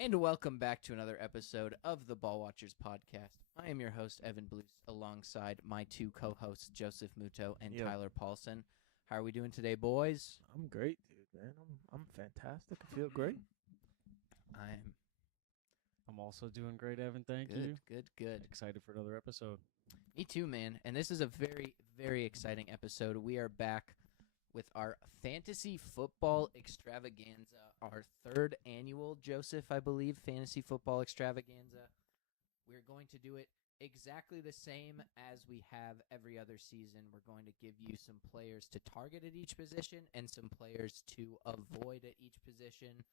And welcome back to another episode of the Ball Watchers podcast. I am your host, Evan Blues, alongside my two co-hosts, Joseph Muto and Tyler Paulson. How are we doing today, boys? I'm great, dude, man. I'm fantastic. I feel great. I'm also doing great, Evan. Thank Good, you. good. Excited for another episode. Me too, man. And this is a very, very exciting episode. We are back with our Fantasy Football Extravaganza, our third annual, Joseph, I believe, Fantasy Football Extravaganza. We're going to do it exactly the same as we have every other season. We're going to give you some players to target at each position and some players to avoid at each position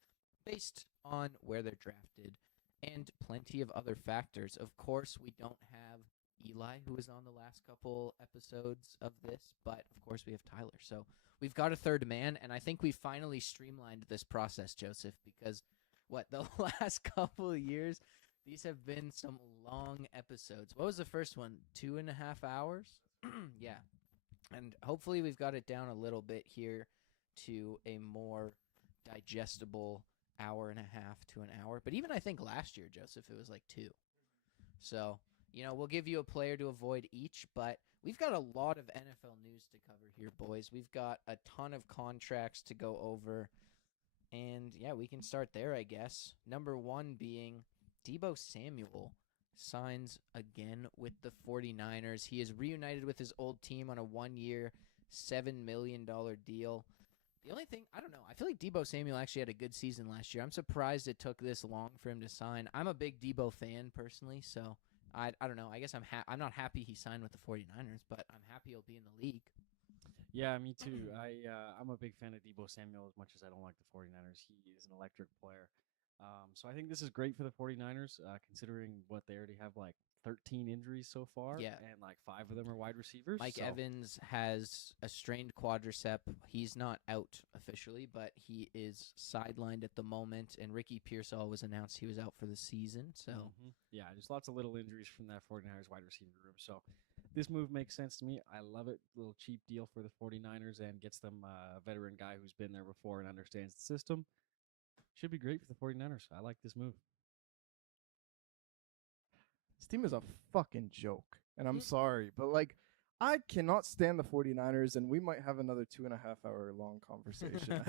based on where they're drafted and plenty of other factors. Of course, we don't have Eli, who was on the last couple episodes of this, but of course we have Tyler. So we've got a third man, and I think we finally streamlined this process, Joseph, because the last couple of years, these have been some long episodes. What was the first one? 2.5 hours? Yeah. And hopefully we've got it down a little bit here to a more digestible hour and a half to an hour. But even I think last year, Joseph, it was like 2. So, we'll give you a player to avoid each, but we've got a lot of NFL news to cover here, boys. We've got a ton of contracts to go over. And, yeah, we can start there, I guess. Number 1 being Deebo Samuel signs again with the 49ers. He is reunited with his old team on a 1-year, $7 million deal. The only thing, I don't know, I feel like Deebo Samuel actually had a good season last year. I'm surprised it took this long for him to sign. I'm a big Deebo fan personally, so I don't know. I guess I'm not happy he signed with the 49ers, but I'm happy he'll be in the league. Yeah, me too. I'm a big fan of Deebo Samuel as much as I don't like the 49ers. He is an electric player. So I think this is great for the 49ers, considering what they already have, like 13 injuries so far. Yeah. And like 5 of them are wide receivers. Mike Evans has a strained quadricep. He's not out officially, but he is sidelined at the moment. And Ricky Pearsall was announced he was out for the season. So yeah, just lots of little injuries from that 49ers wide receiver room. So this move makes sense to me. I love it. Little cheap deal for the 49ers and gets them a veteran guy who's been there before and understands the system. Should be great for the 49ers. I like this move. This team is a fucking joke. And I'm sorry, but I cannot stand the 49ers, and we might have another 2.5 hour long conversation.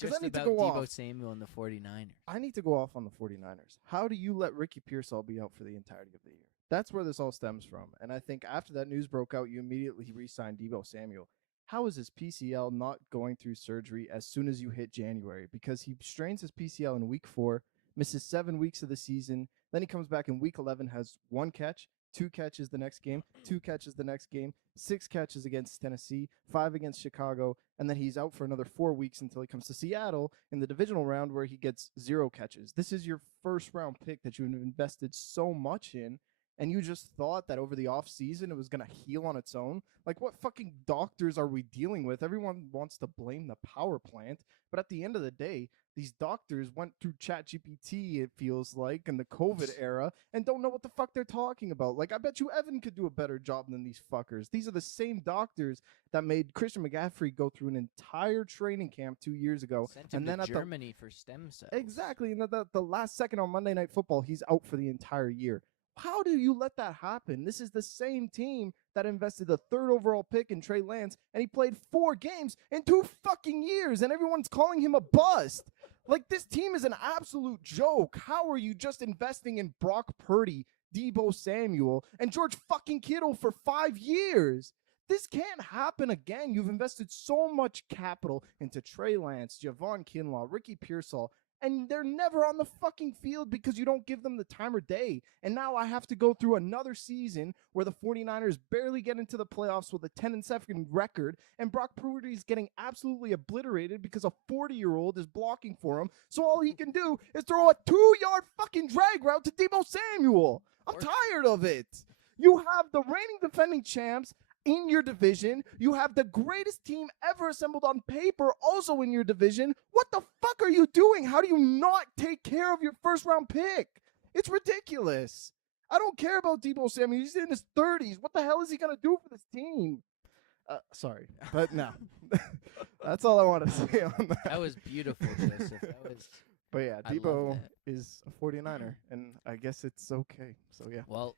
just I need about to go Deebo off. Samuel and the 49ers. I need to go off on the 49ers. How do you let Ricky Pearsall be out for the entirety of the year? That's where this all stems from. And I think after that news broke out, you immediately re-signed Deebo Samuel. How is his PCL not going through surgery as soon as you hit January? Because he strains his PCL in week 4, misses 7 weeks of the season. Then he comes back in week 11, has 1 catch, 2 catches the next game, 2 catches the next game, 6 catches against Tennessee, 5 against Chicago, and then he's out for another 4 weeks until he comes to Seattle in the divisional round where he gets 0 catches. This is your first round pick that you've invested so much in, and you just thought that over the offseason it was going to heal on its own? Like, what fucking doctors are we dealing with? Everyone wants to blame the power plant, but at the end of the day, these doctors went through ChatGPT, it feels like, in the COVID era, and don't know what the fuck they're talking about. Like, I bet you Evan could do a better job than these fuckers. These are the same doctors that made Christian McCaffrey go through an entire training camp 2 years ago. Sent him to Germany for stem cells. Exactly, and the last second on Monday Night Football, he's out for the entire year. How do you let that happen? This is the same team that invested the 3rd overall pick in Trey Lance, and he played 4 games in 2 fucking years, and everyone's calling him a bust. Like, this team is an absolute joke. How are you just investing in Brock Purdy, Deebo Samuel, and George fucking Kittle for 5 years? This can't happen again. You've invested so much capital into Trey Lance, Javon Kinlaw, Ricky Pearsall, and they're never on the fucking field because you don't give them the time of day. And now I have to go through another season where the 49ers barely get into the playoffs with a 10-7 record, and Brock Purdy is getting absolutely obliterated because a 40-year-old is blocking for him. So all he can do is throw a 2-yard fucking drag route to Deebo Samuel. I'm tired of it. You have the reigning defending champs in your division. You have the greatest team ever assembled on paper also in your division. What the fuck are you doing? How do you not take care of your first round pick? It's ridiculous. I don't care about Deebo Samuel. He's in his 30s. What the hell is he going to do for this team? Sorry, but no. That's all I want to say on that. That was beautiful, Joseph. That was But yeah, I love Debo that. is a 49er, and I guess it's okay. So yeah. Well,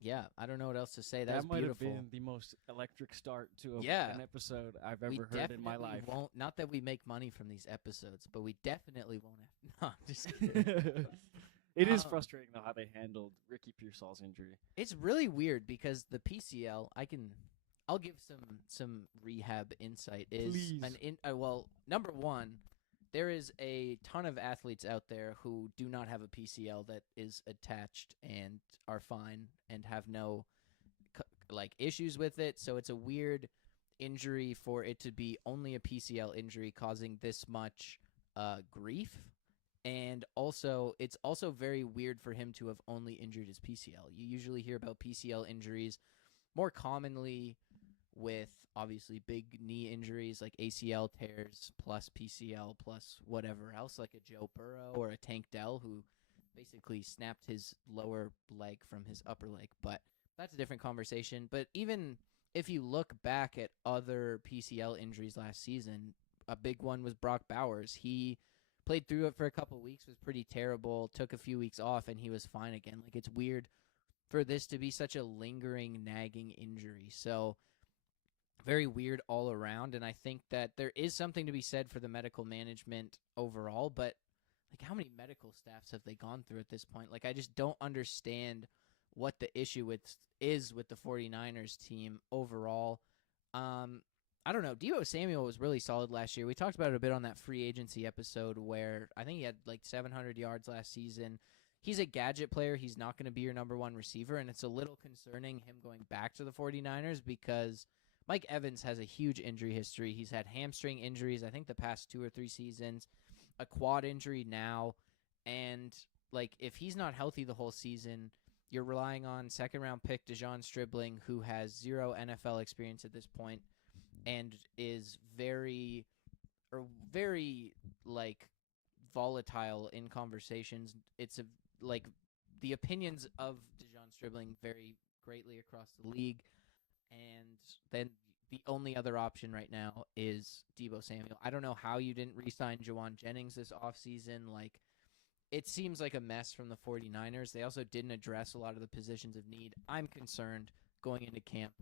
yeah, I don't know what else to say. That was might have beautiful. been the most electric start to Yeah. an episode I've We ever heard in my definitely life. won't. Not that we make money from these episodes, but we definitely won't have. No, I'm just kidding. It is Um, frustrating though how they handled Ricky Pearsall's injury. It's really weird because the PCL, I'll give some rehab insight. Is Please. well, number one, there is a ton of athletes out there who do not have a PCL that is attached and are fine and have no issues with it. So it's a weird injury for it to be only a PCL injury causing this much grief. And also, it's also very weird for him to have only injured his PCL. You usually hear about PCL injuries more commonly with obviously big knee injuries like ACL tears plus PCL plus whatever else, like a Joe Burrow or a Tank Dell who basically snapped his lower leg from his upper leg. But that's a different conversation. But even if you look back at other PCL injuries last season, a big one was Brock Bowers. He played through it for a couple weeks, was pretty terrible, took a few weeks off, and he was fine again. Like, it's weird for this to be such a lingering, nagging injury. So, very weird all around, and I think that there is something to be said for the medical management overall, but, like, how many medical staffs have they gone through at this point? Like, I just don't understand what the issue is with the 49ers team overall. I don't know. Deebo Samuel was really solid last year. We talked about it a bit on that free agency episode where I think he had like 700 yards last season. He's a gadget player. He's not going to be your number one receiver, and it's a little concerning him going back to the 49ers because Mike Evans has a huge injury history. He's had hamstring injuries, I think, the past 2 or 3 seasons, a quad injury now, and like if he's not healthy the whole season, you're relying on second-round pick Dejon Stribling, who has 0 NFL experience at this point, and is very like volatile in conversations. It's like the opinions of Dejon Stribling vary greatly across the league, and then the only other option right now is Deebo Samuel. I don't know how you didn't re-sign Jawan Jennings this offseason. Like, it seems like a mess from the 49ers. They also didn't address a lot of the positions of need. I'm concerned going into camp.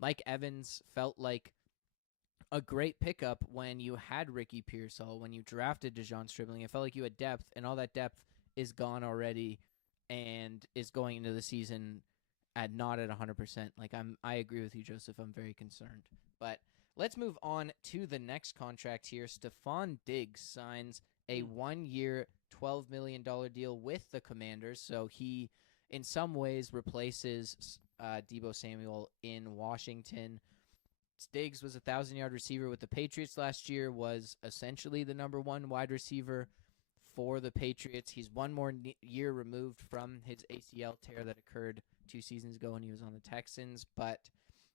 Mike Evans felt like a great pickup when you had Ricky Pearsall, when you drafted Dejon Stribling. It felt like you had depth, and all that depth is gone already and is going into the season not at 100%. Like, I agree with you, Joseph. I'm very concerned. But let's move on to the next contract here. Stephon Diggs signs a 1-year, $12 million deal with the Commanders. So he, in some ways, replaces Deebo Samuel in Washington. Diggs was a 1,000-yard receiver with the Patriots last year, was essentially the number one wide receiver for the Patriots. He's one more year removed from his ACL tear that occurred 2 seasons ago when he was on the Texans, but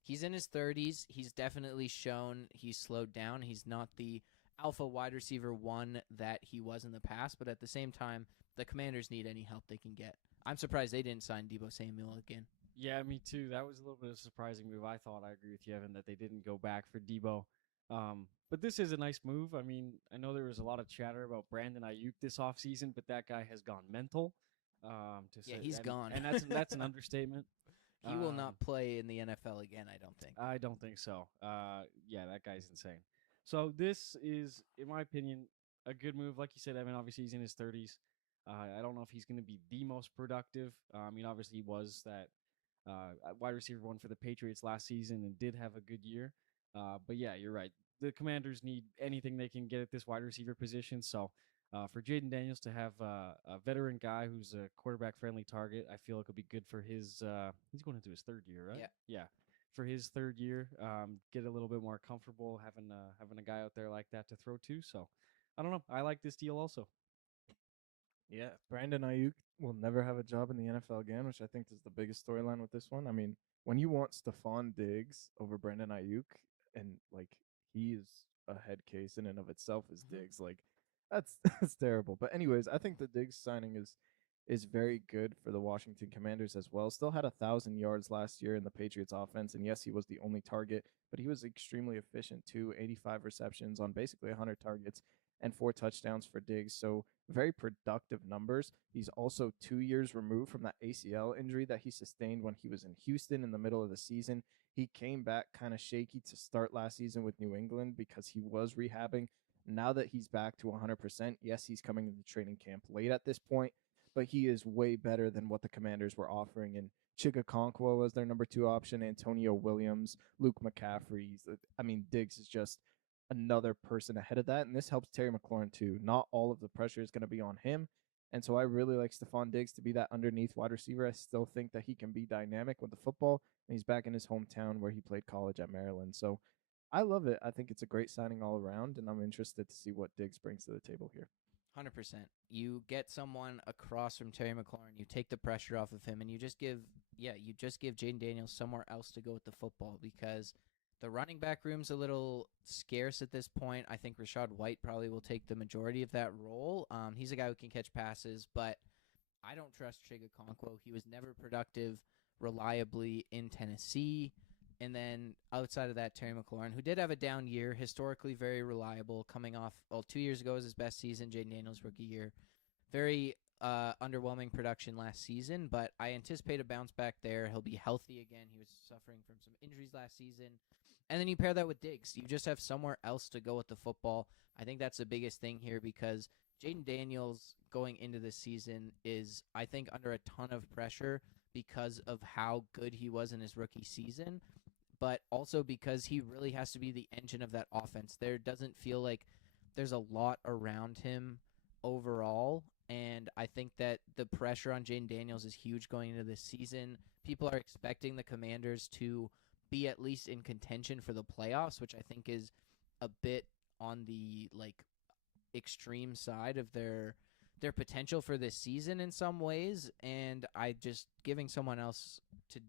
he's in his 30s. He's definitely shown he's slowed down. He's not the alpha wide receiver one that he was in the past, but at the same time, the Commanders need any help they can get. I'm surprised they didn't sign Deebo Samuel again. Yeah, me too. That was a little bit of a surprising move. I thought, I agree with you, Evan, that they didn't go back for Debo. But this is a nice move. I mean, I know there was a lot of chatter about Brandon Ayuk this offseason, but that guy has gone mental. He's gone. And that's an understatement. He will not play in the NFL again, I don't think. I don't think so. Yeah, that guy's insane. So this is, in my opinion, a good move. Like you said, Evan, obviously he's in his 30s. I don't know if he's going to be the most productive. I mean, obviously he was that wide receiver one for the Patriots last season and did have a good year. But yeah, you're right. The Commanders need anything they can get at this wide receiver position. So for Jaden Daniels to have a veteran guy who's a quarterback-friendly target, I feel like it'll be good for his he's going into his 3rd year, right? Yeah. For his 3rd year, get a little bit more comfortable having a guy out there like that to throw to. So I don't know. I like this deal also. Yeah, Brandon Ayuk will never have a job in the NFL again, which I think is the biggest storyline with this one. I mean, when you want Stephon Diggs over Brandon Ayuk, and like he is a head case in and of itself as Diggs, like that's that's terrible. But anyways, I think the Diggs signing is very good for the Washington Commanders as well. Still had 1,000 yards last year in the Patriots offense, and yes, he was the only target, but he was extremely efficient too. 85 receptions on basically 100 targets. and 4 touchdowns for Diggs. So very productive numbers. He's also 2 years removed from that ACL injury that he sustained when he was in Houston in the middle of the season. He came back kind of shaky to start last season with New England because he was rehabbing. Now that he's back to 100%, yes, he's coming into training camp late at this point, but he is way better than what the Commanders were offering. And Chigakonkwo was their number 2 option, Antonio Williams, Luke McCaffrey. I mean, Diggs is just another person ahead of that, and this helps Terry McLaurin too. Not all of the pressure is going to be on him, and so I really like Stephon Diggs to be that underneath wide receiver. I still think that he can be dynamic with the football, and he's back in his hometown where he played college at Maryland. So I love it. I think it's a great signing all around, and I'm interested to see what Diggs brings to the table here. 100%. You get someone across from Terry McLaurin, you take the pressure off of him, and you just give Jaden Daniels somewhere else to go with the football because the running back room's a little scarce at this point. I think Rachaad White probably will take the majority of that role. He's a guy who can catch passes, but I don't trust Chigakonkwo. He was never productive reliably in Tennessee. And then outside of that, Terry McLaurin, who did have a down year, historically very reliable, coming off, 2 years ago was his best season, Jaden Daniels' rookie year. Very underwhelming production last season, but I anticipate a bounce back there. He'll be healthy again. He was suffering from some injuries last season. And then you pair that with Diggs. You just have somewhere else to go with the football. I think that's the biggest thing here because Jaden Daniels going into this season is, I think, under a ton of pressure because of how good he was in his rookie season, but also because he really has to be the engine of that offense. There doesn't feel like there's a lot around him overall, and I think that the pressure on Jaden Daniels is huge going into this season. People are expecting the Commanders to be at least in contention for the playoffs, which I think is a bit on the extreme side of their potential for this season in some ways, and I just giving someone else to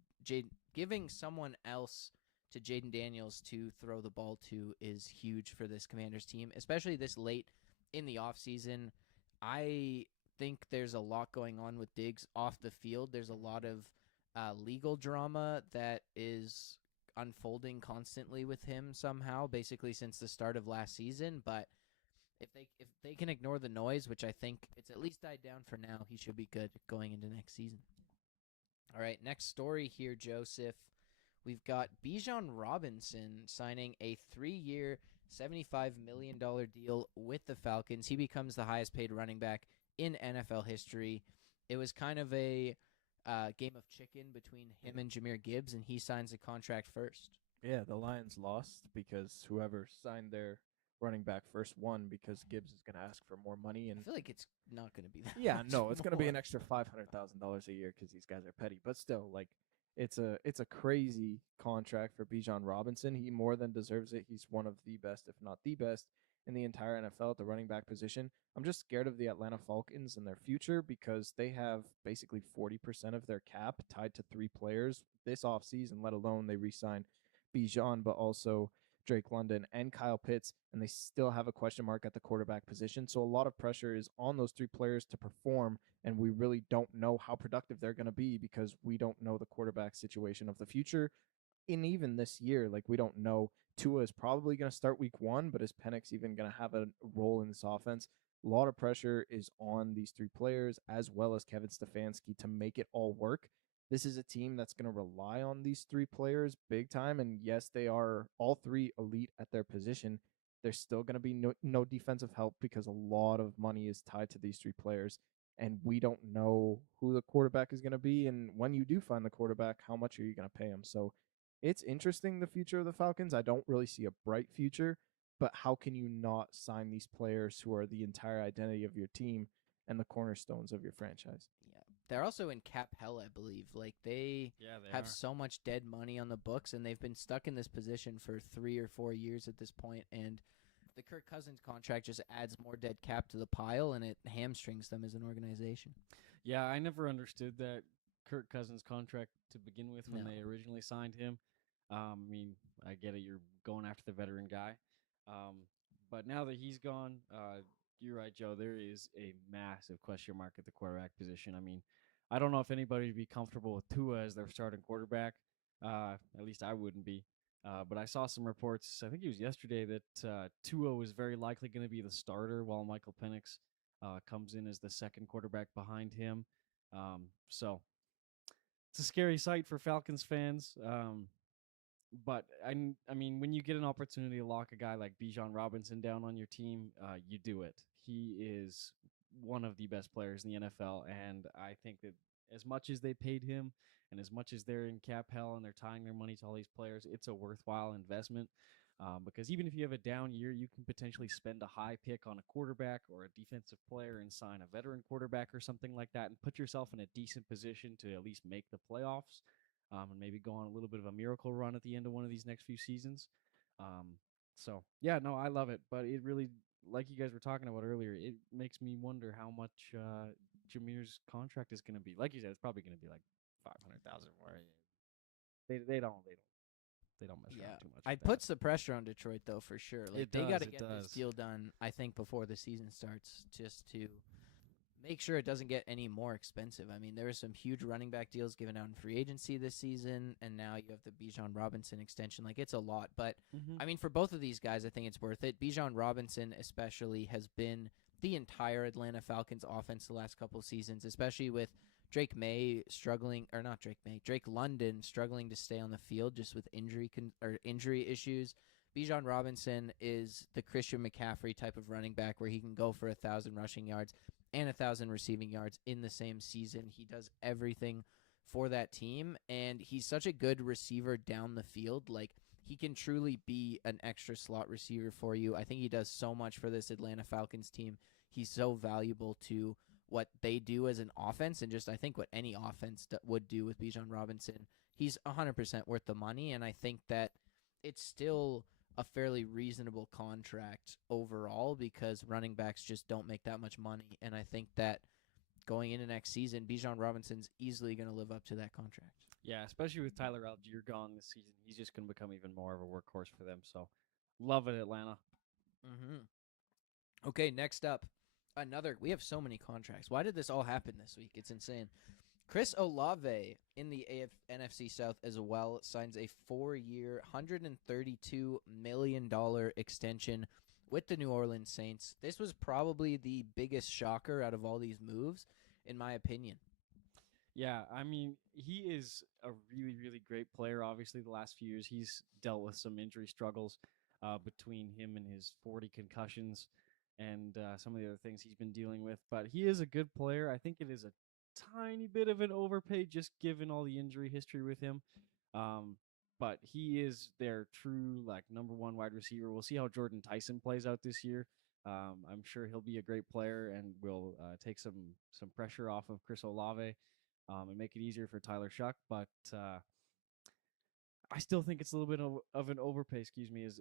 Jaden Daniels to throw the ball to is huge for this Commanders team, especially this late in the offseason. I think there's a lot going on with Diggs off the field. There's a lot of legal drama that is unfolding constantly with him somehow, basically since the start of last season, but if they can ignore the noise, which I think it's at least died down for now, he should be good going into next season. All right, next story here, Joseph. We've got Bijan Robinson signing a 3-year, $75 million deal with the Falcons. He becomes the highest paid running back in NFL history. It was kind of a game of chicken between him and Jahmyr Gibbs, and he signs the contract first. Yeah, the Lions lost because whoever signed their running back first won because Gibbs is going to ask for more money. And I feel like it's not going to be that. yeah, much no, it's going to be more. an extra $500,000 a year because these guys are petty. But still, it's a crazy contract for Bijan Robinson. He more than deserves it. He's one of the best, if not the best, in the entire NFL at the running back position. I'm just scared of the Atlanta Falcons and their future because they have basically 40% of their cap tied to 3 players this offseason, let alone they re-sign Bijan, but also Drake London and Kyle Pitts, and they still have a question mark at the quarterback position. So a lot of pressure is on those 3 players to perform, and we really don't know how productive they're going to be because we don't know the quarterback situation of the future. And even this year, we don't know. Tua is probably going to start week 1, but is Penix even going to have a role in this offense? A lot of pressure is on these 3 players as well as Kevin Stefanski to make it all work. This is a team that's going to rely on these 3 players big time. And yes, they are all 3 elite at their position. There's still going to be no defensive help because a lot of money is tied to these 3 players. And we don't know who the quarterback is going to be. And when you do find the quarterback, how much are you going to pay him? So it's interesting, the future of the Falcons. I don't really see a bright future, but how can you not sign these players who are the entire identity of your team and the cornerstones of your franchise? Yeah. They're also in cap hell, I believe. They have are. so much dead money on the books, and they've been stuck in this position for 3 or 4 years at this point, and the Kirk Cousins contract just adds more dead cap to the pile, and it hamstrings them as an organization. Yeah, I never understood that Kirk Cousins contract to begin with when No. they originally signed him. I mean, I get it. You're going after the veteran guy. But now that he's gone, you're right, Joe. There is a massive question mark at the quarterback position. I mean, I don't know if anybody would be comfortable with Tua as their starting quarterback. At least I wouldn't be. But I saw some reports, I think it was yesterday, that Tua is very likely going to be the starter while Michael Penix comes in as the second quarterback behind him. So it's a scary sight for Falcons fans. But I mean, when you get an opportunity to lock a guy like Bijan Robinson down on your team, you do it. He is one of the best players in the NFL, and I think that as much as they paid him, and as much as they're in cap hell and they're tying their money to all these players, it's a worthwhile investment. Because even if you have a down year, you can potentially spend a high pick on a quarterback or a defensive player and sign a veteran quarterback or something like that, and put yourself in a decent position to at least make the playoffs, and maybe go on a little bit of a miracle run at the end of one of these next few seasons. So yeah, no, I love it, but it really, like you guys were talking about earlier, it makes me wonder how much Jameer's contract is going to be. Like you said, it's probably going to be like 500,000 more. They don't mess around too much. It puts the pressure on Detroit though for sure. Like It they got to does, it get this does. deal done. I think before the season starts, just to make sure it doesn't get any more expensive. I mean, there were some huge running back deals given out in free agency this season, and now you have the Bijan Robinson extension. Like, it's a lot. But, I mean, for both of these guys, I think it's worth it. Bijan Robinson especially has been the entire Atlanta Falcons offense the last couple of seasons, especially with Drake London struggling to stay on the field just with injury issues. Bijan Robinson is the Christian McCaffrey type of running back where he can go for 1,000 rushing yards and 1,000 receiving yards in the same season. He does everything for that team, and he's such a good receiver down the field. Like, he can truly be an extra slot receiver for you. I think he does so much for this Atlanta Falcons team. He's so valuable to what they do as an offense, and just I think what any offense would do with Bijan Robinson. He's 100% worth the money, and I think that it's still a fairly reasonable contract overall because running backs just don't make that much money. And I think that going into next season, Bijan Robinson's easily going to live up to that contract. Yeah, especially with Tyler Algier gone this season, he's just going to become even more of a workhorse for them. So, love it, Atlanta. Okay, next up, we have so many contracts. Why did this all happen this week? It's insane. Chris Olave in the NFC South as well signs a 4-year, $132 million extension with the New Orleans Saints. This was probably the biggest shocker out of all these moves, in my opinion. Yeah, I mean, he is a really, really great player. Obviously, the last few years, he's dealt with some injury struggles between him and his 40 concussions and some of the other things he's been dealing with. But he is a good player. I think it is a tiny bit of an overpay just given all the injury history with him. But he is their true like number one wide receiver. We'll see how Jordan Tyson plays out this year. I'm sure he'll be a great player and will take some pressure off of Chris Olave and make it easier for Tyler Shuck. But I still think it's a little bit of an overpay,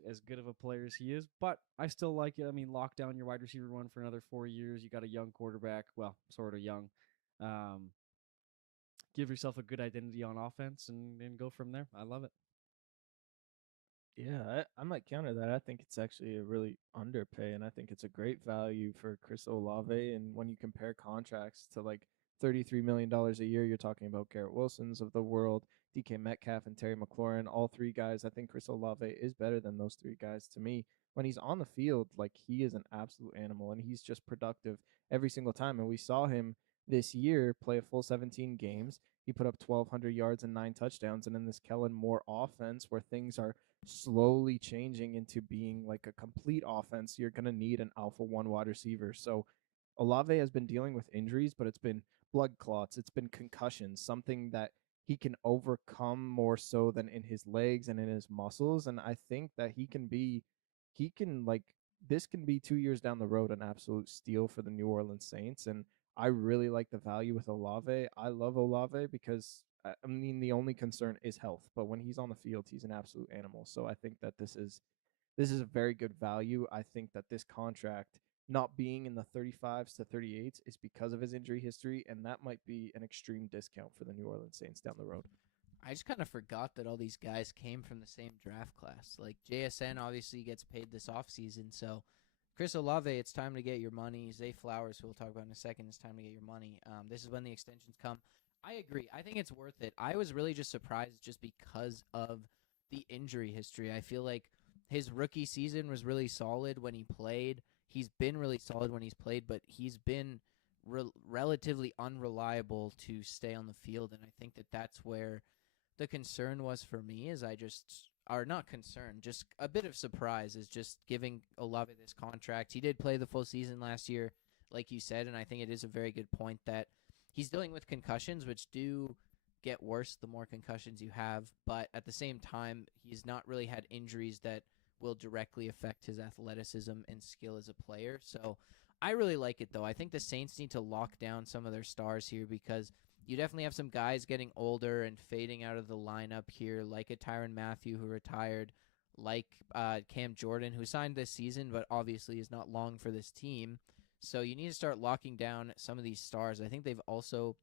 as good of a player as he is. But I still like it. I mean, lock down your wide receiver one for another 4 years. You got a young quarterback. Well, sort of young. Give yourself a good identity on offense and go from there. I love it. Yeah, I might counter that. I think it's actually a really underpay, and I think it's a great value for Chris Olave. And when you compare contracts to like $33 million a year, you're talking about Garrett Wilson's of the world, DK Metcalf, and Terry McLaurin. All three guys, I think Chris Olave is better than those three guys to me. When he's on the field, like he is an absolute animal, and he's just productive every single time. And we saw him this year play a full 17 games. He put up 1,200 yards and 9 touchdowns. And in this Kellen Moore offense where things are slowly changing into being like a complete offense, you're going to need an alpha 1 wide receiver. So Olave has been dealing with injuries, but it's been blood clots, it's been concussions, something that he can overcome more so than in his legs and in his muscles. And I think that he can like, this can be 2 years down the road an absolute steal for the New Orleans Saints. And I really like the value with Olave. I love Olave because I mean, the only concern is health, but when he's on the field, he's an absolute animal. So I think that this is a very good value. I think that this contract not being in the 35s to 38s is because of his injury history, and that might be an extreme discount for the New Orleans Saints down the road. I just kind of forgot that all these guys came from the same draft class. Like JSN obviously gets paid this offseason, so Chris Olave, it's time to get your money. Zay Flowers, who we'll talk about in a second, it's time to get your money. This is when the extensions come. I agree. I think it's worth it. I was really just surprised just because of the injury history. I feel like his rookie season was really solid when he played. He's been really solid when he's played, but he's been relatively unreliable to stay on the field, and I think that that's where the concern was for me. Is I just, or not concern, just a bit of surprise is just giving Olave this contract. He did play the full season last year, like you said, and I think it is a very good point that he's dealing with concussions, which do get worse the more concussions you have, but at the same time, he's not really had injuries that will directly affect his athleticism and skill as a player. So I really like it, though. I think the Saints need to lock down some of their stars here because you definitely have some guys getting older and fading out of the lineup here, like a Tyrann Mathieu who retired, like Cam Jordan, who signed this season but obviously is not long for this team. So you need to start locking down some of these stars. I think they've also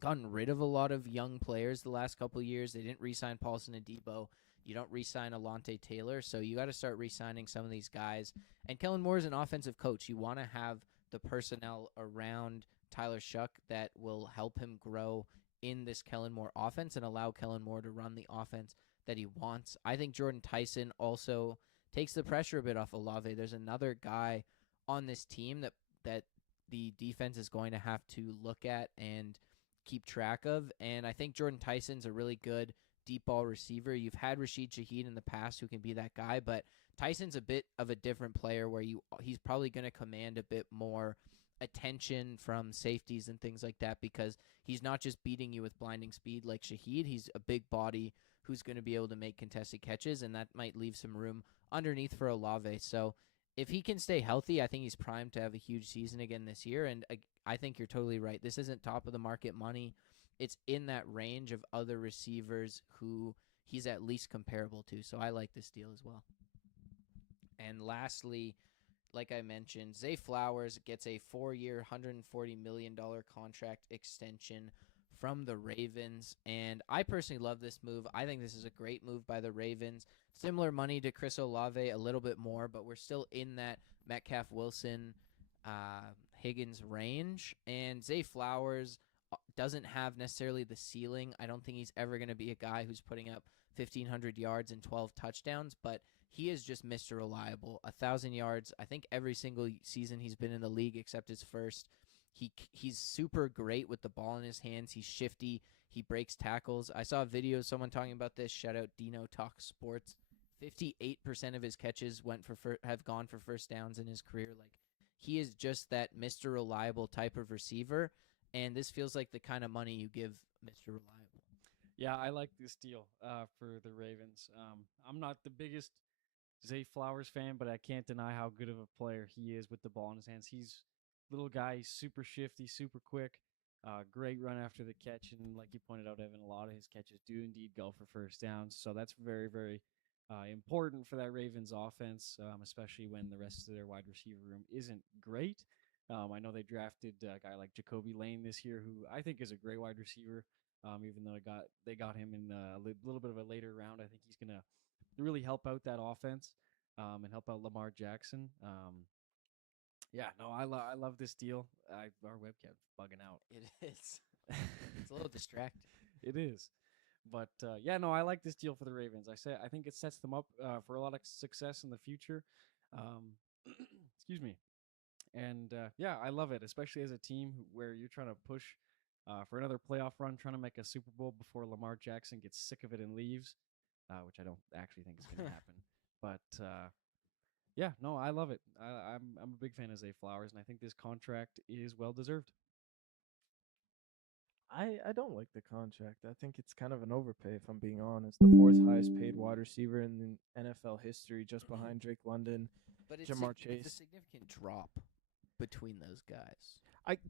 gotten rid of a lot of young players the last couple of years. They didn't re-sign Paulson Adebo. You don't re-sign Alontae Taylor, so you got to start re-signing some of these guys. And Kellen Moore is an offensive coach. You want to have the personnel around Tyler Shuck that will help him grow in this Kellen Moore offense and allow Kellen Moore to run the offense that he wants. I think Jordan Tyson also takes the pressure a bit off Olave. There's another guy on this team that the defense is going to have to look at and keep track of, and I think Jordan Tyson's a really good deep ball receiver. You've had Rashid Shaheed in the past who can be that guy, but Tyson's a bit of a different player where he's probably going to command a bit more attention from safeties and things like that because he's not just beating you with blinding speed like Shaheed. He's a big body who's going to be able to make contested catches, and that might leave some room underneath for Olave. So if he can stay healthy, I think he's primed to have a huge season again this year, and I think you're totally right. This isn't top of the market money. It's in that range of other receivers who he's at least comparable to. So I like this deal as well. And lastly, like I mentioned, Zay Flowers gets a 4-year, $140 million contract extension from the Ravens. And I personally love this move. I think this is a great move by the Ravens. Similar money to Chris Olave, a little bit more, but we're still in that Metcalf Wilson Higgins range. And Zay Flowers doesn't have necessarily the ceiling. I don't think he's ever going to be a guy who's putting up 1,500 yards and 12 touchdowns, but he is just Mr. Reliable. 1,000 yards, I think every single season he's been in the league except his first. He's super great with the ball in his hands. He's shifty. He breaks tackles. I saw a video of someone talking about this. Shout out Dino Talk Sports. 58% of his catches have gone for first downs in his career. Like, he is just that Mr. Reliable type of receiver, and this feels like the kind of money you give Mr. Reliable. Yeah, I like this deal for the Ravens. I'm not the biggest Zay Flowers fan, but I can't deny how good of a player he is with the ball in his hands. He's a little guy. He's super shifty, super quick. Great run after the catch, and like you pointed out, Evan, a lot of his catches do indeed go for first downs. So that's very, very important for that Ravens offense, especially when the rest of their wide receiver room isn't great. I know they drafted a guy like Jacoby Lane this year, who I think is a great wide receiver. Even though they got him in a little bit of a later round, I think he's gonna really help out that offense and help out Lamar Jackson. Yeah, no, I love this deal. Our webcam's bugging out. It is. It's a little distracting. It is. But yeah, no, I like this deal for the Ravens. I think it sets them up for a lot of success in the future. Excuse me. And yeah, I love it, especially as a team where you're trying to push for another playoff run, trying to make a Super Bowl before Lamar Jackson gets sick of it and leaves, which I don't actually think is going to happen. But yeah, no, I love it. I'm a big fan of Zay Flowers, and I think this contract is well deserved. I don't like the contract. I think it's kind of an overpay, if I'm being honest. The fourth highest paid wide receiver in NFL history, just behind Drake London, But Jamar it's a Chase. significant drop between those guys.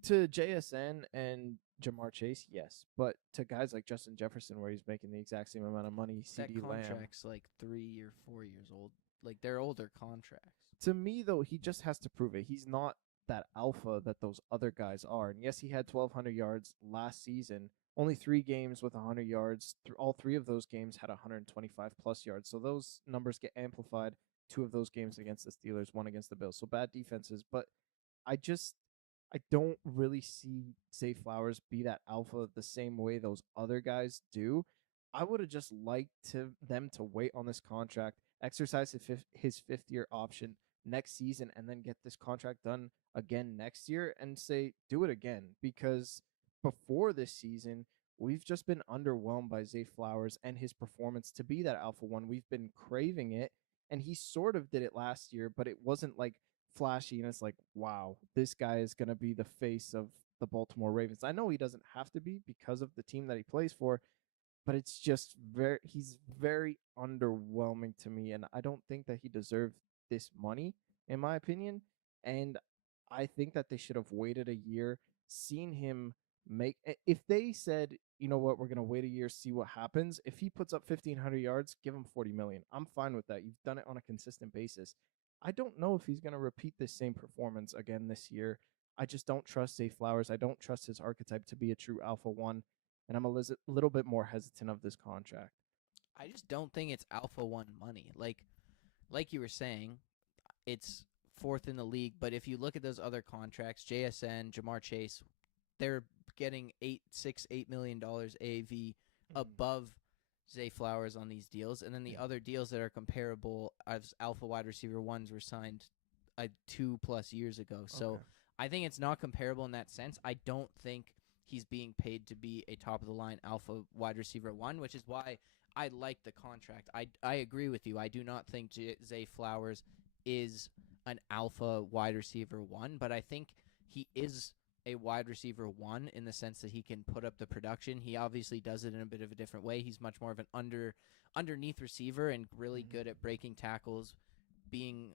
To JSN and Jamar Chase, yes, but to guys like Justin Jefferson, where he's making the exact same amount of money, That CD Lamb. contract's like 3 or 4 years old. Like, they're older contracts. To me, though, he just has to prove it. He's not that alpha that those other guys are. And yes, he had 1,200 yards last season. Only 3 games with 100 yards. All 3 of those games had 125 plus yards. So those numbers get amplified. 2 of those games against the Steelers, 1 against the Bills. So bad defenses. But I don't really see Zay Flowers be that alpha the same way those other guys do. I would have just liked them to wait on this contract, exercise his fifth year option next season, and then get this contract done again next year and say, do it again. Because before this season, we've just been underwhelmed by Zay Flowers and his performance to be that alpha one. We've been craving it, and he sort of did it last year, but it wasn't like flashy. And it's like, wow, this guy is going to be the face of the Baltimore Ravens. I know he doesn't have to be because of the team that he plays for, but it's just he's very underwhelming to me, and I don't think that he deserved this money, in my opinion. And I think that they should have waited a year, seen him make. If they said, you know what, we're gonna wait a year, see what happens. If he puts up 1,500 yards, give him 40 million. I'm fine with that. You've done it on a consistent basis. I don't know if he's gonna repeat this same performance again this year. I just don't trust Zay Flowers. I don't trust his archetype to be a true alpha one, and I'm a little bit more hesitant of this contract. I just don't think it's alpha one money. Like you were saying, it's fourth in the league. But if you look at those other contracts, JSN, Jamar Chase, they're getting $8 million AAV above Zay Flowers on these deals, and then the other deals that are comparable as alpha wide receiver ones were signed 2+ years ago. So I think it's not comparable in that sense. I don't think he's being paid to be a top of the line alpha wide receiver one, which is why I like the contract. I agree with you. I do not think Zay Flowers is an alpha wide receiver one, but I think he is a wide receiver one in the sense that he can put up the production. He obviously does it in a bit of a different way. He's much more of an underneath receiver and really good at breaking tackles, being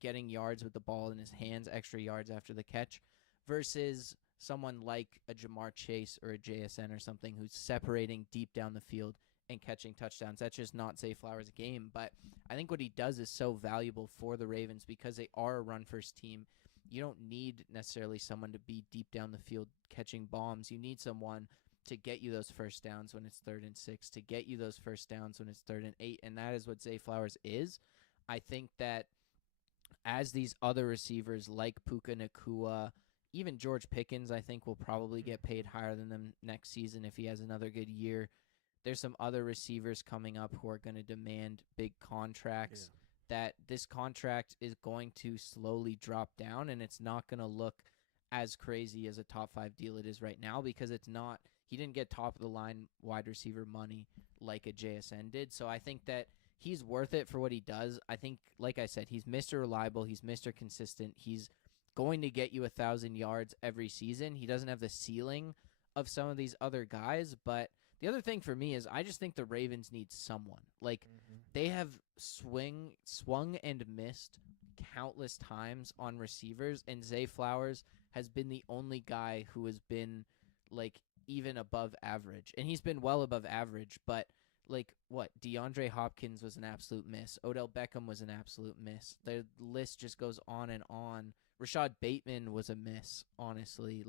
getting yards with the ball in his hands, extra yards after the catch, versus someone like a Jamar Chase or a JSN or something who's separating deep down the field and catching touchdowns. That's just not Zay Flowers' game. But I think what he does is so valuable for the Ravens because they are a run-first team. You don't need necessarily someone to be deep down the field catching bombs. You need someone to get you those first downs when it's 3rd and 6, to get you those first downs when it's 3rd and 8, and that is what Zay Flowers is. I think that as these other receivers like Puka Nacua, even George Pickens, I think, will probably get paid higher than them next season if he has another good year. There's some other receivers coming up who are going to demand big contracts. That this contract is going to slowly drop down, and it's not going to look as crazy as a top 5 deal it is right now because it's not. He didn't get top of the line wide receiver money like a JSN did. So I think that he's worth it for what he does. I think, like I said, he's Mr. Reliable. He's Mr. Consistent. He's going to get you 1,000 yards every season. He doesn't have the ceiling of some of these other guys, but the other thing for me is I just think the Ravens need someone. They have swung and missed countless times on receivers, and Zay Flowers has been the only guy who has been, even above average. And he's been well above average, but, DeAndre Hopkins was an absolute miss. Odell Beckham was an absolute miss. The list just goes on and on. Rashad Bateman was a miss, honestly.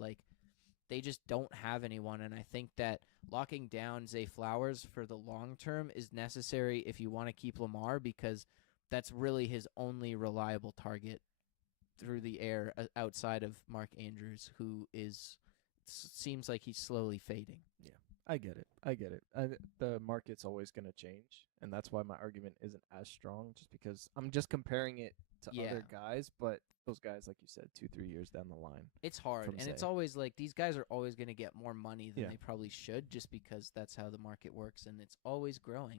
They just don't have anyone, and I think that locking down Zay Flowers for the long term is necessary if you want to keep Lamar because that's really his only reliable target through the air outside of Mark Andrews, who seems like he's slowly fading. Yeah, I get it. The market's always going to change, and that's why my argument isn't as strong, just because I'm just comparing it to other guys, but those guys, like you said, 2-3 years down the line. It's hard, and it's always these guys are always going to get more money than they probably should just because that's how the market works, and it's always growing.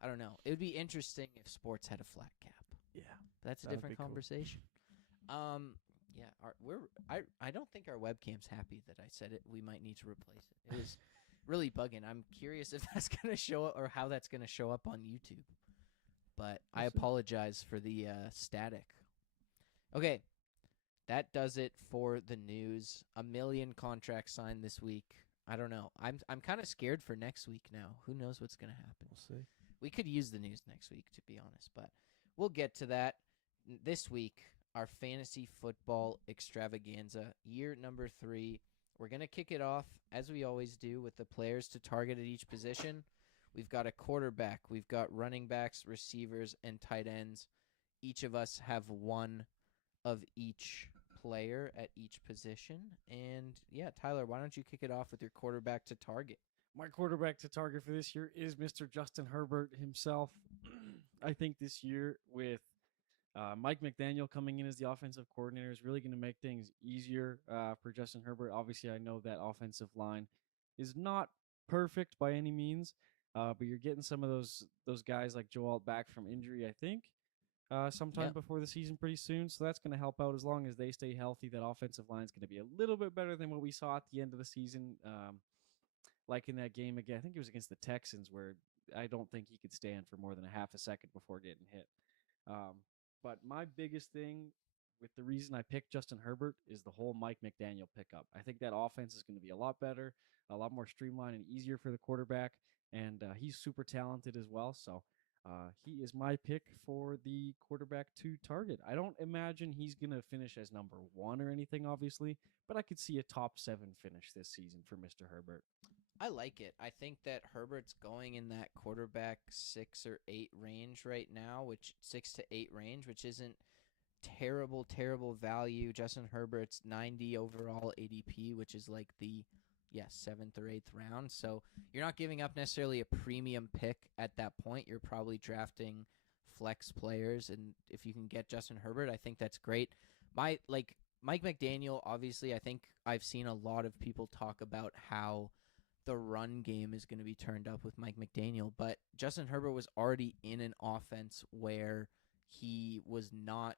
I don't know. It would be interesting if sports had a flat cap. Yeah. That's a different conversation. Cool. I don't think our webcam's happy that I said it. We might need to replace it. It was really bugging. I'm curious if that's going to show up or how that's going to show up on YouTube. But I apologize for the static. Okay, that does it for the news. 1 million contracts signed this week. I don't know. I'm kind of scared for next week now. Who knows what's going to happen? We'll see. We could use the news next week, to be honest, but we'll get to that. This week, our fantasy football extravaganza, year number 3. We're going to kick it off, as we always do, with the players to target at each position. We've got a quarterback. We've got running backs, receivers, and tight ends. Each of us have one of each player at each position. And, Tyler, why don't you kick it off with your quarterback to target? My quarterback to target for this year is Mr. Justin Herbert himself. I think this year with Mike McDaniel coming in as the offensive coordinator is really going to make things easier for Justin Herbert. Obviously, I know that offensive line is not perfect by any means, but you're getting some of those guys like Joe Alt back from injury, I think, sometime Yep. before the season pretty soon. So that's going to help out as long as they stay healthy. That offensive line is going to be a little bit better than what we saw at the end of the season. Like in that game again, I think it was against the Texans where I don't think he could stand for more than a half a second before getting hit. But my biggest thing with the reason I picked Justin Herbert is the whole Mike McDaniel pickup. I think that offense is going to be a lot better, a lot more streamlined and easier for the quarterback, and he's super talented as well. So he is my pick for the quarterback to target. I don't imagine he's going to finish as number one or anything, obviously, but I could see a top 7 finish this season for Mr. Herbert. I like it. I think that Herbert's going in that quarterback 6 or 8 range right now, which 6 to 8 range, which isn't terrible value. Justin Herbert's 90 overall ADP, which is like the 7th or 8th round. So you're not giving up necessarily a premium pick at that point. You're probably drafting flex players, and if you can get Justin Herbert, I think that's great. Mike McDaniel, obviously, I think I've seen a lot of people talk about how the run game is going to be turned up with Mike McDaniel, but Justin Herbert was already in an offense where he was not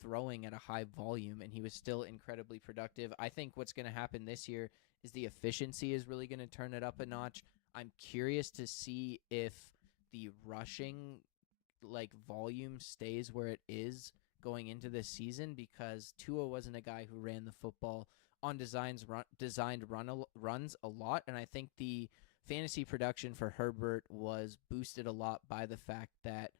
throwing at a high volume and he was still incredibly productive. I think what's going to happen this year is the efficiency is really going to turn it up a notch. I'm curious to see if the rushing volume stays where it is going into this season, because Tua wasn't a guy who ran the football on designed runs a lot, and I think the fantasy production for Herbert was boosted a lot by the fact that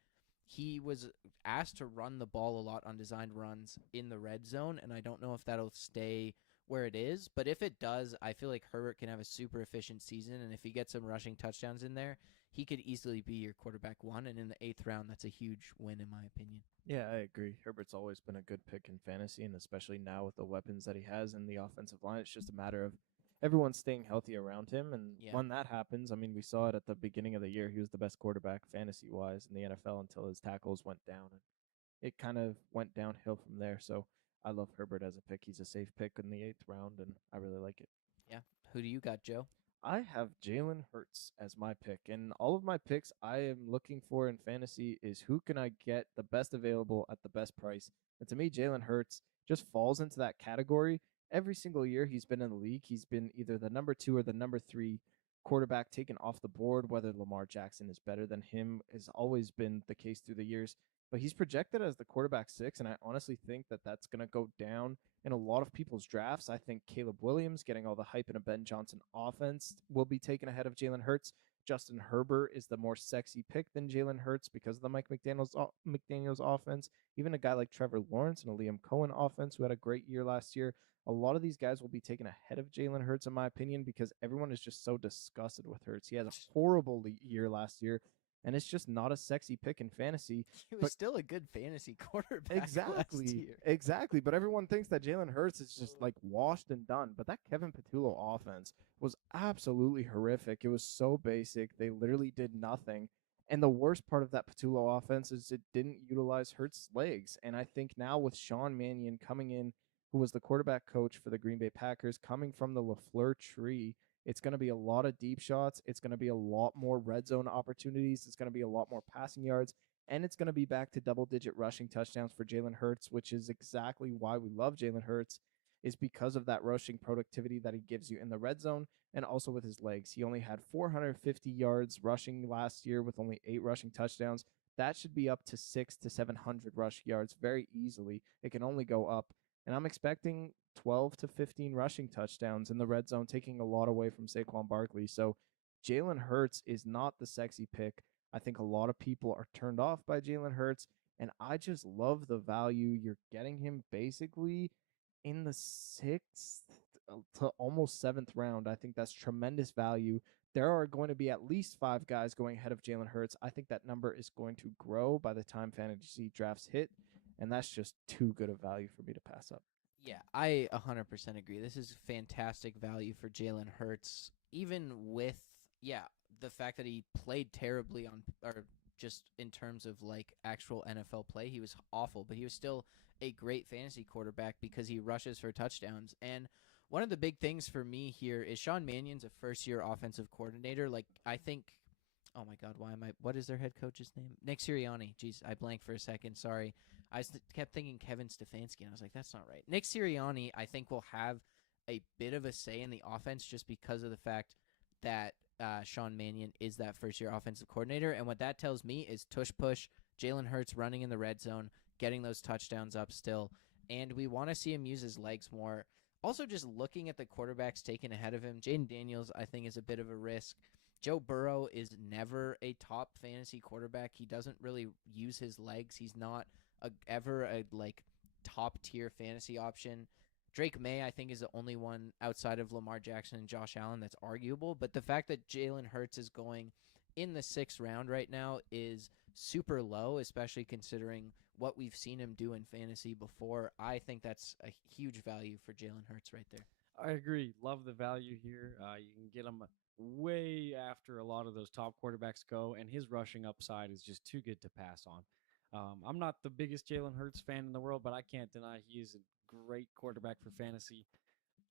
he was asked to run the ball a lot on designed runs in the red zone, and I don't know if that'll stay where it is, but if it does, I feel like Herbert can have a super efficient season, and if he gets some rushing touchdowns in there, he could easily be your quarterback 1, and in the 8th round, that's a huge win in my opinion. Yeah, I agree. Herbert's always been a good pick in fantasy, and especially now with the weapons that he has in the offensive line, it's just a matter of everyone staying healthy around him. And when that happens, I mean, we saw it at the beginning of the year. He was the best quarterback fantasy-wise in the NFL until his tackles went down. And it kind of went downhill from there. So I love Herbert as a pick. He's a safe pick in the 8th round, and I really like it. Yeah. Who do you got, Joe? I have Jalen Hurts as my pick, and all of my picks I am looking for in fantasy is who can I get the best available at the best price. And to me, Jalen Hurts just falls into that category. Every single year he's been in the league, he's been either the number 2 or the number 3 quarterback taken off the board. Whether Lamar Jackson is better than him has always been the case through the years. But he's projected as the quarterback 6, and I honestly think that that's going to go down in a lot of people's drafts. I think Caleb Williams, getting all the hype in a Ben Johnson offense, will be taken ahead of Jalen Hurts. Justin Herbert is the more sexy pick than Jalen Hurts because of the Mike McDaniel's offense. Even a guy like Trevor Lawrence and a Liam Cohen offense who had a great year last year. A lot of these guys will be taken ahead of Jalen Hurts, in my opinion, because everyone is just so disgusted with Hurts. He had a horrible year last year, and it's just not a sexy pick in fantasy. He was still a good fantasy quarterback last year. Exactly. But everyone thinks that Jalen Hurts is just like washed and done. But that Kevin Patullo offense was absolutely horrific. It was so basic. They literally did nothing. And the worst part of that Patullo offense is it didn't utilize Hurts' legs. And I think now with Sean Mannion coming in, who was the quarterback coach for the Green Bay Packers, coming from the LaFleur tree, it's going to be a lot of deep shots. It's going to be a lot more red zone opportunities. It's going to be a lot more passing yards. And it's going to be back to double-digit rushing touchdowns for Jalen Hurts, which is exactly why we love Jalen Hurts, is because of that rushing productivity that he gives you in the red zone and also with his legs. He only had 450 yards rushing last year with only 8 rushing touchdowns. That should be up to 600 to 700 rush yards very easily. It can only go up. And I'm expecting 12 to 15 rushing touchdowns in the red zone, taking a lot away from Saquon Barkley. So Jalen Hurts is not the sexy pick. I think a lot of people are turned off by Jalen Hurts, and I just love the value. You're getting him basically in the 6th to almost 7th round. I think that's tremendous value. There are going to be at least 5 guys going ahead of Jalen Hurts. I think that number is going to grow by the time fantasy drafts hit, and that's just too good a value for me to pass up. Yeah, I 100% agree. This is fantastic value for Jalen Hurts, even with yeah, the fact that he played terribly or just in terms of like actual NFL play, he was awful, but he was still a great fantasy quarterback because he rushes for touchdowns. And one of the big things for me here is Sean Mannion's a first-year offensive coordinator. Like, I think, oh my God, what is their head coach's name? Nick Sirianni. Jeez, I blanked for a second. Sorry. Kept thinking Kevin Stefanski, and I was like, that's not right. Nick Sirianni, I think, will have a bit of a say in the offense just because of the fact that Sean Mannion is that first-year offensive coordinator. And what that tells me is tush push, Jalen Hurts running in the red zone, getting those touchdowns up still. And we want to see him use his legs more. Also, just looking at the quarterbacks taken ahead of him, Jaden Daniels, I think, is a bit of a risk. Joe Burrow is never a top fantasy quarterback. He doesn't really use his legs. He's not ever a top-tier fantasy option. Drake May, I think, is the only one outside of Lamar Jackson and Josh Allen that's arguable. But the fact that Jalen Hurts is going in the 6th round right now is super low, especially considering what we've seen him do in fantasy before. I think that's a huge value for Jalen Hurts right there. I agree. Love the value here. You can get him way after a lot of those top quarterbacks go, and his rushing upside is just too good to pass on. I'm not the biggest Jalen Hurts fan in the world, but I can't deny he is a great quarterback for fantasy.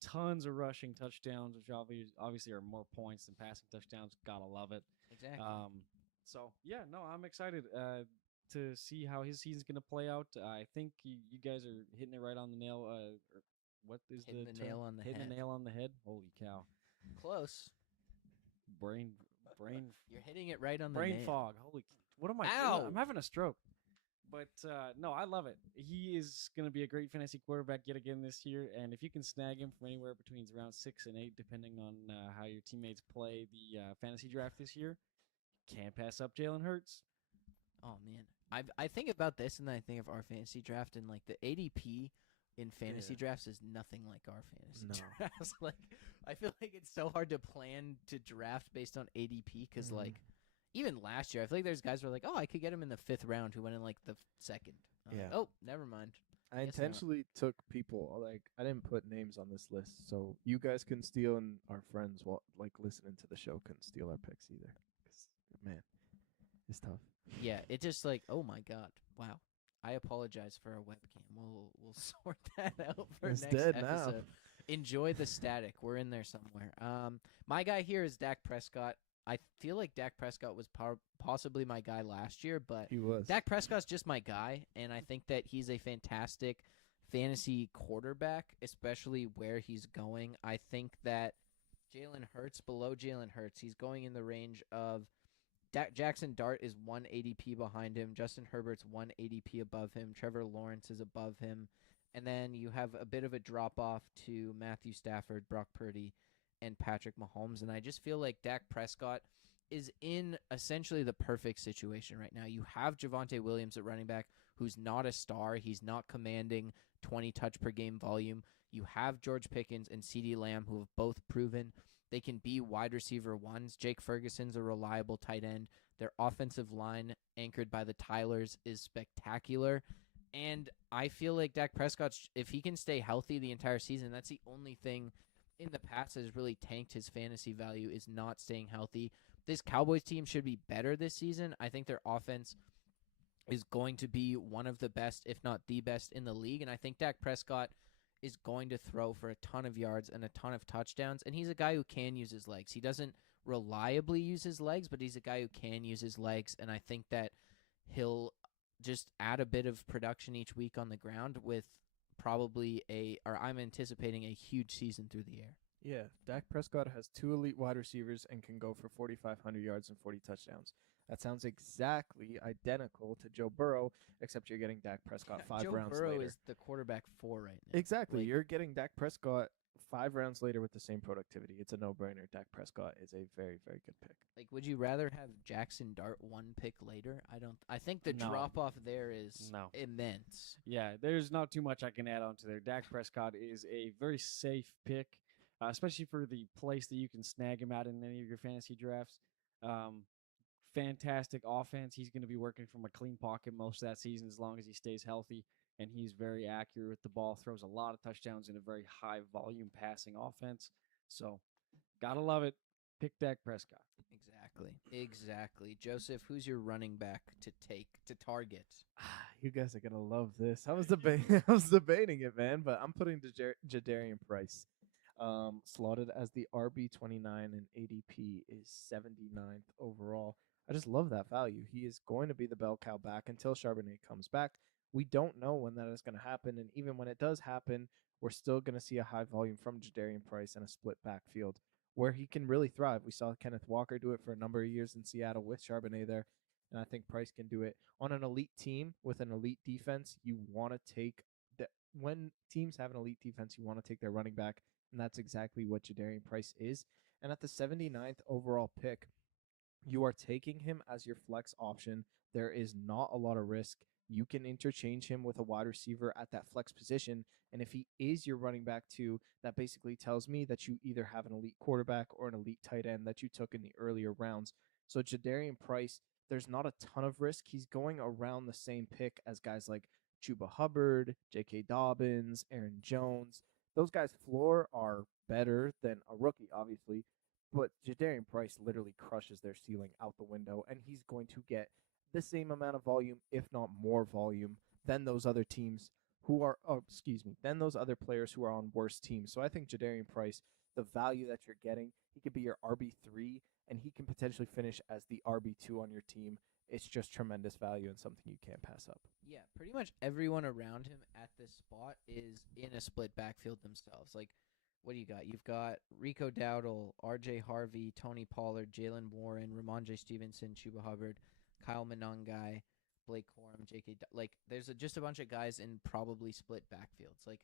Tons of rushing touchdowns, which obviously are more points than passing touchdowns. Gotta love it. Exactly. So yeah, no, I'm excited to see how his season's gonna play out. I think you guys are hitting it right on the nail. Or what is Hitting the nail on the hitting head. the nail on the head? Holy cow! Close. Brain. You're hitting it right on the brain nail. fog. Holy, what am I Ow! doing? I'm having a stroke. But no, I love it. He is going to be a great fantasy quarterback yet again this year. And if you can snag him from anywhere between round 6 and 8, depending on how your teammates play the fantasy draft this year, can't pass up Jalen Hurts. Oh man, I think about this and then I think of our fantasy draft, and like the ADP in fantasy drafts is nothing like our fantasy drafts. Like, I feel like it's so hard to plan to draft based on ADP because like. Even last year, I feel like there's guys who are like, oh, I could get him in the 5th round who went in like the 2nd. Yeah. Like, oh, never mind. I intentionally took people, like, I didn't put names on this list, so you guys couldn't steal, and our friends, listening to the show, couldn't steal our picks either. 'Cause, man, it's tough. Yeah, it just like, oh my God, wow. I apologize for our webcam. We'll sort that out for It's next dead episode. now. Enjoy the static. We're in there somewhere. My guy here is Dak Prescott. I feel like Dak Prescott was possibly my guy last year, but He was. Dak Prescott's just my guy, and I think that he's a fantastic fantasy quarterback, especially where he's going. I think that Jalen Hurts, below Jalen Hurts, he's going in the range of Jackson Dart is 1 ADP behind him. Justin Herbert's 1 ADP above him. Trevor Lawrence is above him. And then you have a bit of a drop-off to Matthew Stafford, Brock Purdy, and Patrick Mahomes. And I just feel like Dak Prescott is in essentially the perfect situation right now. You have Javonte Williams at running back, who's not a star. He's not commanding 20 touch per game volume. You have George Pickens and CeeDee Lamb, who have both proven they can be wide receiver ones. Jake Ferguson's a reliable tight end. Their offensive line, anchored by the Tylers, is spectacular. And I feel like Dak Prescott, if he can stay healthy the entire season, that's the only thing in the past that has really tanked his fantasy value, is not staying healthy. This Cowboys team should be better this season. I think their offense is going to be one of the best, if not the best, in the league. And I think Dak Prescott is going to throw for a ton of yards and a ton of touchdowns. And he's a guy who can use his legs. He doesn't reliably use his legs, but he's a guy who can use his legs. And I think that he'll just add a bit of production each week on the ground with probably I'm anticipating a huge season through the air. Yeah, Dak Prescott has 2 elite wide receivers and can go for 4,500 yards and 40 touchdowns. That sounds exactly identical to Joe Burrow, except you're getting Dak Prescott 5 rounds later. Joe Burrow is the quarterback 4 right now. Exactly. You're getting Dak Prescott 5 rounds later with the same productivity. It's a no-brainer. Dak Prescott is a very, very good pick. Like, would you rather have Jackson Dart 1 pick later? I think the drop-off there is immense. Yeah, there's not too much I can add on to there. Dak Prescott is a very safe pick, especially for the place that you can snag him at in any of your fantasy drafts. Fantastic offense. He's going to be working from a clean pocket most of that season as long as he stays healthy, and he's very accurate with the ball, throws a lot of touchdowns in a very high-volume passing offense. So, gotta love it. Pick Dak Prescott. Exactly. Joseph, who's your running back to target? You guys are gonna love this. I was debating. I was debating it, man. But I'm putting Jadarian Price, slotted as the RB29 and ADP is 79th overall. I just love that value. He is going to be the bell cow back until Charbonnet comes back. We don't know when that is going to happen, and even when it does happen, we're still going to see a high volume from Jadarian Price and a split backfield where he can really thrive. We saw Kenneth Walker do it for a number of years in Seattle with Charbonnet there, and I think Price can do it on an elite team with an elite defense. You want to take the when teams have an elite defense, you want to take their running back, and that's exactly what Jadarian Price is. And at the 79th overall pick, you are taking him as your flex option. There is not a lot of risk. You can interchange him with a wide receiver at that flex position. And if he is your running back too, that basically tells me that you either have an elite quarterback or an elite tight end that you took in the earlier rounds. So Jadarian Price, there's not a ton of risk. He's going around the same pick as guys like Chuba Hubbard, J.K. Dobbins, Aaron Jones. Those guys' floor are better than a rookie, obviously, but Jadarian Price literally crushes their ceiling out the window, and he's going to get the same amount of volume, if not more volume, than those other teams who are, than those other players who are on worse teams. So I think Jadarian Price, the value that you're getting, he could be your RB3, and he can potentially finish as the RB2 on your team. It's just tremendous value and something you can't pass up. Yeah, pretty much everyone around him at this spot is in a split backfield themselves. Like, what do you got? You've got Rico Dowdle, R.J. Harvey, Tony Pollard, Jalen Warren, Ramondre Stevenson, Chuba Hubbard, Kyle Monangai, Blake Corum, J.K. Like, there's just a bunch of guys in probably split backfields. Like,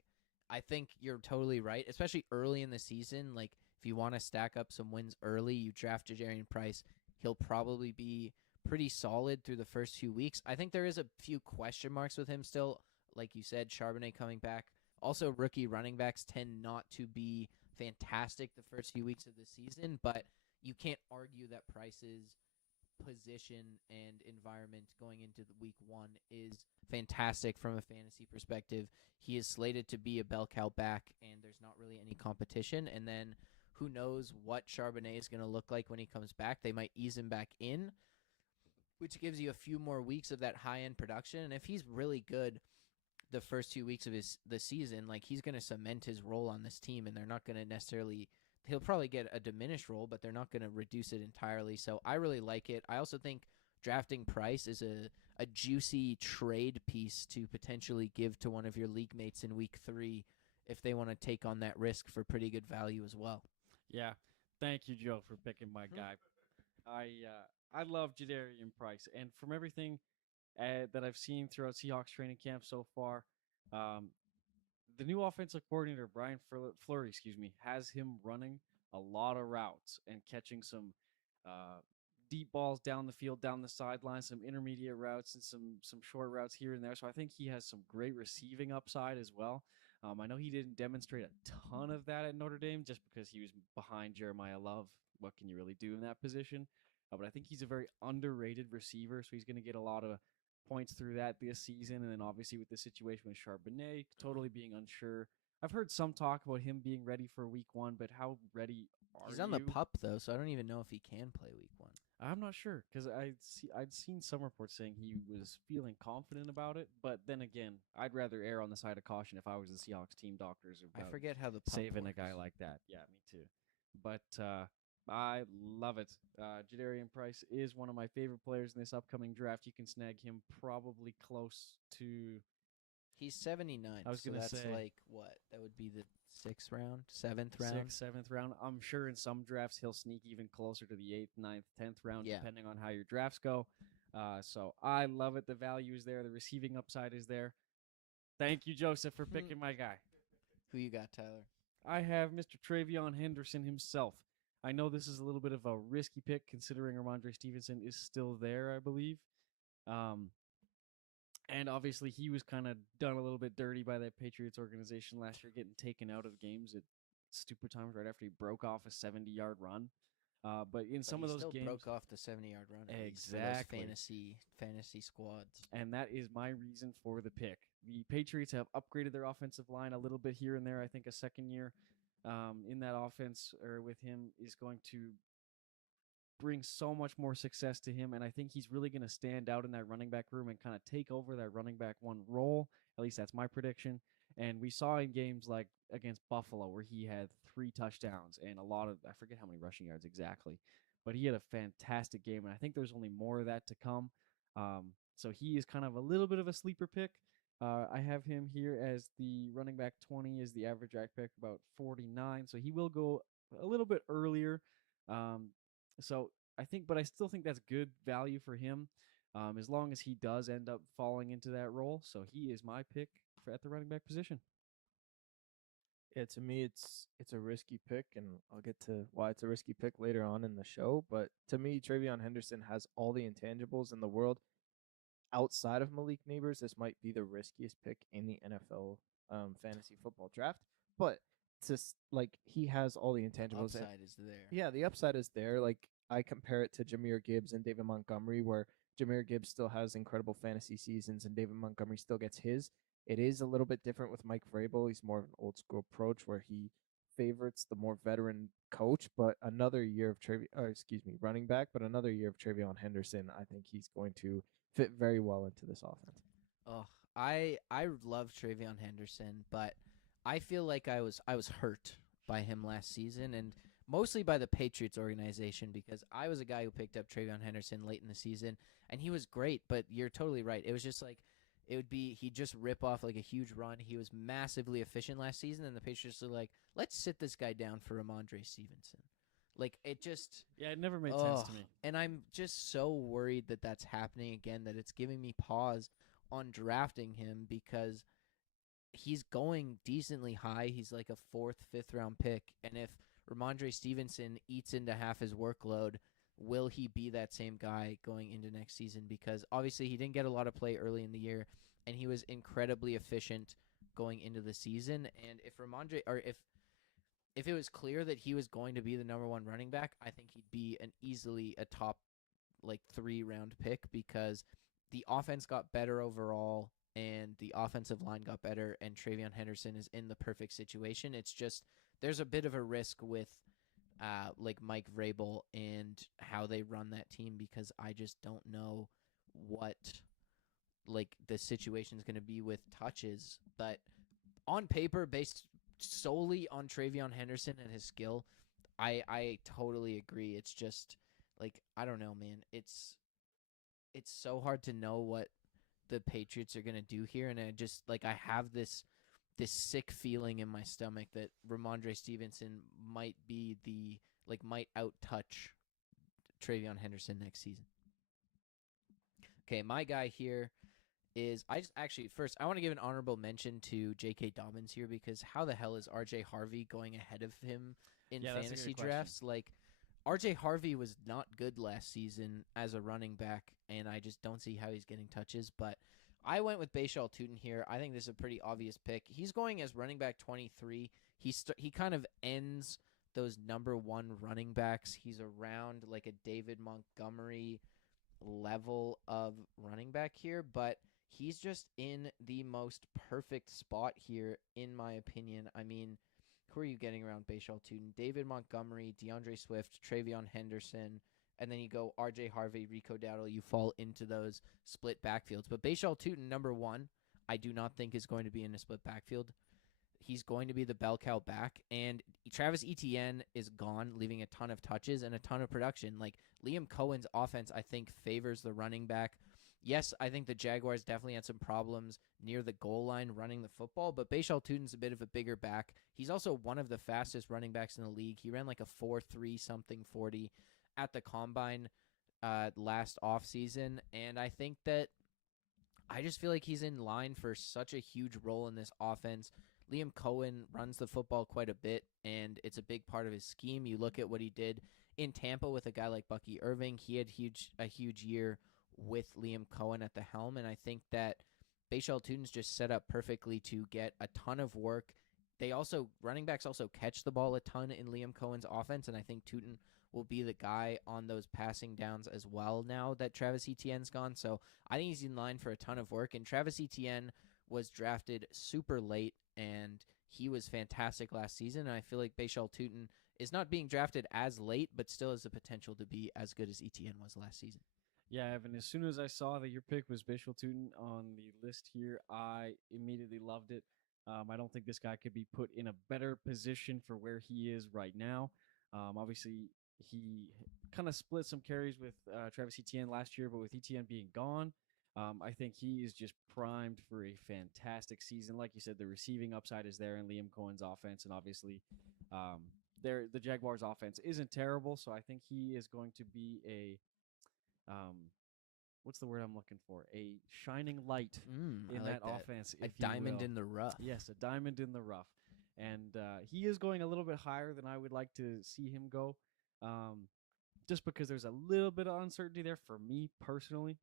I think you're totally right, especially early in the season. Like, if you want to stack up some wins early, you draft Jadarian Price. He'll probably be pretty solid through the first few weeks. I think there is a few question marks with him still. Like you said, Charbonnet coming back. Also, rookie running backs tend not to be fantastic the first few weeks of the season, but you can't argue that Price's position and environment going into the week 1 is fantastic from a fantasy perspective. He is slated to be a bell cow back, and there's not really any competition. And then who knows what Charbonnet is going to look like when he comes back. They might ease him back in, which gives you a few more weeks of that high-end production. And if he's really good the first 2 weeks of the season, like, he's going to cement his role on this team, and they're not going to necessarily – he'll probably get a diminished role, but they're not going to reduce it entirely. So I really like it. I also think drafting Price is a juicy trade piece to potentially give to one of your league mates in week 3 if they want to take on that risk for pretty good value as well. Yeah. Thank you, Joe, for picking my guy. I love Jadarian Price, and from everything that I've seen throughout Seahawks training camp so far, the new offensive coordinator, Brian Fleury, has him running a lot of routes and catching some deep balls down the field, down the sideline, some intermediate routes, and some short routes here and there. So I think he has some great receiving upside as well. I know he didn't demonstrate a ton of that at Notre Dame just because he was behind Jeremiah Love. What can you really do in that position? But I think he's a very underrated receiver, so he's going to get a lot of points through that this season. And then obviously with the situation with Charbonnet totally being unsure. I've heard some talk about him being ready for week 1, but how ready are you? He's on the PUP, though, so I don't even know if he can play week 1. I'm not sure because I'd seen some reports saying he was feeling confident about it, but then again, I'd rather err on the side of caution if I was the Seahawks team doctors about I forget how the PUP saving works. a guy like that. Yeah, me too. But I love it. Jadarian Price is one of my favorite players in this upcoming draft. You can snag him probably close to. He's 79. I was gonna that's say, like what? That would be the 6th round, 7th round. 6th, 7th round. I'm sure in some drafts he'll sneak even closer to the 8th, 9th, 10th round, depending on how your drafts go. So I love it. The value is there. The receiving upside is there. Thank you, Joseph, for picking my guy. Who you got, Tyler? I have Mr. Travion Henderson himself. I know this is a little bit of a risky pick considering Ramondre Stevenson is still there, I believe. And obviously he was kind of done a little bit dirty by that Patriots organization last year, getting taken out of games at stupid times right after he broke off a 70-yard run. But in some of those games, broke off the 70-yard run. Exactly. For those fantasy squads. And that is my reason for the pick. The Patriots have upgraded their offensive line a little bit here and there. I think a second year in that offense or with him is going to brings so much more success to him, and I think he's really going to stand out in that running back room and kind of take over that running back one role. At least that's my prediction. And we saw in games like against Buffalo where he had 3 touchdowns and a lot of, I forget how many rushing yards exactly, but he had a fantastic game, and I think there's only more of that to come. So he is kind of a little bit of a sleeper pick. I have him here as the running back 20 is the average draft pick, about 49. So he will go a little bit earlier. So I think, but I still think that's good value for him, as long as he does end up falling into that role. So he is my pick at the running back position. Yeah, to me, it's a risky pick, and I'll get to why it's a risky pick later on in the show. But to me, Travion Henderson has all the intangibles in the world. Outside of Malik Neighbors, this might be the riskiest pick in the NFL fantasy football draft. But just like he has all the intangibles. Upside is there. Yeah, the upside is there. Like I compare it to Jameer Gibbs and David Montgomery, where Jameer Gibbs still has incredible fantasy seasons and David Montgomery still gets his. It is a little bit different with Mike Vrabel. He's more of an old school approach where he favorites the more veteran coach, but another year of running back, but another year of Travion Henderson, I think he's going to fit very well into this offense. Oh, I love Travion Henderson, but I feel like I was hurt by him last season, and mostly by the Patriots organization, because I was a guy who picked up Travion Henderson late in the season, and he was great. But you're totally right. It was just like he'd just rip off like a huge run. He was massively efficient last season, and the Patriots are like, let's sit this guy down for Ramondre Stevenson. Like it just it never made sense to me. And I'm just so worried that that's happening again, that it's giving me pause on drafting him, because he's going decently high. He's like a 4th, 5th round pick. And if Ramondre Stevenson eats into half his workload, will he be that same guy going into next season? Because obviously he didn't get a lot of play early in the year, and he was incredibly efficient going into the season. And if it was clear that he was going to be the number 1 running back, I think he'd be easily a top 3 round pick, because the offense got better overall and the offensive line got better, and Travion Henderson is in the perfect situation. It's just there's a bit of a risk with Mike Vrabel and how they run that team, because I just don't know what the situation is going to be with touches. But on paper, based solely on Travion Henderson and his skill, I totally agree. It's just I don't know, man. It's so hard to know what the Patriots are gonna do here, and I just I have this sick feeling in my stomach that Ramondre Stevenson might be might outtouch Travion Henderson next season. Okay, my guy here is first I want to give an honorable mention to J.K. Dobbins here, because how the hell is R.J. Harvey going ahead of him in fantasy drafts? R.J. Harvey was not good last season as a running back, and I just don't see how he's getting touches. But I went with Bashal Tutin here. I think this is a pretty obvious pick. He's going as running back 23. He kind of ends those number 1 running backs. He's around a David Montgomery level of running back here, but he's just in the most perfect spot here, in my opinion. I mean, who are you getting around Bashal Tutin? David Montgomery, DeAndre Swift, Travion Henderson, and then you go R.J. Harvey, Rico Dowdle. You fall into those split backfields. But Bashal Tutin, number 1, I do not think is going to be in a split backfield. He's going to be the bell cow back, and Travis Etienne is gone, leaving a ton of touches and a ton of production. Liam Cohen's offense, I think, favors the running back. Yes, I think the Jaguars definitely had some problems near the goal line running the football, but Bashal Tutin's a bit of a bigger back. He's also one of the fastest running backs in the league. He ran a 4.3 something 40 at the combine last offseason, and I think that I just feel like he's in line for such a huge role in this offense. Liam Cohen runs the football quite a bit, and it's a big part of his scheme. You look at what he did in Tampa with a guy like Bucky Irving. He had a huge year with Liam Cohen at the helm, and I think that Bashal Tutin's just set up perfectly to get a ton of work. Running backs also catch the ball a ton in Liam Cohen's offense, and I think Tutin will be the guy on those passing downs as well now that Travis Etienne's gone. So I think he's in line for a ton of work, and Travis Etienne was drafted super late, and he was fantastic last season, and I feel like Bashal Tutin is not being drafted as late, but still has the potential to be as good as ETN was last season. Yeah, Evan, as soon as I saw that your pick was Bishal Tootin on the list here, I immediately loved it. I don't think this guy could be put in a better position for where he is right now. Obviously, he kind of split some carries with Travis Etienne last year, but with Etienne being gone, I think he is just primed for a fantastic season. Like you said, the receiving upside is there in Liam Cohen's offense, and obviously, the Jaguars' offense isn't terrible, so I think he is going to be a what's the word I'm looking for? A shining light in I like that offense. A if you diamond will. in the rough. Yes, a diamond in the rough. And he is going a little bit higher than I would like to see him go, just because there's a little bit of uncertainty there for me personally.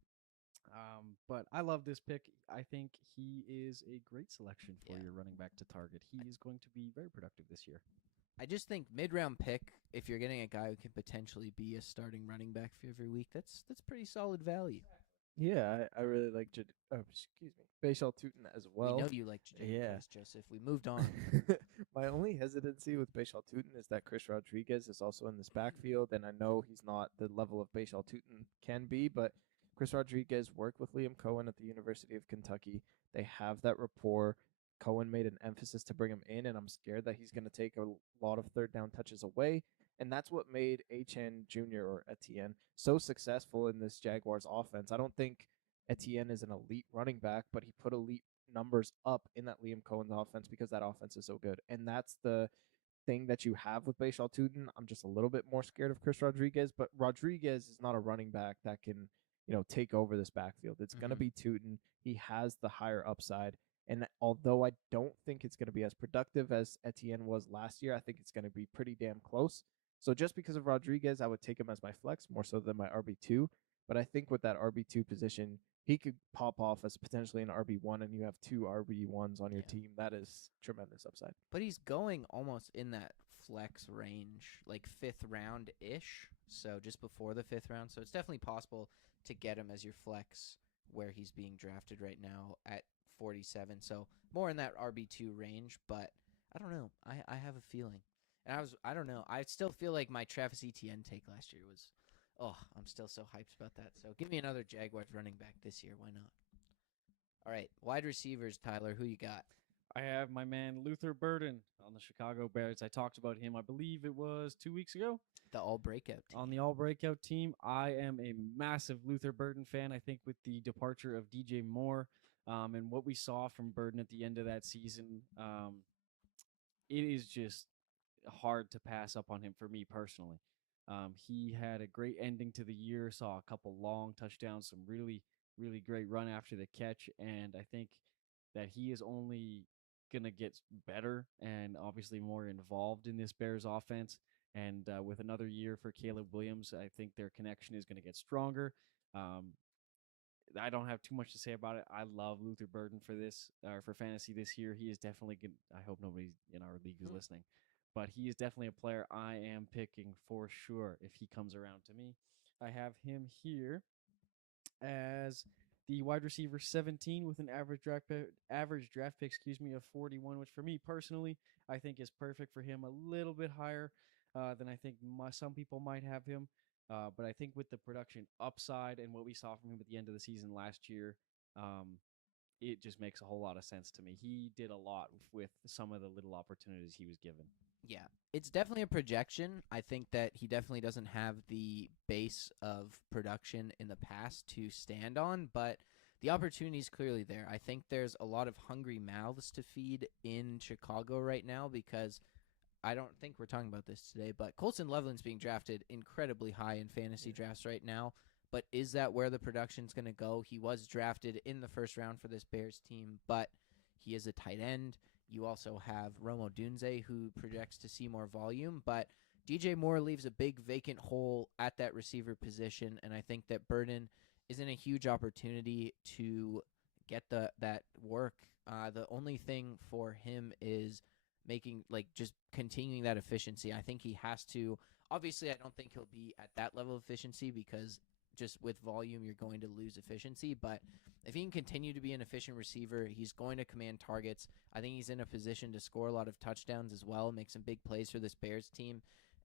But I love this pick. I think he is a great selection for your running back to target. He is going to be very productive this year. I just think mid-round pick, if you're getting a guy who can potentially be a starting running back for every week, that's pretty solid value. Yeah, I really like Bashal Tootin as well. We know you like Joseph. We moved on. My only hesitancy with Bashal Tootin is that Chris Rodriguez is also in this backfield, and I know he's not the level of Bashal Tootin can be, but Chris Rodriguez worked with Liam Cohen at the University of Kentucky. They have that rapport. Cohen made an emphasis to bring him in, and I'm scared that he's going to take a lot of third down touches away. And that's what made Etienne Jr. or Etienne so successful in this Jaguars offense. I don't think Etienne is an elite running back, but he put elite numbers up in that Liam Cohen offense because that offense is so good. And that's the thing that you have with Bashal Tootin. I'm just a little bit more scared of Chris Rodriguez, but Rodriguez is not a running back that can, take over this backfield. It's going to be Tootin. He has the higher upside. And although I don't think it's going to be as productive as Etienne was last year, I think it's going to be pretty damn close. So just because of Rodriguez, I would take him as my flex more so than my RB2. But I think with that RB2 position, he could pop off as potentially an RB1, and you have 2 RB1s on your team. That is tremendous upside. But he's going almost in that flex range, like 5th round-ish, so just before the 5th round. So it's definitely possible to get him as your flex where he's being drafted right now at 47. So more in that RB2 range, but I don't know. I have a feeling. And I don't know. I still feel like my Travis Etienne take last year was, I'm still so hyped about that. So give me another Jaguars running back this year. Why not? All right, wide receivers, Tyler, who you got? I have my man Luther Burden on the Chicago Bears. I talked about him, I believe it was 2 weeks ago. The all-breakout team. On the all-breakout team, I am a massive Luther Burden fan. I think with the departure of DJ Moore and what we saw from Burden at the end of that season, it is just hard to pass up on him for me personally. He had a great ending to the year, saw a couple long touchdowns, some really, really great run after the catch, and I think that he is only going to get better and obviously more involved in this Bears offense. And with another year for Caleb Williams, I think their connection is going to get stronger. I don't have too much to say about it. I love Luther Burden for fantasy this year. He is definitely good. I hope nobody in our league is listening, but he is definitely a player I am picking for sure if he comes around to me. I have him here as the wide receiver 17 with an average draft pick, of 41, which for me personally, I think is perfect for him. A little bit higher than I think some people might have him. But I think with the production upside and what we saw from him at the end of the season last year, it just makes a whole lot of sense to me. He did a lot with some of the little opportunities he was given. Yeah, it's definitely a projection. I think that he definitely doesn't have the base of production in the past to stand on, but the opportunity is clearly there. I think there's a lot of hungry mouths to feed in Chicago right now because I don't think we're talking about this today, but Colson Loveland's being drafted incredibly high in fantasy drafts right now. But is that where the production's going to go? He was drafted in the first round for this Bears team, but he is a tight end. You also have Romo Dunze, who projects to see more volume, but DJ Moore leaves a big vacant hole at that receiver position, and I think that Burden is in a huge opportunity to get that work. The only thing for him is just continuing that efficiency. I think he has to. Obviously, I don't think he'll be at that level of efficiency because just with volume, you're going to lose efficiency. But if he can continue to be an efficient receiver, he's going to command targets. I think he's in a position to score a lot of touchdowns as well, make some big plays for this Bears team.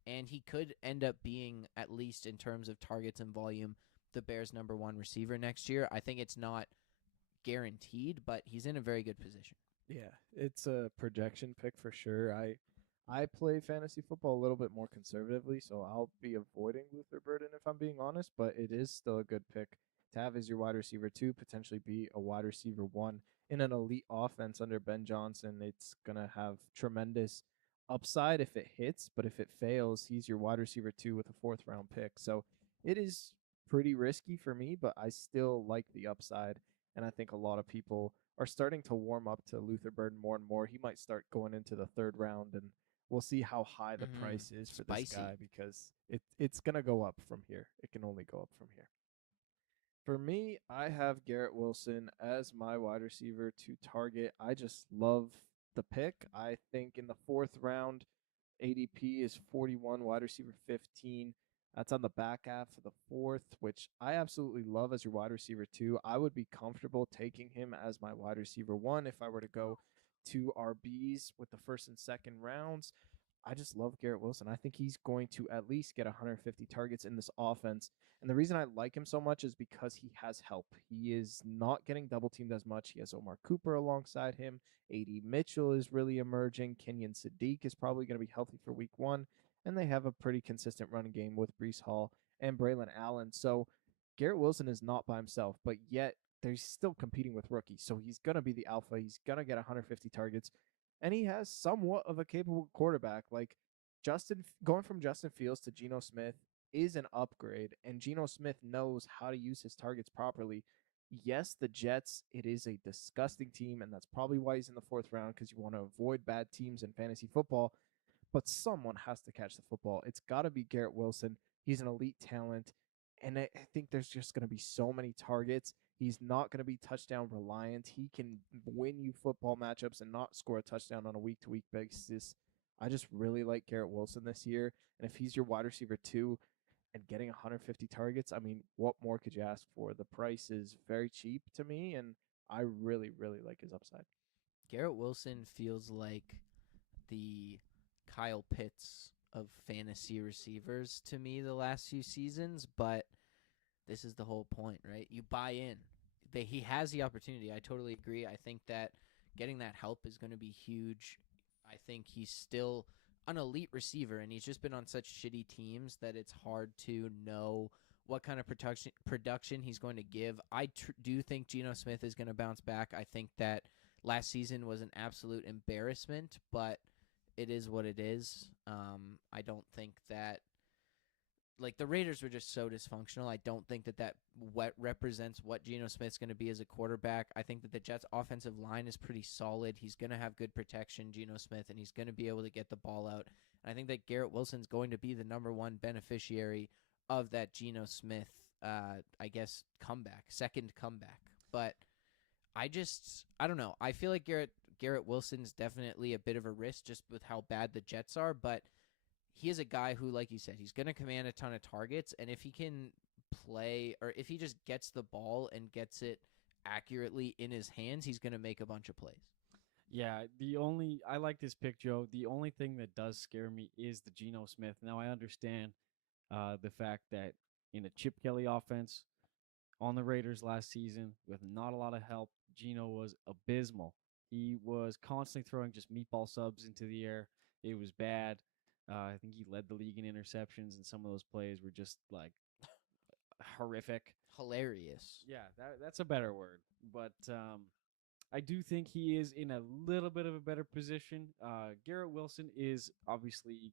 and he could end up being, at least in terms of targets and volume, the Bears' number one receiver next year. I think it's not guaranteed, but he's in a very good position. Yeah, it's a projection pick for sure. I play fantasy football a little bit more conservatively, so I'll be avoiding Luther Burden if I'm being honest, but it is still a good pick to have as your wide receiver 2, potentially be a wide receiver 1 in an elite offense under Ben Johnson. It's going to have tremendous upside if it hits, but if it fails, he's your wide receiver 2 with a fourth round pick. So it is pretty risky for me, but I still like the upside, and I think a lot of people are starting to warm up to Luther Burden more and more. He might start going into the third round, and we'll see how high the price is for this Spicy. guy because it's going to go up from here. It can only go up from here. For me, I have Garrett Wilson as my wide receiver to target. I just love the pick. I think in the fourth round, ADP is 41, wide receiver 15. That's on the back half of the fourth, which I absolutely love as your wide receiver 2. I would be comfortable taking him as my wide receiver 1 if I were to go to RBs with the first and second rounds. I just love Garrett Wilson. I think he's going to at least get 150 targets in this offense. And the reason I like him so much is because he has help. He is not getting double teamed as much. He has Omar Cooper alongside him. A.D. Mitchell is really emerging. Kenyon Sadiq is probably going to be healthy for week 1. And they have a pretty consistent running game with Brees Hall and Braylon Allen. So Garrett Wilson is not by himself, but yet they're still competing with rookies. So he's going to be the alpha. He's going to get 150 targets. And he has somewhat of a capable quarterback. Like going from Justin Fields to Geno Smith is an upgrade, and Geno Smith knows how to use his targets properly. Yes, the Jets, it is a disgusting team, and that's probably why he's in the fourth round, because you want to avoid bad teams in fantasy football. But someone has to catch the football. It's got to be Garrett Wilson. He's an elite talent, and I think there's just going to be so many targets. He's not going to be touchdown reliant. He can win you football matchups and not score a touchdown on a week-to-week basis. I just really like Garrett Wilson this year, and if he's your wide receiver 2 and getting 150 targets, I mean, what more could you ask for? The price is very cheap to me, and I really, really like his upside. Garrett Wilson feels like the Kyle Pitts of fantasy receivers to me the last few seasons, but this is the whole point, right? You buy in. He has the opportunity. I totally agree. I think that getting that help is going to be huge. I think he's still an elite receiver, and he's just been on such shitty teams that it's hard to know what kind of production he's going to give. I do think Geno Smith is going to bounce back. I think that last season was an absolute embarrassment, but it is what it is. I don't think that the Raiders were just so dysfunctional. I don't think that what represents what Geno Smith's going to be as a quarterback. I think that the Jets' offensive line is pretty solid. He's going to have good protection, Geno Smith, and he's going to be able to get the ball out. And I think that Garrett Wilson's going to be the number one beneficiary of that Geno Smith, second comeback. But I don't know. I feel like Garrett Wilson's definitely a bit of a risk just with how bad the Jets are, but he is a guy who, like you said, he's going to command a ton of targets, and if he can play, or if he just gets the ball and gets it accurately in his hands, he's going to make a bunch of plays. Yeah, I like this pick, Joe. The only thing that does scare me is the Geno Smith. Now, I understand the fact that in a Chip Kelly offense on the Raiders last season with not a lot of help, Geno was abysmal. He was constantly throwing just meatball subs into the air. It was bad. I think he led the league in interceptions, and some of those plays were just like horrific. Hilarious. Yeah, that's a better word. But I do think he is in a little bit of a better position. Garrett Wilson is obviously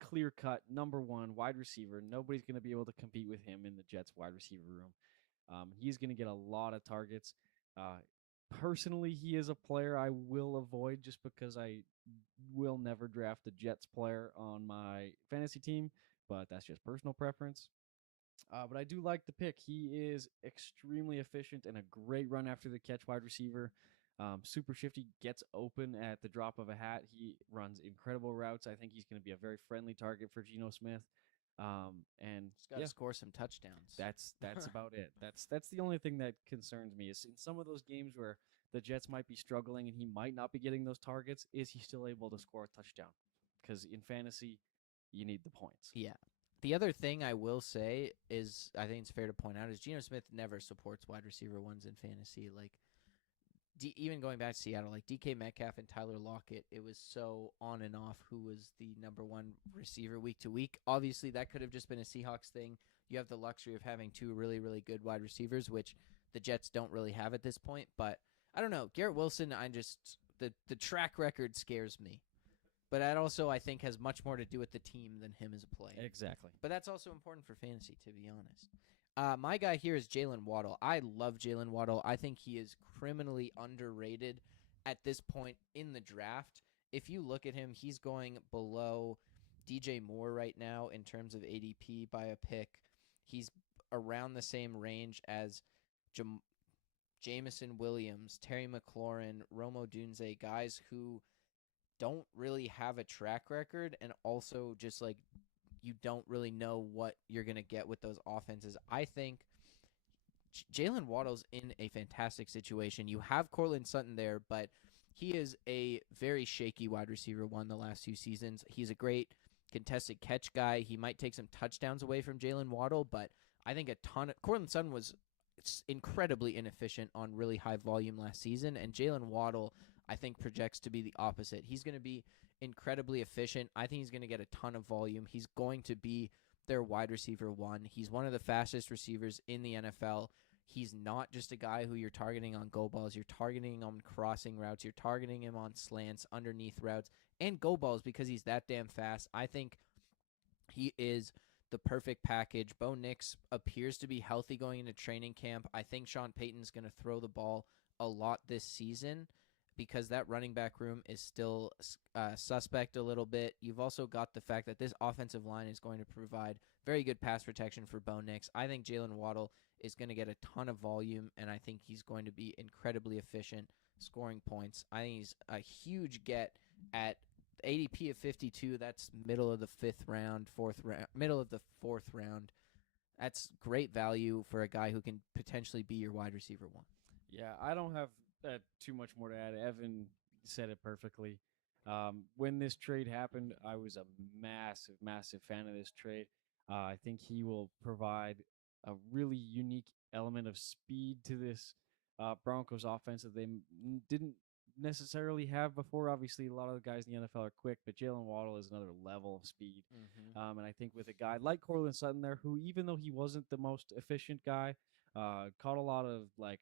clear-cut number one wide receiver. Nobody's going to be able to compete with him in the Jets wide receiver room. He's going to get a lot of targets. Personally, he is a player I will avoid just because I will never draft a Jets player on my fantasy team, but that's just personal preference. But I do like the pick. He is extremely efficient and a great run after the catch wide receiver. Super shifty, gets open at the drop of a hat. He runs incredible routes. I think he's going to be a very friendly target for Geno Smith. And he's got to score some touchdowns. That's about it. That's the only thing that concerns me is in some of those games where the Jets might be struggling and he might not be getting those targets, is he still able to score a touchdown? Because in fantasy, you need the points. Yeah. The other thing I will say is, I think it's fair to point out, is Geno Smith never supports wide receiver ones in fantasy. Like, even going back to Seattle, like DK Metcalf and Tyler Lockett, it was so on and off who was the number one receiver week to week. Obviously, that could have just been a Seahawks thing. You have the luxury of having two really, really good wide receivers, which the Jets don't really have at this point. But I don't know. Garrett Wilson, the track record scares me. But that also, I think, has much more to do with the team than him as a player. Exactly. But that's also important for fantasy, to be honest. My guy here is Jalen Waddle. I love Jalen Waddle. I think he is criminally underrated at this point in the draft. If you look at him, he's going below DJ Moore right now in terms of ADP by a pick. He's around the same range as Jameson Williams, Terry McLaurin, Romo Dunze, guys who don't really have a track record, and also just like you don't really know what you're going to get with those offenses. I think Jalen Waddle's in a fantastic situation. You have Cortland Sutton there, but he is a very shaky wide receiver one the last 2 seasons. He's a great contested catch guy. He might take some touchdowns away from Jalen Waddle, but I think Cortland Sutton was incredibly inefficient on really high volume last season, and Jalen Waddle, I think, projects to be the opposite. He's going to be incredibly efficient. I think he's going to get a ton of volume. He's going to be their wide receiver one. He's one of the fastest receivers in the NFL. He's not just a guy who you're targeting on go balls. You're targeting him on crossing routes. You're targeting him on slants, underneath routes, and go balls because he's that damn fast. I think he is the perfect package. Bo Nix appears to be healthy going into training camp. I think Sean Payton's going to throw the ball a lot this season because that running back room is still suspect a little bit. You've also got the fact that this offensive line is going to provide very good pass protection for Bo Nix. I think Jalen Waddle is going to get a ton of volume, and I think he's going to be incredibly efficient scoring points. I think he's a huge get at ADP of 52. That's middle of the middle of the fourth round. That's great value for a guy who can potentially be your wide receiver one. Yeah, I don't have too much more to add. Evan said it perfectly. When this trade happened, I was a massive, massive fan of this trade. I think he will provide a really unique element of speed to this Broncos offense that they didn't necessarily have before. Obviously, a lot of the guys in the NFL are quick, but Jalen Waddle is another level of speed. Mm-hmm. And I think with a guy like Cortland Sutton there, who even though he wasn't the most efficient guy, caught a lot of like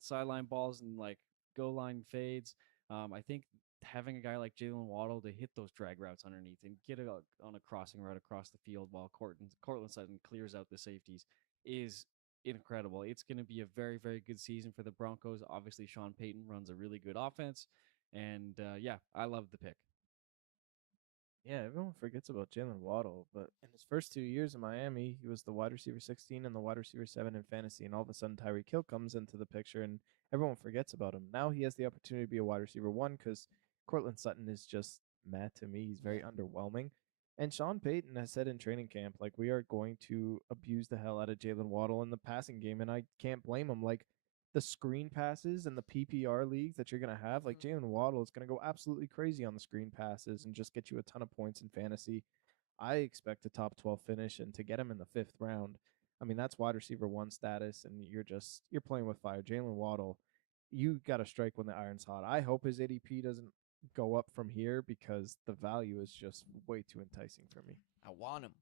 sideline balls and like goal line fades. I think having a guy like Jalen Waddle to hit those drag routes underneath and get it on a crossing route across the field while Cortland Sutton clears out the safeties is incredible. It's going to be a very, very good season for the Broncos. Obviously, Sean Payton runs a really good offense. And yeah, I love the pick. Yeah, everyone forgets about Jalen Waddle, but in his first 2 years in Miami, he was the wide receiver 16 and the wide receiver 7 in fantasy, and all of a sudden Tyreek Hill comes into the picture, and everyone forgets about him. Now he has the opportunity to be a wide receiver 1 because Cortland Sutton is just mad to me. He's very underwhelming. And Sean Payton has said in training camp, like, we are going to abuse the hell out of Jalen Waddle in the passing game, and I can't blame him. Like, the screen passes and the PPR leagues that you're going to have, like Jalen Waddle is going to go absolutely crazy on the screen passes and just get you a ton of points in fantasy. I expect a top 12 finish, and to get him in the 5th round, I mean, that's wide receiver 1 status, and you're playing with fire. Jalen Waddle, you got to strike when the iron's hot. I hope his ADP doesn't go up from here because the value is just way too enticing for me. I want him.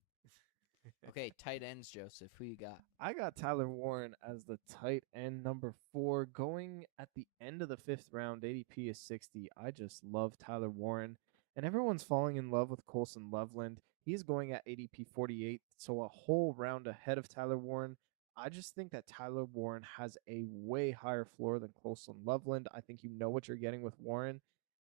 Okay, tight ends, Joseph. Who you got? I got Tyler Warren as the tight end number 4 going at the end of the 5th round. ADP is 60. I just love Tyler Warren, and everyone's falling in love with Colson Loveland. He's going at ADP 48, so a whole round ahead of Tyler Warren. I just think that Tyler Warren has a way higher floor than Colson Loveland. I think you know what you're getting with Warren,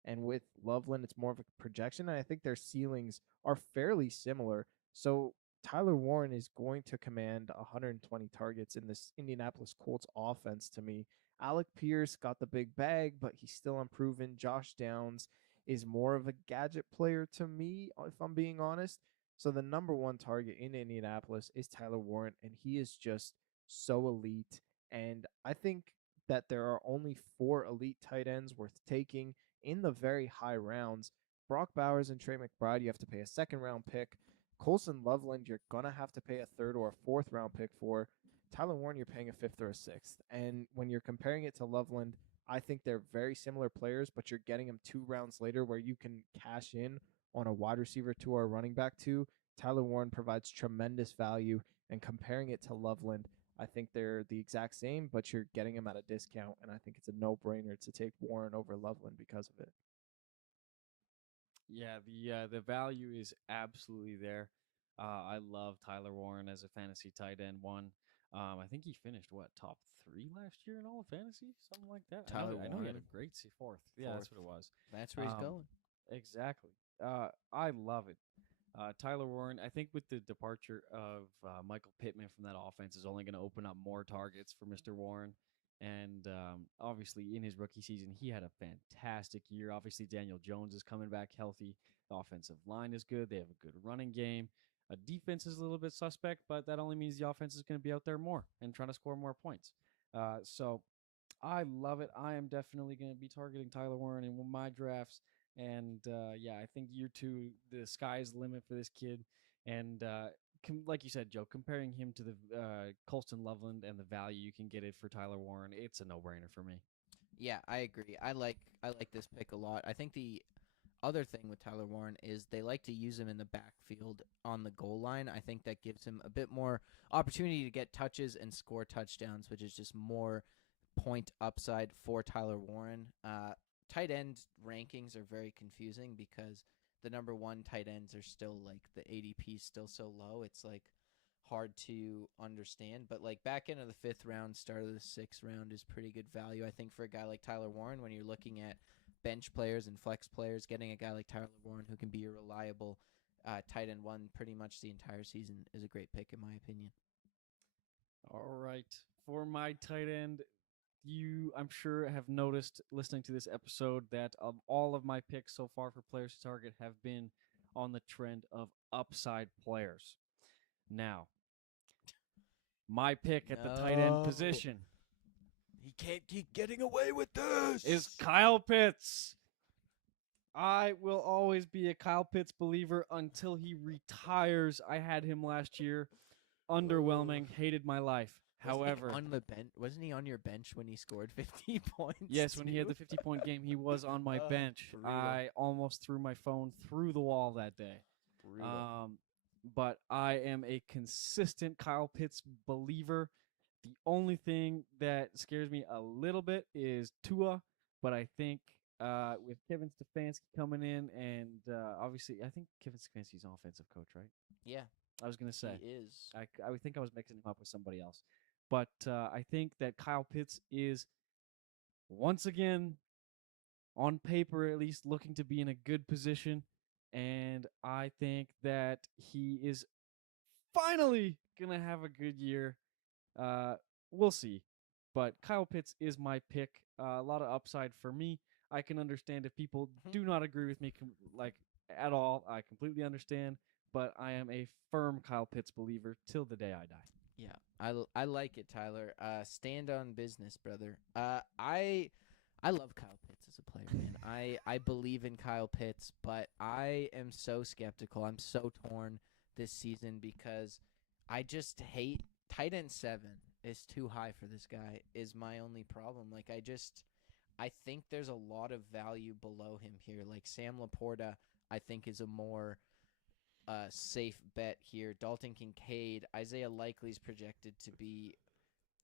and with Loveland, it's more of a projection, and I think their ceilings are fairly similar. So Tyler Warren is going to command 120 targets in this Indianapolis Colts offense to me. Alec Pierce got the big bag, but he's still unproven. Josh Downs is more of a gadget player to me, if I'm being honest. So the number 1 target in Indianapolis is Tyler Warren, and he is just so elite. And I think that there are only 4 elite tight ends worth taking in the very high rounds. Brock Bowers and Trey McBride, you have to pay a 2nd round pick. Colson Loveland, you're going to have to pay a third or a fourth round pick for. Tyler Warren, you're paying a fifth or a sixth. And when you're comparing it to Loveland, I think they're very similar players, but you're getting them 2 rounds later where you can cash in on a wide receiver 2 or a running back 2. Tyler Warren provides tremendous value, and comparing it to Loveland, I think they're the exact same, but you're getting them at a discount, and I think it's a no-brainer to take Warren over Loveland because of it. Yeah, the value is absolutely there. I love Tyler Warren as a fantasy tight end one. I think he finished top 3 last year in all of fantasy, something like that. Tyler I know he had Warren. a great fourth. Yeah, that's what it was. That's where he's going. Exactly. I love it. Tyler Warren, I think with the departure of Michael Pittman from that offense is only going to open up more targets for Mr. Warren. And obviously, in his rookie season, he had a fantastic year. Obviously, Daniel Jones is coming back healthy. The offensive line is good. They have a good running game. Defense is a little bit suspect, but that only means the offense is going to be out there more and trying to score more points. So I love it. I am definitely going to be targeting Tyler Warren in my drafts. And I think year 2, the sky's the limit for this kid. And like you said, Joe, comparing him to the Colston Loveland and the value you can get it for Tyler Warren, it's a no-brainer for me. Yeah, I agree. I like this pick a lot. I think the other thing with Tyler Warren is they like to use him in the backfield on the goal line. I think that gives him a bit more opportunity to get touches and score touchdowns, which is just more point upside for Tyler Warren. Tight end rankings are very confusing because the number 1 tight ends are still like the ADP is still so low. It's like hard to understand. But like back into the 5th round, start of the 6th round is pretty good value, I think, for a guy like Tyler Warren when you're looking at bench players and flex players. Getting a guy like Tyler Warren who can be a reliable tight end 1 pretty much the entire season is a great pick in my opinion. All right. For my tight end, you, I'm sure, have noticed listening to this episode that of all of my picks so far for players to target have been on the trend of upside players. Now, my pick at the tight end position. He can't keep getting away with this. Is Kyle Pitts. I will always be a Kyle Pitts believer until he retires. I had him last year. Underwhelming. Hated my life. However, wasn't he on your bench when he scored 50 points? Yes, when he had the 50-point game, he was on my bench. Brutal. I almost threw my phone through the wall that day. But I am a consistent Kyle Pitts believer. The only thing that scares me a little bit is Tua, but I think with Kevin Stefanski coming in, and obviously I think Kevin Stefanski's an offensive coach, right? Yeah. I was going to say. He is. I would think I was mixing him up with somebody else. But I think that Kyle Pitts is, once again, on paper at least, looking to be in a good position. And I think that he is finally going to have a good year. We'll see. But Kyle Pitts is my pick. A lot of upside for me. I can understand if people do not agree with me at all. I completely understand. But I am a firm Kyle Pitts believer till the day I die. Yeah, I like it, Tyler. Stand on business, brother. I love Kyle Pitts as a player, man. I believe in Kyle Pitts, but I am so skeptical. I'm so torn this season because I just hate tight end 7 is too high for this guy is my only problem. Like I think there's a lot of value below him here. Like Sam Laporta, I think is a more safe bet here. Dalton Kincaid, Isaiah Likely's projected to be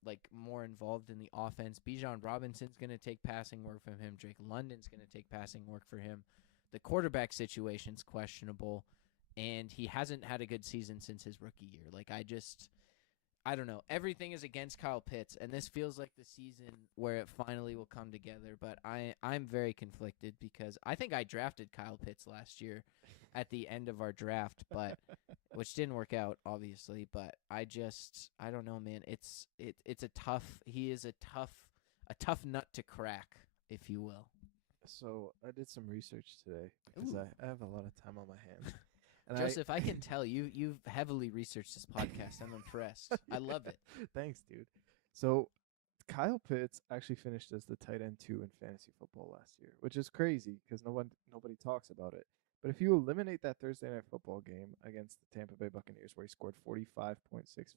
like more involved in the offense. Bijan Robinson's going to take passing work from him. Drake London's going to take passing work for him. The quarterback situation's questionable, and he hasn't had a good season since his rookie year. Like I don't know. Everything is against Kyle Pitts, and this feels like the season where it finally will come together. But I'm very conflicted because I think I drafted Kyle Pitts last year at the end of our draft, but which didn't work out, obviously. But I don't know, man. It's a tough. He is a tough nut to crack, if you will. So I did some research today because I have a lot of time on my hands. And Joseph, I can tell you've heavily researched this podcast. I'm impressed. I love it. Thanks, dude. So Kyle Pitts actually finished as the tight end 2 in fantasy football last year, which is crazy because nobody talks about it. But if you eliminate that Thursday Night Football game against the Tampa Bay Buccaneers, where he scored 45.6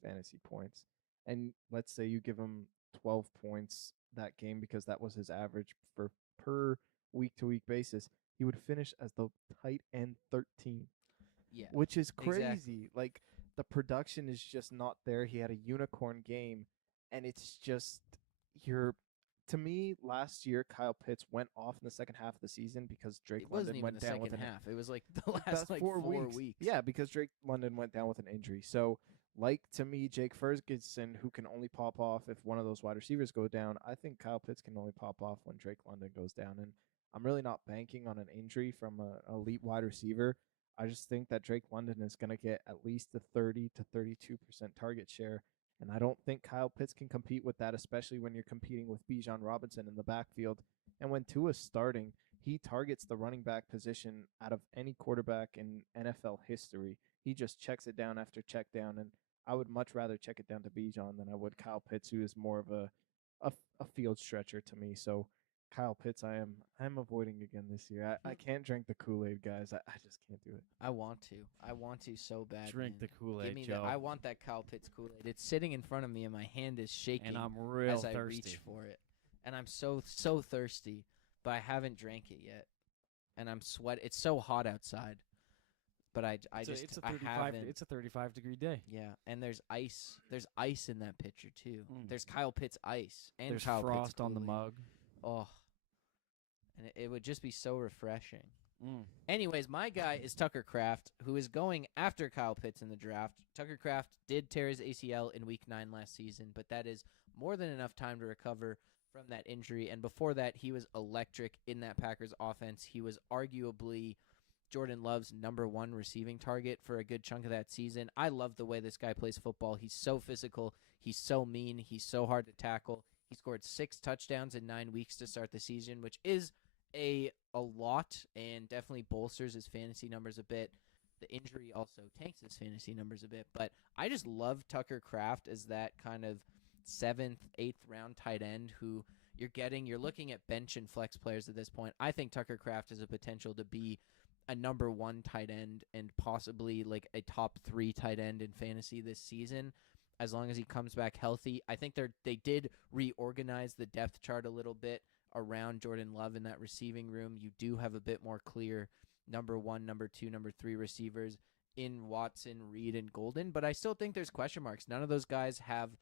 fantasy points, and let's say you give him 12 points that game because that was his average for per week to week basis, he would finish as the tight end 13, Yeah. which is crazy. Exactly. Like the production is just not there. He had a unicorn game, and it's just you're. To me, last year Kyle Pitts went off in the second half of the season because Drake It wasn't London even went the down with second an half. It was like the last that's like 4 4 weeks. weeks. Yeah, because Drake London went down with an injury. So, like to me, Jake Ferguson, who can only pop off if one of those wide receivers go down, I think Kyle Pitts can only pop off when Drake London goes down. And I'm really not banking on an injury from an elite wide receiver. I just think that Drake London is going to get at least a 30 to 32% target share. And I don't think Kyle Pitts can compete with that, especially when you're competing with Bijan Robinson in the backfield. And when Tua's starting, he targets the running back position out of any quarterback in NFL history. He just checks it down after check down, and I would much rather check it down to Bijan than I would Kyle Pitts, who is more of a field stretcher to me. So Kyle Pitts, I'm avoiding again this year. I can't drink the Kool-Aid, guys. I just can't do it. I want to. I want to so bad. Drink man. the Kool-Aid, Give me Joe. I want that Kyle Pitts Kool-Aid. It's sitting in front of me, and my hand is shaking and I'm real as I thirsty. reach for it. And I'm so thirsty, but I haven't drank it yet. And I'm sweat. It's so hot outside, but I It's a I 35. haven't. It's a 35-degree day. Yeah, and there's ice. There's ice in that pitcher too. Mm. There's Kyle Pitts ice and There's Kyle frost Pitts on the Kool-Aid. mug. Oh, and it would just be so refreshing. Mm. Anyways, my guy is Tucker Kraft, who is going after Kyle Pitts in the draft. Tucker Kraft did tear his ACL in Week 9 last season, but that is more than enough time to recover from that injury. And before that, he was electric in that Packers offense. He was arguably Jordan Love's #1 receiving target for a good chunk of that season. I love the way this guy plays football. He's so physical. He's so mean. He's so hard to tackle. He scored 6 touchdowns in 9 weeks to start the season, which is a lot and definitely bolsters his fantasy numbers a bit. The injury also tanks his fantasy numbers a bit. But I just love Tucker Kraft as that kind of 7th, 8th round tight end who you're looking at bench and flex players at this point. I think Tucker Kraft has a potential to be a #1 tight end and possibly like a top 3 tight end in fantasy this season as long as he comes back healthy. I think they did reorganize the depth chart a little bit around Jordan Love in that receiving room. You do have a bit more clear #1, #2, #3 receivers in Watson, Reed, and Golden, but I still think there's question marks. None of those guys have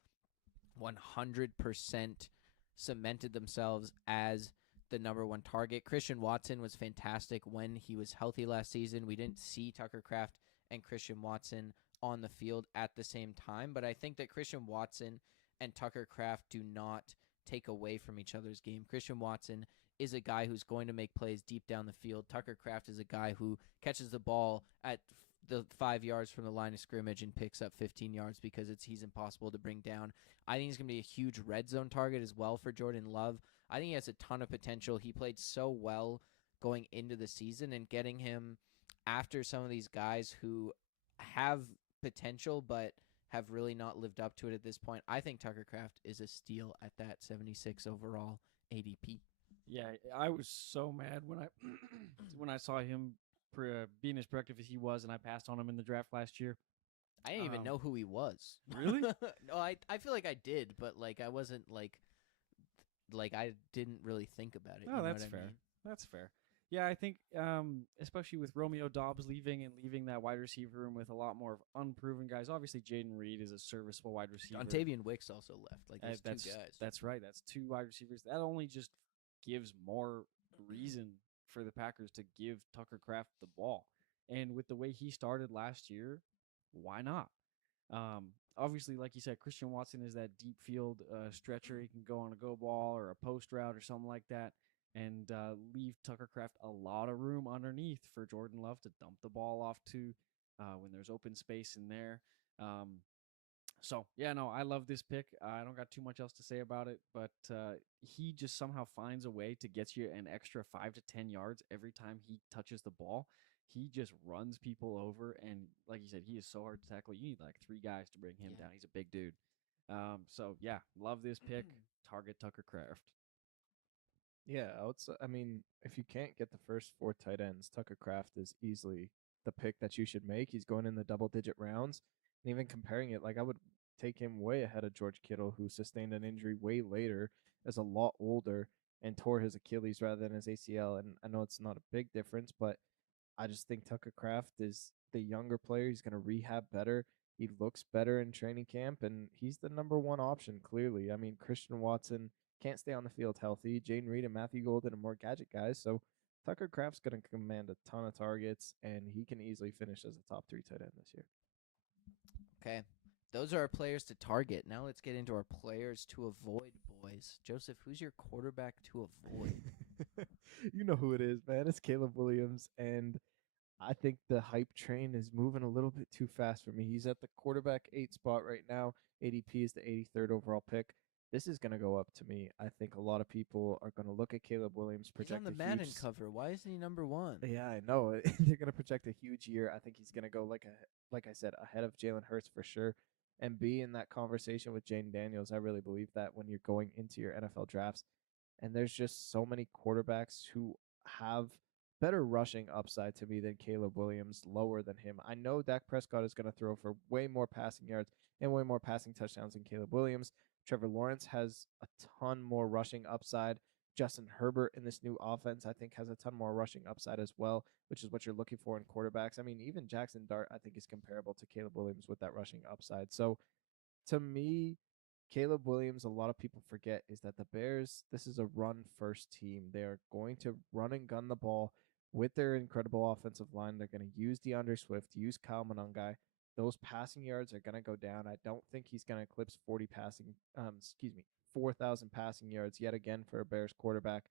100% cemented themselves as the #1 target. Christian Watson was fantastic when he was healthy last season. We didn't see Tucker Kraft and Christian Watson on the field at the same time, but I think that Christian Watson and Tucker Kraft do not take away from each other's game. Christian Watson is a guy who's going to make plays deep down the field. Tucker Kraft is a guy who catches the ball at the 5 yards from the line of scrimmage and picks up 15 yards because he's impossible to bring down. I think he's going to be a huge red zone target as well for Jordan Love. I think he has a ton of potential. He played so well going into the season, and getting him after some of these guys who have potential but have really not lived up to it at this point. I think Tucker Kraft is a steal at that 76 overall ADP. Yeah, I was so mad when I when I saw him being as productive as he was, and I passed on him in the draft last year. I didn't even know who he was. Really? No, I feel like I did, but like I wasn't like I didn't really think about it. Oh, you know that's what I fair. mean? That's fair. Yeah, I think especially with Romeo Dobbs leaving that wide receiver room with a lot more of unproven guys. Obviously, Jaden Reed is a serviceable wide receiver. Ontavian Wicks also left. Like there's that's 2 guys. That's right. That's 2 wide receivers. That only just gives more reason for the Packers to give Tucker Kraft the ball. And with the way he started last year, why not? Obviously, like you said, Christian Watson is that deep field stretcher. He can go on a go ball or a post route or something like that, and leave Tucker Kraft a lot of room underneath for Jordan Love to dump the ball off to when there's open space in there. So, yeah, no, I love this pick. I don't got too much else to say about it, but he just somehow finds a way to get you an extra 5 to 10 yards every time he touches the ball. He just runs people over, and like you said, he is so hard to tackle. You need like 3 guys to bring him down. He's a big dude. So, yeah, love this pick. Target Tucker Kraft. Yeah, I mean, if you can't get the first 4 tight ends, Tucker Kraft is easily the pick that you should make. He's going in the double-digit rounds, and even comparing it, like I would take him way ahead of George Kittle, who sustained an injury way later, is a lot older, and tore his Achilles rather than his ACL. And I know it's not a big difference, but I just think Tucker Kraft is the younger player. He's going to rehab better. He looks better in training camp, and he's the number one option, clearly. I mean, Christian Watson can't stay on the field healthy. Jaden Reed and Matthew Golden are more gadget guys. So Tucker Kraft's going to command a ton of targets, and he can easily finish as a top 3 tight end this year. Okay. Those are our players to target. Now let's get into our players to avoid, boys. Joseph, who's your quarterback to avoid? You know who it is, man. It's Caleb Williams, and I think the hype train is moving a little bit too fast for me. He's at the quarterback 8 spot right now. ADP is the 83rd overall pick. This is going to go up to me. I think a lot of people are going to look at Caleb Williams, He's on project the a Madden huge cover. Why isn't he number one? Yeah, I know. They're going to project a huge year. I think he's going to go like I said, ahead of Jalen Hurts for sure, and be in that conversation with Jane Daniels. I really believe that when you're going into your NFL drafts, and there's just so many quarterbacks who have better rushing upside to me than Caleb Williams, lower than him. I know Dak Prescott is going to throw for way more passing yards and way more passing touchdowns than Caleb Williams. Trevor Lawrence has a ton more rushing upside. Justin Herbert in this new offense, I think, has a ton more rushing upside as well, which is what you're looking for in quarterbacks. I mean, even Jackson Dart, I think, is comparable to Caleb Williams with that rushing upside. So to me, Caleb Williams, a lot of people forget, is that the Bears, this is a run first team. They are going to run and gun the ball with their incredible offensive line. They're going to use DeAndre Swift, use Kyle Monangai. Those passing yards are going to go down. I don't think he's going to eclipse 4,000 passing yards yet again for a Bears quarterback.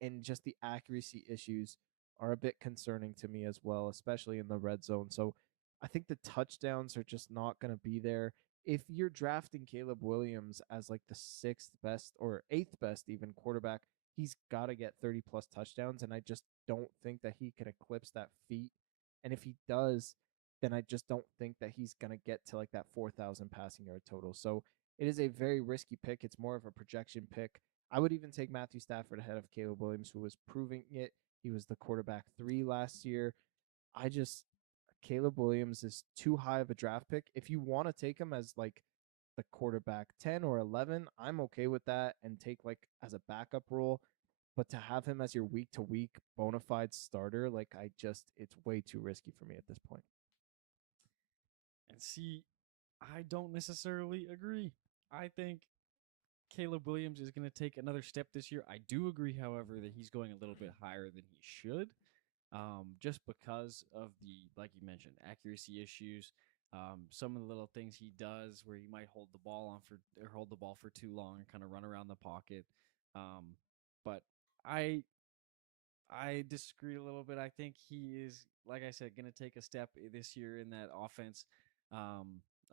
And just the accuracy issues are a bit concerning to me as well, especially in the red zone. So I think the touchdowns are just not going to be there. If you're drafting Caleb Williams as like the 6th best or 8th best even quarterback, he's got to get 30 plus touchdowns. And I just don't think that he can eclipse that feat. And if he does, then I just don't think that he's going to get to like that 4,000 passing yard total. So it is a very risky pick. It's more of a projection pick. I would even take Matthew Stafford ahead of Caleb Williams, who was proving it. He was the quarterback 3 last year. Caleb Williams is too high of a draft pick. If you want to take him as like the quarterback 10 or 11, I'm okay with that and take like as a backup role. But to have him as your week to week bona fide starter, it's way too risky for me at this point. And see, I don't necessarily agree. I think Caleb Williams is going to take another step this year. I do agree, however, that he's going a little bit higher than he should, just because of like you mentioned, accuracy issues. Some of the little things he does where he might hold the ball for too long and kind of run around the pocket. But I disagree a little bit. I think he is, like I said, going to take a step this year in that offense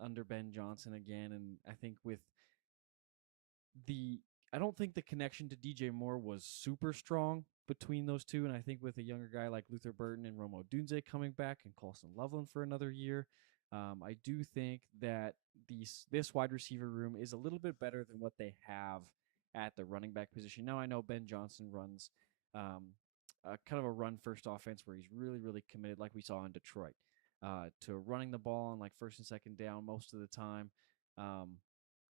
under Ben Johnson again, and I think I don't think the connection to DJ Moore was super strong between those two, and I think with a younger guy like Luther Burden and Rome Odunze coming back and Colson Loveland for another year, I do think that this wide receiver room is a little bit better than what they have at the running back position. Now I know Ben Johnson runs kind of a run first offense where he's really, really committed, like we saw in Detroit, to running the ball on like first and second down most of the time.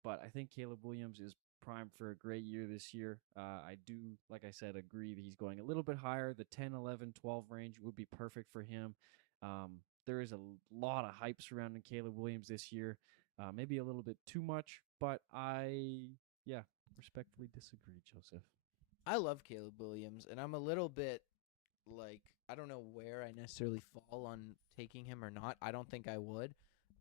But I think Caleb Williams is primed for a great year this year. I do, like I said, agree that he's going a little bit higher. The 10, 11, 12 range would be perfect for him. There is a lot of hype surrounding Caleb Williams this year. Maybe a little bit too much, but respectfully disagree, Joseph. I love Caleb Williams, and I'm a little bit like, I don't know where I necessarily fall on taking him or not. I don't think I would.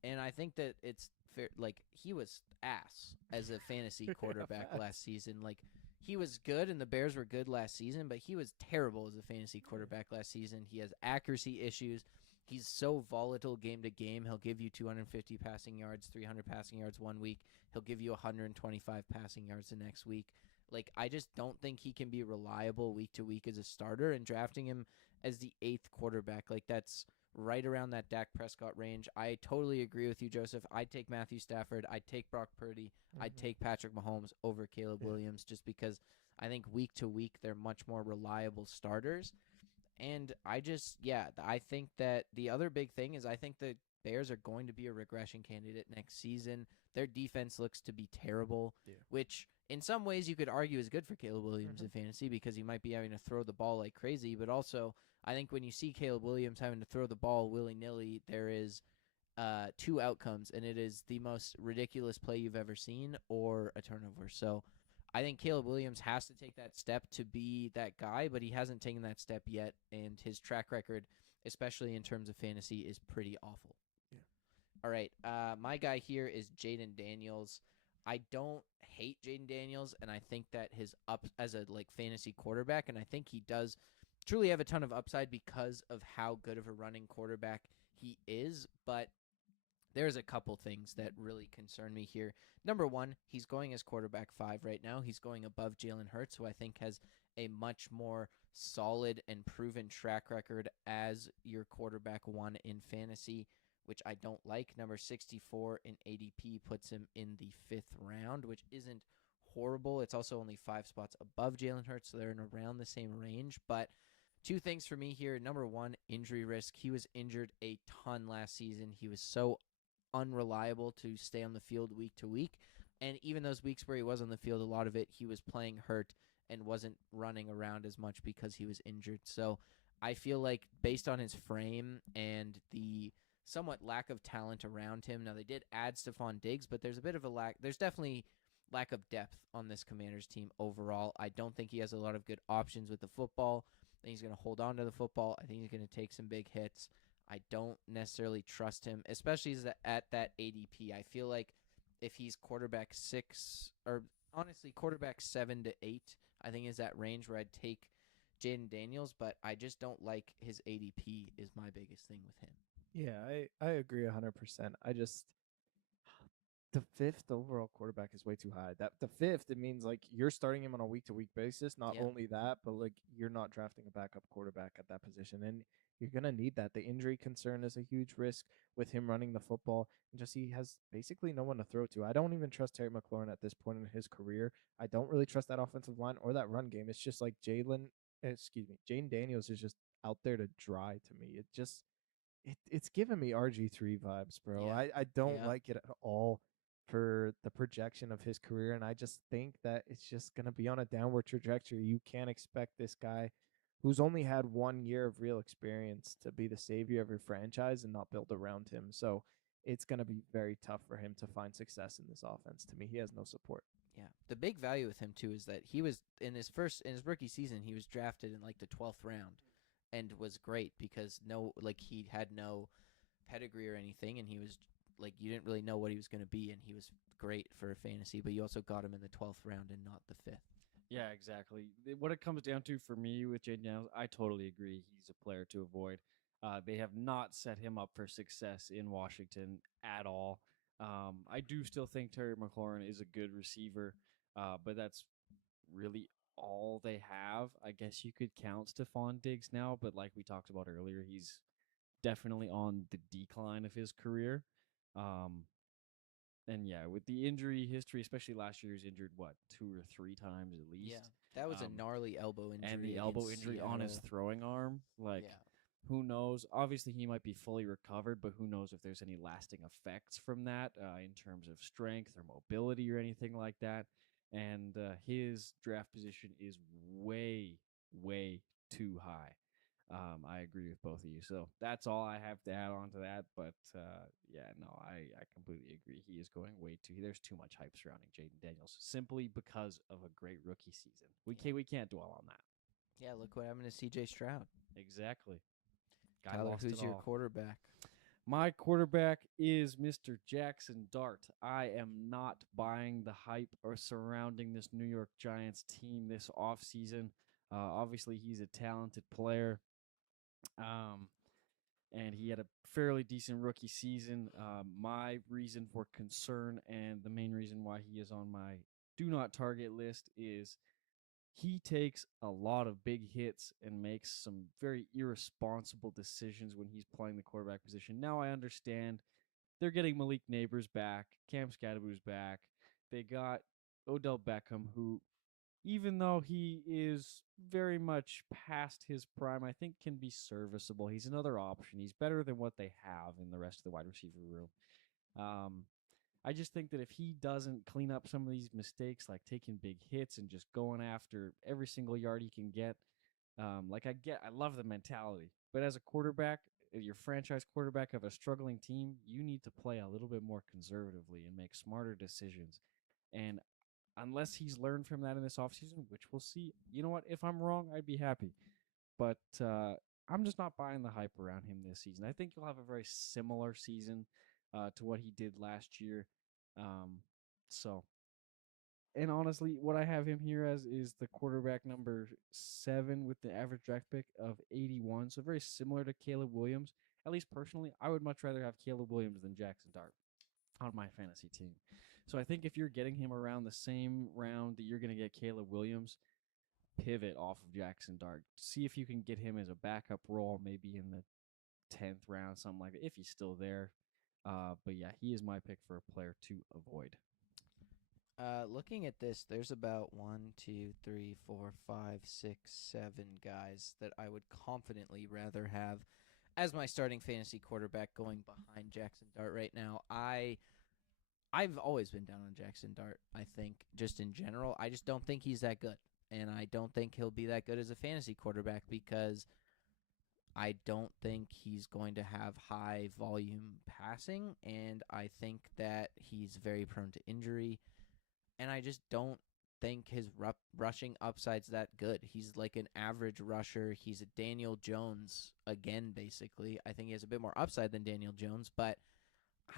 And I think that it's fair. Like, he was ass as a fantasy quarterback last season. Like, he was good, and the Bears were good last season, but he was terrible as a fantasy quarterback last season. He has accuracy issues. He's so volatile game to game. He'll give you 250 passing yards, 300 passing yards one week. He'll give you 125 passing yards the next week. Like, I just don't think he can be reliable week to week as a starter, and drafting him as the 8th quarterback, like, that's right around that Dak Prescott range. I totally agree with you, Joseph. I'd take Matthew Stafford. I'd take Brock Purdy. I'd take Patrick Mahomes over Caleb Williams just because I think week to week they're much more reliable starters. And I think that the other big thing is I think the Bears are going to be a regression candidate next season. Their defense looks to be terrible, which in some ways you could argue is good for Caleb Williams in fantasy because he might be having to throw the ball like crazy. But also, I think when you see Caleb Williams having to throw the ball willy-nilly, there is two outcomes, and it is the most ridiculous play you've ever seen or a turnover. So I think Caleb Williams has to take that step to be that guy, but he hasn't taken that step yet, and his track record, especially in terms of fantasy, is pretty awful. Yeah. All right, my guy here is Jaden Daniels. I don't hate Jaden Daniels, and I think that his up as a fantasy quarterback, and I think he does truly have a ton of upside because of how good of a running quarterback he is, but there's a couple things that really concern me here. Number one, he's going as quarterback 5 right now. He's going above Jalen Hurts, who I think has a much more solid and proven track record as your quarterback 1 in fantasy, which I don't like. Number 64 in ADP puts him in the 5th round, which isn't horrible. It's also only 5 spots above Jalen Hurts, so they're in around the same range. But two things for me here. Number one, injury risk. He was injured a ton last season. He was so unreliable to stay on the field week to week. And even those weeks where he was on the field, a lot of it, he was playing hurt and wasn't running around as much because he was injured. So I feel like based on his frame and the somewhat lack of talent around him, now they did add Stephon Diggs, but there's a bit of a lack. There's definitely lack of depth on this Commanders team overall. I don't think he has a lot of good options with the football. I think he's going to hold on to the football. I think he's going to take some big hits. I don't necessarily trust him, especially at that ADP. I feel like if he's quarterback 6, or honestly quarterback 7 to 8, I think is that range where I'd take Jaden Daniels, but I just don't like his ADP is my biggest thing with him. Yeah, I agree 100%. I just the 5th overall quarterback is way too high. That the 5th, it means like you're starting him on a week-to-week basis. Not only that, but like you're not drafting a backup quarterback at that position, and you're gonna need that. The injury concern is a huge risk with him running the football, and just he has basically no one to throw to. I don't even trust Terry McLaurin at this point in his career. I don't really trust that offensive line or that run game. It's just like Jane Daniels is just out there to dry to me. It's giving me RG3 vibes, bro. Yeah. I don't Yeah. like it at all for the projection of his career, and I just think that it's just going to be on a downward trajectory. You can't expect this guy who's only had 1 year of real experience to be the savior of your franchise and not build around him. So it's going to be very tough for him to find success in this offense. To me, he has no support. Yeah. The big value with him too is that he was in his rookie season, he was drafted in like the 12th round and was great because he had no pedigree or anything, and he was like you didn't really know what he was going to be, and he was great for fantasy, but you also got him in the 12th round and not the 5th. Yeah, exactly. What it comes down to for me with Jaden Daniels, I totally agree. He's a player to avoid. They have not set him up for success in Washington at all. I do still think Terry McLaurin is a good receiver, but that's really all they have. I guess you could count Stephon Diggs now, but like we talked about earlier, he's definitely on the decline of his career. Um, and yeah, with the injury history, especially last year, he's injured 2 or 3 times at least. Yeah, that was a gnarly elbow injury, and the elbow injury on his throwing arm. Like, who knows? Obviously, he might be fully recovered, but who knows if there's any lasting effects from that in terms of strength or mobility or anything like that. And his draft position is way, way too high. I agree with both of you. So that's all I have to add on to that. But I completely agree. He is going way too. There's too much hype surrounding Jaden Daniels simply because of a great rookie season. We can't dwell on that. Yeah, look what happened to C.J. Stroud. Exactly. Tyler, who's your quarterback? My quarterback is Mr. Jackson Dart. I am not buying the hype or surrounding this New York Giants team this offseason. Obviously, he's a talented player. And he had a fairly decent rookie season. My reason for concern and the main reason why he is on my do not target list is he takes a lot of big hits and makes some very irresponsible decisions when he's playing the quarterback position. Now I understand they're getting Malik Neighbors back, Cam Scadaboo's back. They got Odell Beckham, who even though he is very much past his prime, I think can be serviceable. He's another option. He's better than what they have in the rest of the wide receiver room. Um, I just think that if he doesn't clean up some of these mistakes, like taking big hits and just going after every single yard he can get, I love the mentality, but as a quarterback, your franchise quarterback of a struggling team, you need to play a little bit more conservatively and make smarter decisions. And unless he's learned from that in this offseason, which we'll see, you know what? If I'm wrong, I'd be happy. But I'm just not buying the hype around him this season. I think he'll have a very similar season to what he did last year. Um, so, and honestly, what I have him here as is the quarterback number 7 with the average draft pick of 81. So very similar to Caleb Williams. At least personally, I would much rather have Caleb Williams than Jackson Dart on my fantasy team. So I think if you're getting him around the same round that you're going to get Caleb Williams, pivot off of Jackson Dart. See if you can get him as a backup role, maybe in the 10th round, something like that, if he's still there. But yeah, he is my pick for a player to avoid. Looking at this, there's about 1, 2, 3, 4, 5, 6, 7 guys that I would confidently rather have as my starting fantasy quarterback going behind Jackson Dart right now. I've always been down on Jackson Dart, I think, just in general. I just don't think he's that good. And I don't think he'll be that good as a fantasy quarterback because I don't think he's going to have high volume passing. And I think that he's very prone to injury. And I just don't think his rushing upside's that good. He's like an average rusher. He's a Daniel Jones again, basically. I think he has a bit more upside than Daniel Jones, but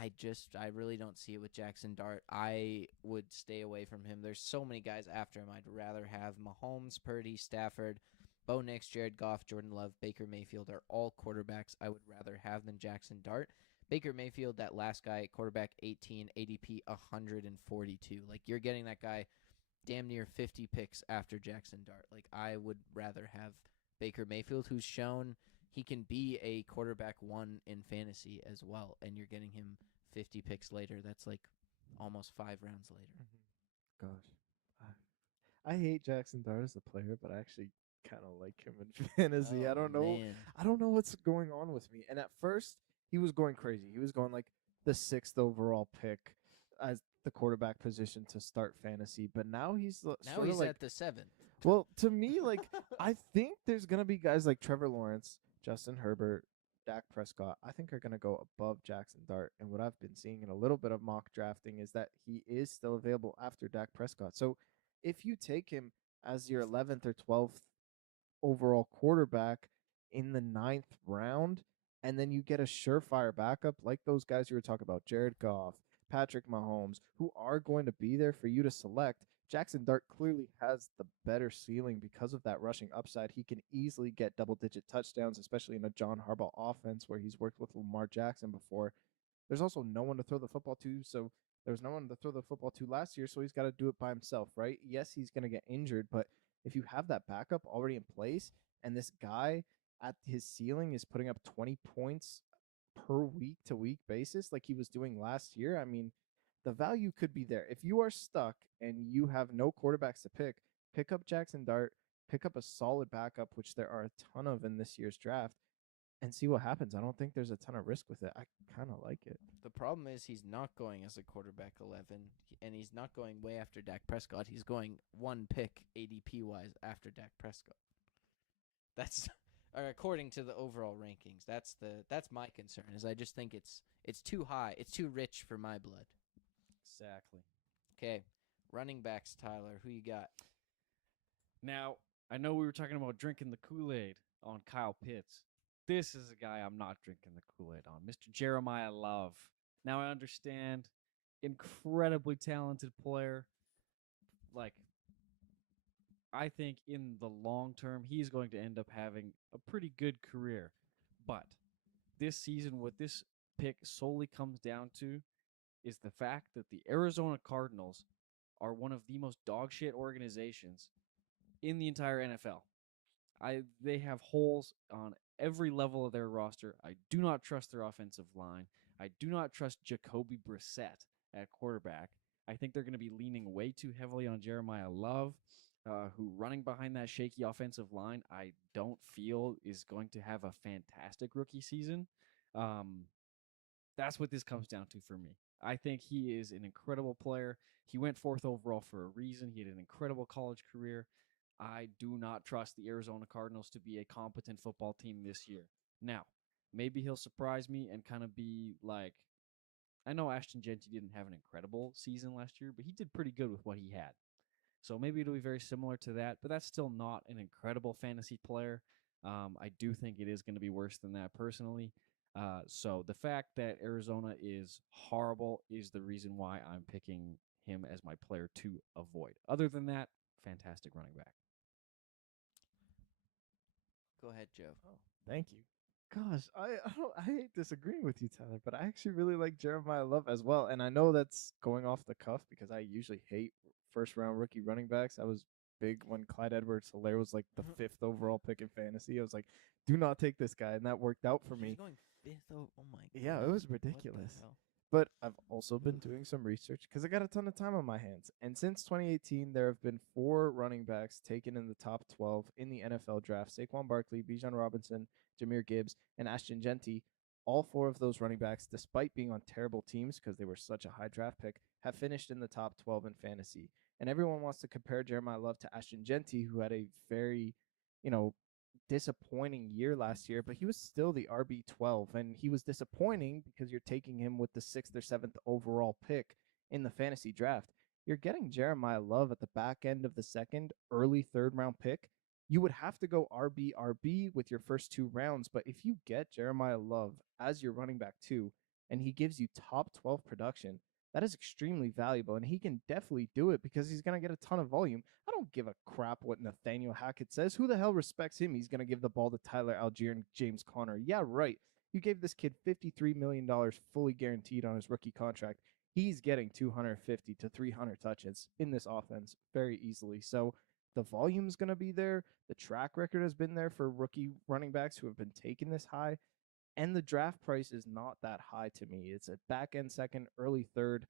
I really don't see it with Jackson Dart. I would stay away from him. There's so many guys after him. I'd rather have Mahomes, Purdy, Stafford, Bo Nix, Jared Goff, Jordan Love, Baker Mayfield are all quarterbacks I would rather have than Jackson Dart. Baker Mayfield, that last guy, quarterback 18, ADP 142. Like, you're getting that guy damn near 50 picks after Jackson Dart. Like, I would rather have Baker Mayfield, who's shown he can be a quarterback 1 in fantasy as well, and you're getting him 50 picks later. That's like almost 5 rounds later. Gosh, I hate Jackson Dart as a player, but I actually kind of like him in fantasy. Oh, I don't know. man. I don't know what's going on with me. And at first, he was going crazy. He was going like the 6th overall pick as the quarterback position to start fantasy. But now he's Now sort he's of like at the 7th. well, to me, like I think there's gonna be guys like Trevor Lawrence, Justin Herbert, Dak Prescott. I think are gonna go above Jackson Dart. And what I've been seeing in a little bit of mock drafting is that he is still available after Dak Prescott. So if you take him as your 11th or 12th overall quarterback in the 9th round, and then you get a surefire backup like those guys you were talking about, Jared Goff, Patrick Mahomes, who are going to be there for you to select. Jackson Dart clearly has the better ceiling because of that rushing upside. He can easily get double-digit touchdowns, especially in a John Harbaugh offense where he's worked with Lamar Jackson before. There's also no one to throw the football to, so there's no one to throw the football to last year, so he's got to do it by himself, right? Yes, he's going to get injured, but if you have that backup already in place and this guy at his ceiling is putting up 20 points per week to week basis like he was doing last year, I mean, the value could be there. If you are stuck and you have no quarterbacks to pick up Jackson Dart, pick up a solid backup, which there are a ton of in this year's draft, and see what happens. I don't think there's a ton of risk with it. I kind of like it. The problem is he's not going as a quarterback 11, and he's not going way after Dak Prescott. He's going 1 pick ADP-wise after Dak Prescott. That's according to the overall rankings. That's my concern. Is I just think it's too high. It's too rich for my blood. Exactly. Okay, running backs, Tyler. Who you got? Now, I know we were talking about drinking the Kool-Aid on Kyle Pitts. This is a guy I'm not drinking the Kool-Aid on. Mr. Jeremiah Love. Now I understand, incredibly talented player. Like, I think in the long term, he's going to end up having a pretty good career. But this season, what this pick solely comes down to is the fact that the Arizona Cardinals are one of the most dogshit organizations in the entire NFL. They have holes on every level of their roster. I do not trust their offensive line. I do not trust Jacoby Brissett at quarterback. I think they're going to be leaning way too heavily on Jeremiah Love. who running behind that shaky offensive line, I don't feel is going to have a fantastic rookie season. That's what this comes down to for me. I think he is an incredible player. He went fourth overall for a reason. He had an incredible college career. I do not trust the Arizona Cardinals to be a competent football team this year. Now, maybe he'll surprise me and kind of be like, I know Ashton Genty didn't have an incredible season last year, but he did pretty good with what he had. So maybe it'll be very similar to that, but that's still not an incredible fantasy player. I do think it is going to be worse than that personally. So the fact that Arizona is horrible is the reason why I'm picking him as my player to avoid. Other than that, fantastic running back. Go ahead, Joe. Oh, thank you. Gosh, I hate disagreeing with you, Tyler, but I actually really like Jeremiah Love as well. And I know that's going off the cuff because I usually hate first round rookie running backs. I was big when Clyde Edwards-Helaire was like the fifth overall pick in fantasy. I was like, do not take this guy, and that worked out for me. He's going fifth. Oh my god. Yeah, it was ridiculous. But I've also been doing some research because I got a ton of time on my hands. And since 2018, there have been 4 running backs taken in the top 12 in the NFL draft: Saquon Barkley, Bijan Robinson, Jahmyr Gibbs, and Ashton Genty. All 4 of those running backs, despite being on terrible teams because they were such a high draft pick, have finished in the top 12 in fantasy. And everyone wants to compare Jeremiah Love to Ashton Genty, who had a very, you know, disappointing year last year, but he was still the RB12, and he was disappointing because you're taking him with the 6th or 7th overall pick in the fantasy draft. You're getting Jeremiah Love at the back end of the 2nd, early 3rd round pick. You would have to go RB with your first 2 rounds, but if you get Jeremiah Love as your running back 2 and he gives you top 12 production, that is extremely valuable, and he can definitely do it because he's going to get a ton of volume. I don't give a crap what Nathaniel Hackett says. Who the hell respects him? He's going to give the ball to Tyler Algier and James Conner. Yeah, right. You gave this kid $53 million fully guaranteed on his rookie contract. He's getting 250 to 300 touches in this offense very easily. So the volume is going to be there. The track record has been there for rookie running backs who have been taken this high. And the draft price is not that high to me. It's a back end 2nd, early 3rd.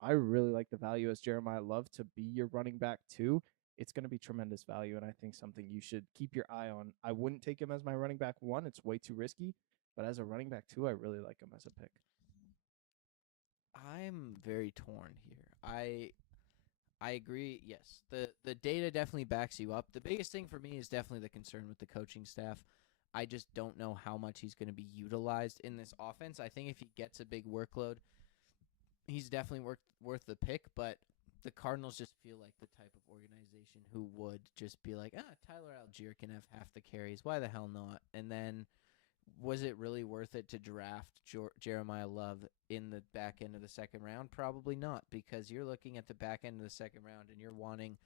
I really like the value as Jeremiah Love to be your running back 2. It's going to be tremendous value, and I think something you should keep your eye on. I wouldn't take him as my running back 1. It's way too risky. But as a running back 2, I really like him as a pick. I'm very torn here. I agree. Yes, the data definitely backs you up. The biggest thing for me is definitely the concern with the coaching staff. I just don't know how much he's going to be utilized in this offense. I think if he gets a big workload, he's definitely worth the pick, but the Cardinals just feel like the type of organization who would just be like, Tyler Algier can have half the carries. Why the hell not? And then was it really worth it to draft Jeremiah Love in the back end of the 2nd round? Probably not, because you're looking at the back end of the 2nd round and you're wanting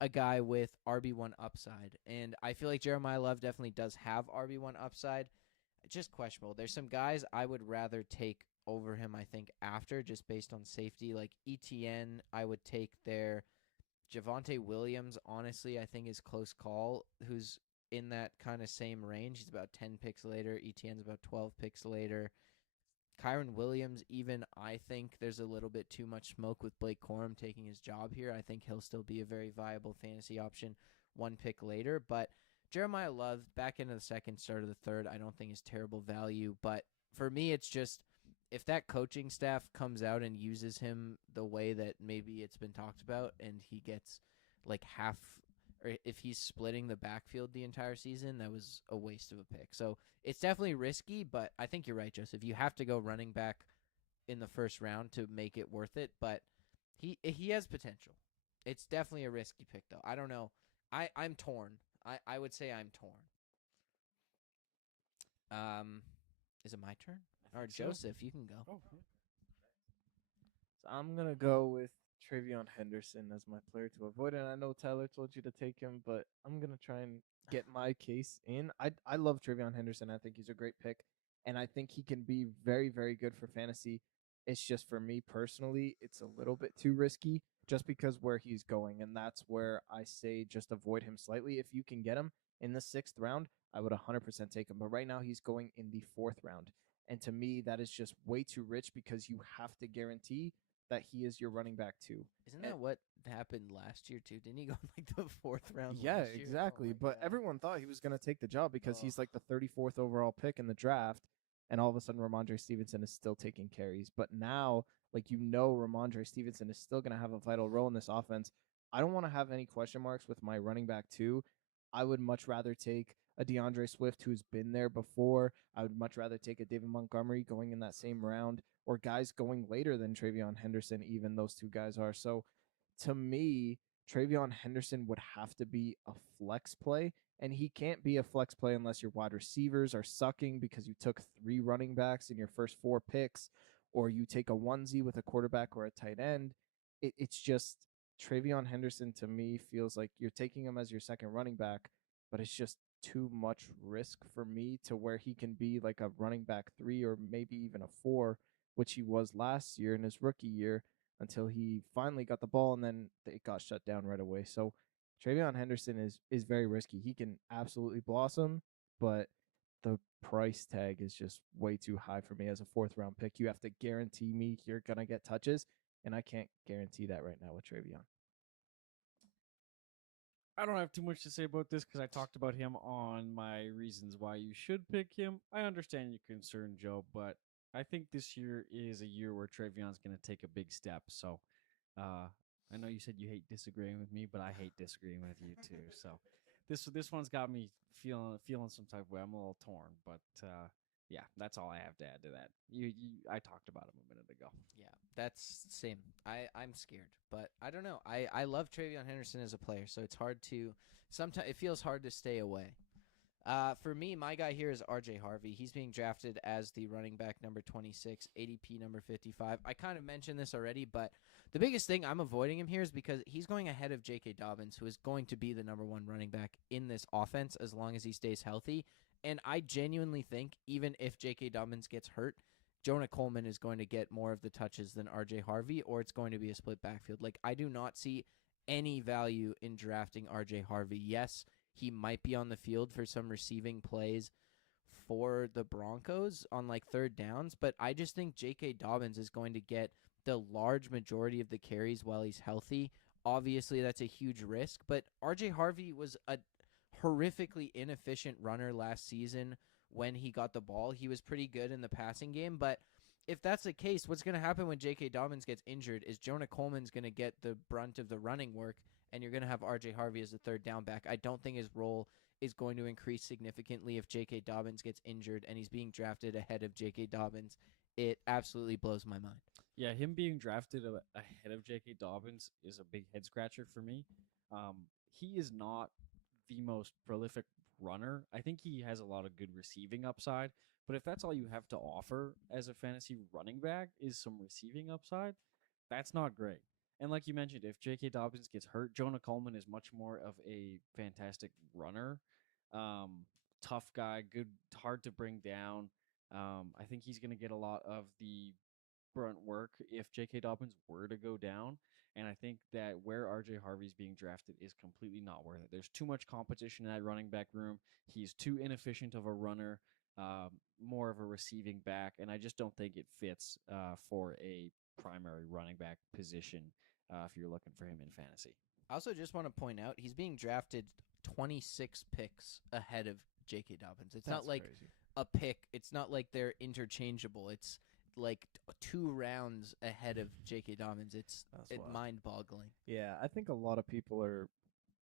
a guy with RB1 upside. And I feel like Jeremiah Love definitely does have RB1 upside. Just questionable. There's some guys I would rather take over him, I think, after, just based on safety. Like ETN, I would take there. Javonte Williams, honestly, I think is close call, who's in that kind of same range. He's about 10 picks later. ETN's about 12 picks later. Kyron Williams, even, I think there's a little bit too much smoke with Blake Corum taking his job here. I think he'll still be a very viable fantasy option 1 pick later. But Jeremiah Love, back into the 2nd, start of the 3rd, I don't think is terrible value. But for me, it's just if that coaching staff comes out and uses him the way that maybe it's been talked about and he gets like half, or if he's splitting the backfield the entire season, that was a waste of a pick. So it's definitely risky, but I think you're right, Joseph. You have to go running back in the 1st round to make it worth it, but he has potential. It's definitely a risky pick, though. I don't know. I'm torn. I would say I'm torn. Is it my turn? Or Joseph, you can go. Oh, yeah. So I'm going to go with Travion Henderson as my player to avoid. And I know Tyler told you to take him, but I'm going to try and get my case in. I love Travion Henderson. I think he's a great pick. And I think he can be very, very good for fantasy. It's just for me personally, it's a little bit too risky just because where he's going. And that's where I say just avoid him slightly. If you can get him in the 6th round, I would 100% take him. But right now he's going in the 4th round. And to me, that is just way too rich because you have to guarantee that he is your running back 2. Isn't that what happened last year too. Didn't he go in like the 4th round? Yeah, last year? exactly. Oh my But God. everyone thought he was going to take the job because he's Oh. like the 34th overall pick in the draft. And all of a sudden, Ramondre Stevenson is still taking carries. But now, Ramondre Stevenson is still going to have a vital role in this offense. I don't want to have any question marks with my running back, too. I would much rather take a DeAndre Swift who's been there before. I would much rather take a David Montgomery going in that same round, or guys going later than Travion Henderson, even those two guys are. So to me, Travion Henderson would have to be a flex play, and he can't be a flex play unless your wide receivers are sucking because you took 3 running backs in your first 4 picks, or you take a onesie with a quarterback or a tight end. It's just Travion Henderson to me feels like you're taking him as your second running back, but it's just too much risk for me to where he can be like a running back 3 or maybe even a 4, which he was last year in his rookie year until he finally got the ball and then it got shut down right away. So Travion Henderson is very risky. He can absolutely blossom, but the price tag is just way too high for me as a 4th round pick. You have to guarantee me you're gonna get touches, and I can't guarantee that right now with Travion. I don't have too much to say about this because I talked about him on my reasons why you should pick him. I understand your concern, Joe, but I think this year is a year where Trayvon's going to take a big step. So I know you said you hate disagreeing with me, but I hate disagreeing with you too. So this one's got me feeling some type of way. I'm a little torn, but yeah, that's all I have to add to that. I talked about him a minute ago. Yeah, that's same. I'm scared, but I don't know. I love Travion Henderson as a player, so it's hard to sometimes it feels hard to stay away. For me, my guy here is R.J. Harvey. He's being drafted as the running back number 26, ADP number 55. I kind of mentioned this already, but the biggest thing I'm avoiding him here is because he's going ahead of J.K. Dobbins, who is going to be the number 1 running back in this offense as long as he stays healthy. And I genuinely think even if J.K. Dobbins gets hurt, Jonah Coleman is going to get more of the touches than R.J. Harvey, or it's going to be a split backfield. Like, I do not see any value in drafting R.J. Harvey. Yes, he might be on the field for some receiving plays for the Broncos on like 3rd downs, but I just think J.K. Dobbins is going to get the large majority of the carries while he's healthy. Obviously, that's a huge risk, but R.J. Harvey was a horrifically inefficient runner last season when he got the ball. He was pretty good in the passing game, but if that's the case, what's going to happen when J.K. Dobbins gets injured is Jonah Coleman's going to get the brunt of the running work, and you're going to have R.J. Harvey as the 3rd down back. I don't think his role is going to increase significantly if J.K. Dobbins gets injured and he's being drafted ahead of J.K. Dobbins. It absolutely blows my mind. Yeah, him being drafted ahead of J.K. Dobbins is a big head scratcher for me. He is not the most prolific runner. I think he has a lot of good receiving upside, but if that's all you have to offer as a fantasy running back is some receiving upside, that's not great. And like you mentioned, if J.K. Dobbins gets hurt, Jonah Coleman is much more of a fantastic runner. Tough guy, good, hard to bring down. I think he's going to get a lot of the brunt work if J.K. Dobbins were to go down. And I think that where R.J. Harvey's being drafted is completely not worth it. There's too much competition in that running back room. He's too inefficient of a runner, more of a receiving back, and I just don't think it fits for a primary running back position if you're looking for him in fantasy. I also just want to point out he's being drafted 26 picks ahead of J.K. Dobbins. It's not like crazy. a pick. It's not like they're interchangeable. It's like 2 rounds ahead of J.K. Dobbins. It's mind-boggling. Yeah, I think a lot of people are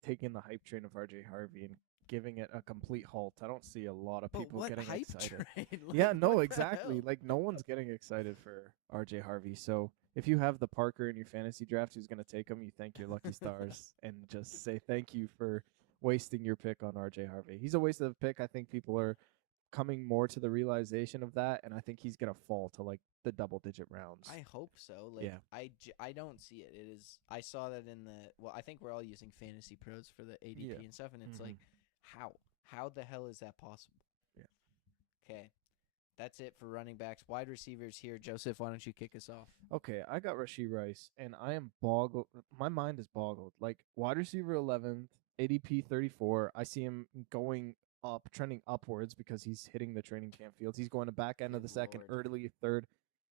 taking the hype train of RJ Harvey and giving it a complete halt. I don't see a lot of But people what getting hype excited. train? Yeah, no, what the exactly. hell? Like no one's getting excited for RJ Harvey. So if you have the Parker in your fantasy draft who's going to take him, you thank your lucky stars and just say thank you for wasting your pick on RJ Harvey. He's a waste of a pick. I think people are coming more to the realization of that, and I think he's gonna fall to like the double-digit rounds. I hope so. Like, Yeah. I don't see it. It is. I saw that in the. Well, I think we're all using Fantasy Pros for the ADP Yeah. and stuff, and it's Mhm. like, how the hell is that possible? Yeah. Okay, that's it for running backs. Wide receivers here. Joseph, why don't you kick us off? Okay, I got Rashee Rice, and I am boggled. My mind is boggled. Like wide receiver 11th, ADP 34. I see him going up, trending upwards because he's hitting the training camp fields. He's going to back end of the Good second, Lord. early third.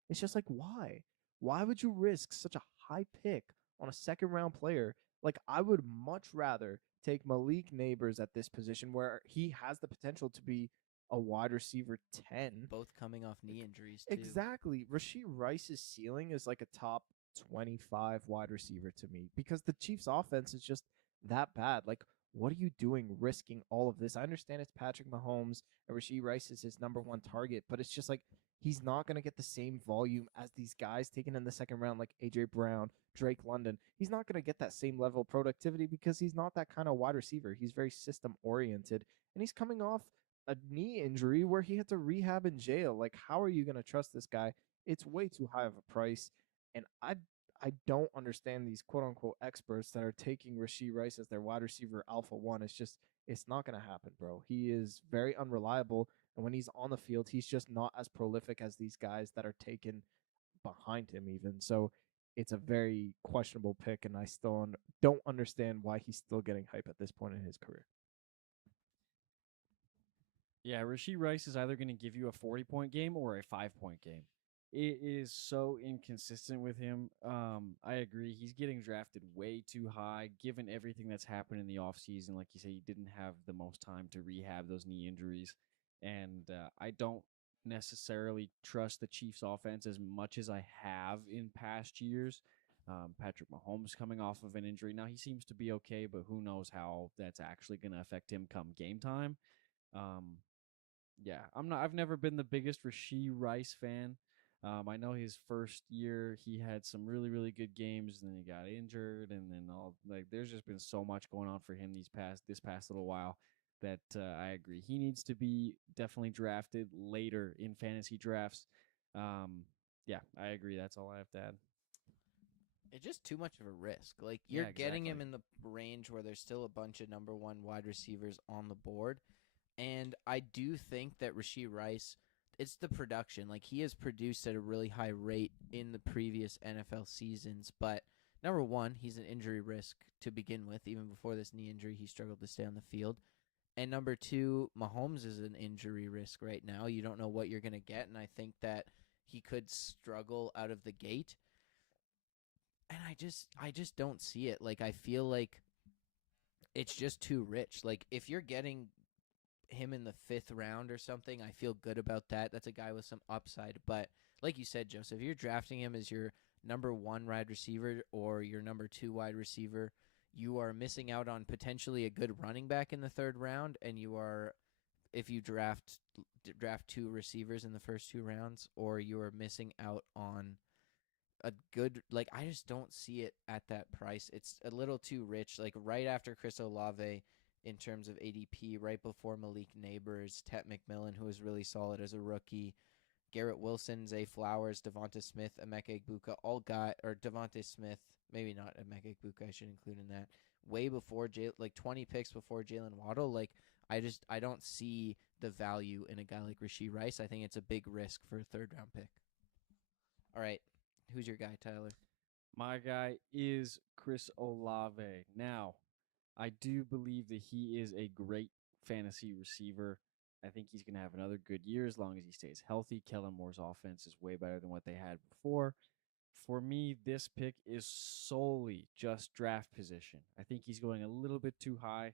It's just like why? Why would you risk such a high pick on a second round player. Like, I would much rather take Malik Neighbors at this position where he has the potential to be a wide receiver 10. Both coming off knee injuries too. Exactly. Rasheed Rice's ceiling is like a top 25 wide receiver to me because the Chiefs' offense is just that bad. Like, what are you doing risking all of this? I understand it's Patrick Mahomes and Rasheed Rice is his number one target, but it's just like he's not going to get the same volume as these guys taken in the second round, like A.J. Brown, Drake London. He's not going to get that same level of productivity because he's not that kind of wide receiver. He's very system oriented, and he's coming off a knee injury where he had to rehab in jail. Like, how are you going to trust this guy? It's way too high of a price. And I don't understand these quote unquote experts that are taking Rasheed Rice as their wide receiver alpha one. It's not going to happen, bro. He is very unreliable. And when he's on the field, he's just not as prolific as these guys that are taken behind him, even. So it's a very questionable pick. And I still don't understand why he's still getting hype at this point in his career. Yeah, Rasheed Rice is either going to give you a 40-point game or a 5-point game. It is so inconsistent with him. I agree. He's getting drafted way too high, given everything that's happened in the offseason. Like you say, he didn't have the most time to rehab those knee injuries. And I don't necessarily trust the Chiefs' offense as much as I have in past years. Patrick Mahomes coming off of an injury. Now, he seems to be okay, but who knows how that's actually going to affect him come game time. Yeah, I've never been the biggest Rasheed Rice fan. I know his first year he had some really really good games, and then he got injured, and then there's just been so much going on for him this past little while that I agree he needs to be definitely drafted later in fantasy drafts. Yeah, I agree. That's all I have to add. It's just too much of a risk. Like, Yeah, you're getting him exactly. in the range where there's still a bunch of number one wide receivers on the board. And I do think that Rasheed Rice, it's the production. Like, he has produced at a really high rate in the previous NFL seasons. But number one, he's an injury risk to begin with. Even before this knee injury, he struggled to stay on the field. And number two, Mahomes is an injury risk right now. You don't know what you're going to get. And I think that he could struggle out of the gate. And I just don't see it. Like, I feel like it's just too rich. Like, if you're getting him in the 5th round or something, I feel good about that. That's a guy with some upside. But like you said, Joseph, if you're drafting him as your number 1 wide receiver or your number 2 wide receiver, you are missing out on potentially a good running back in the 3rd round. And you are, if you draft 2 receivers in the first 2 rounds, or you are missing out on a good, like, I just don't see it at that price. It's a little too rich. Like, right after Chris Olave in terms of ADP, right before Malik Neighbors, Tet McMillan, who was really solid as a rookie, Garrett Wilson, Zay Flowers, Devonta Smith, Emeka Egbuka, all got, or Devonta Smith, maybe not Emeka Egbuka, I should include in that, way before, like 20 picks before Jalen Waddle. Like, I don't see the value in a guy like Rasheed Rice. I think it's a big risk for a 3rd round pick. All right. Who's your guy, Tyler? My guy is Chris Olave. Now, I do believe that he is a great fantasy receiver. I think he's going to have another good year as long as he stays healthy. Kellen Moore's offense is way better than what they had before. For me, this pick is solely just draft position. I think he's going a little bit too high.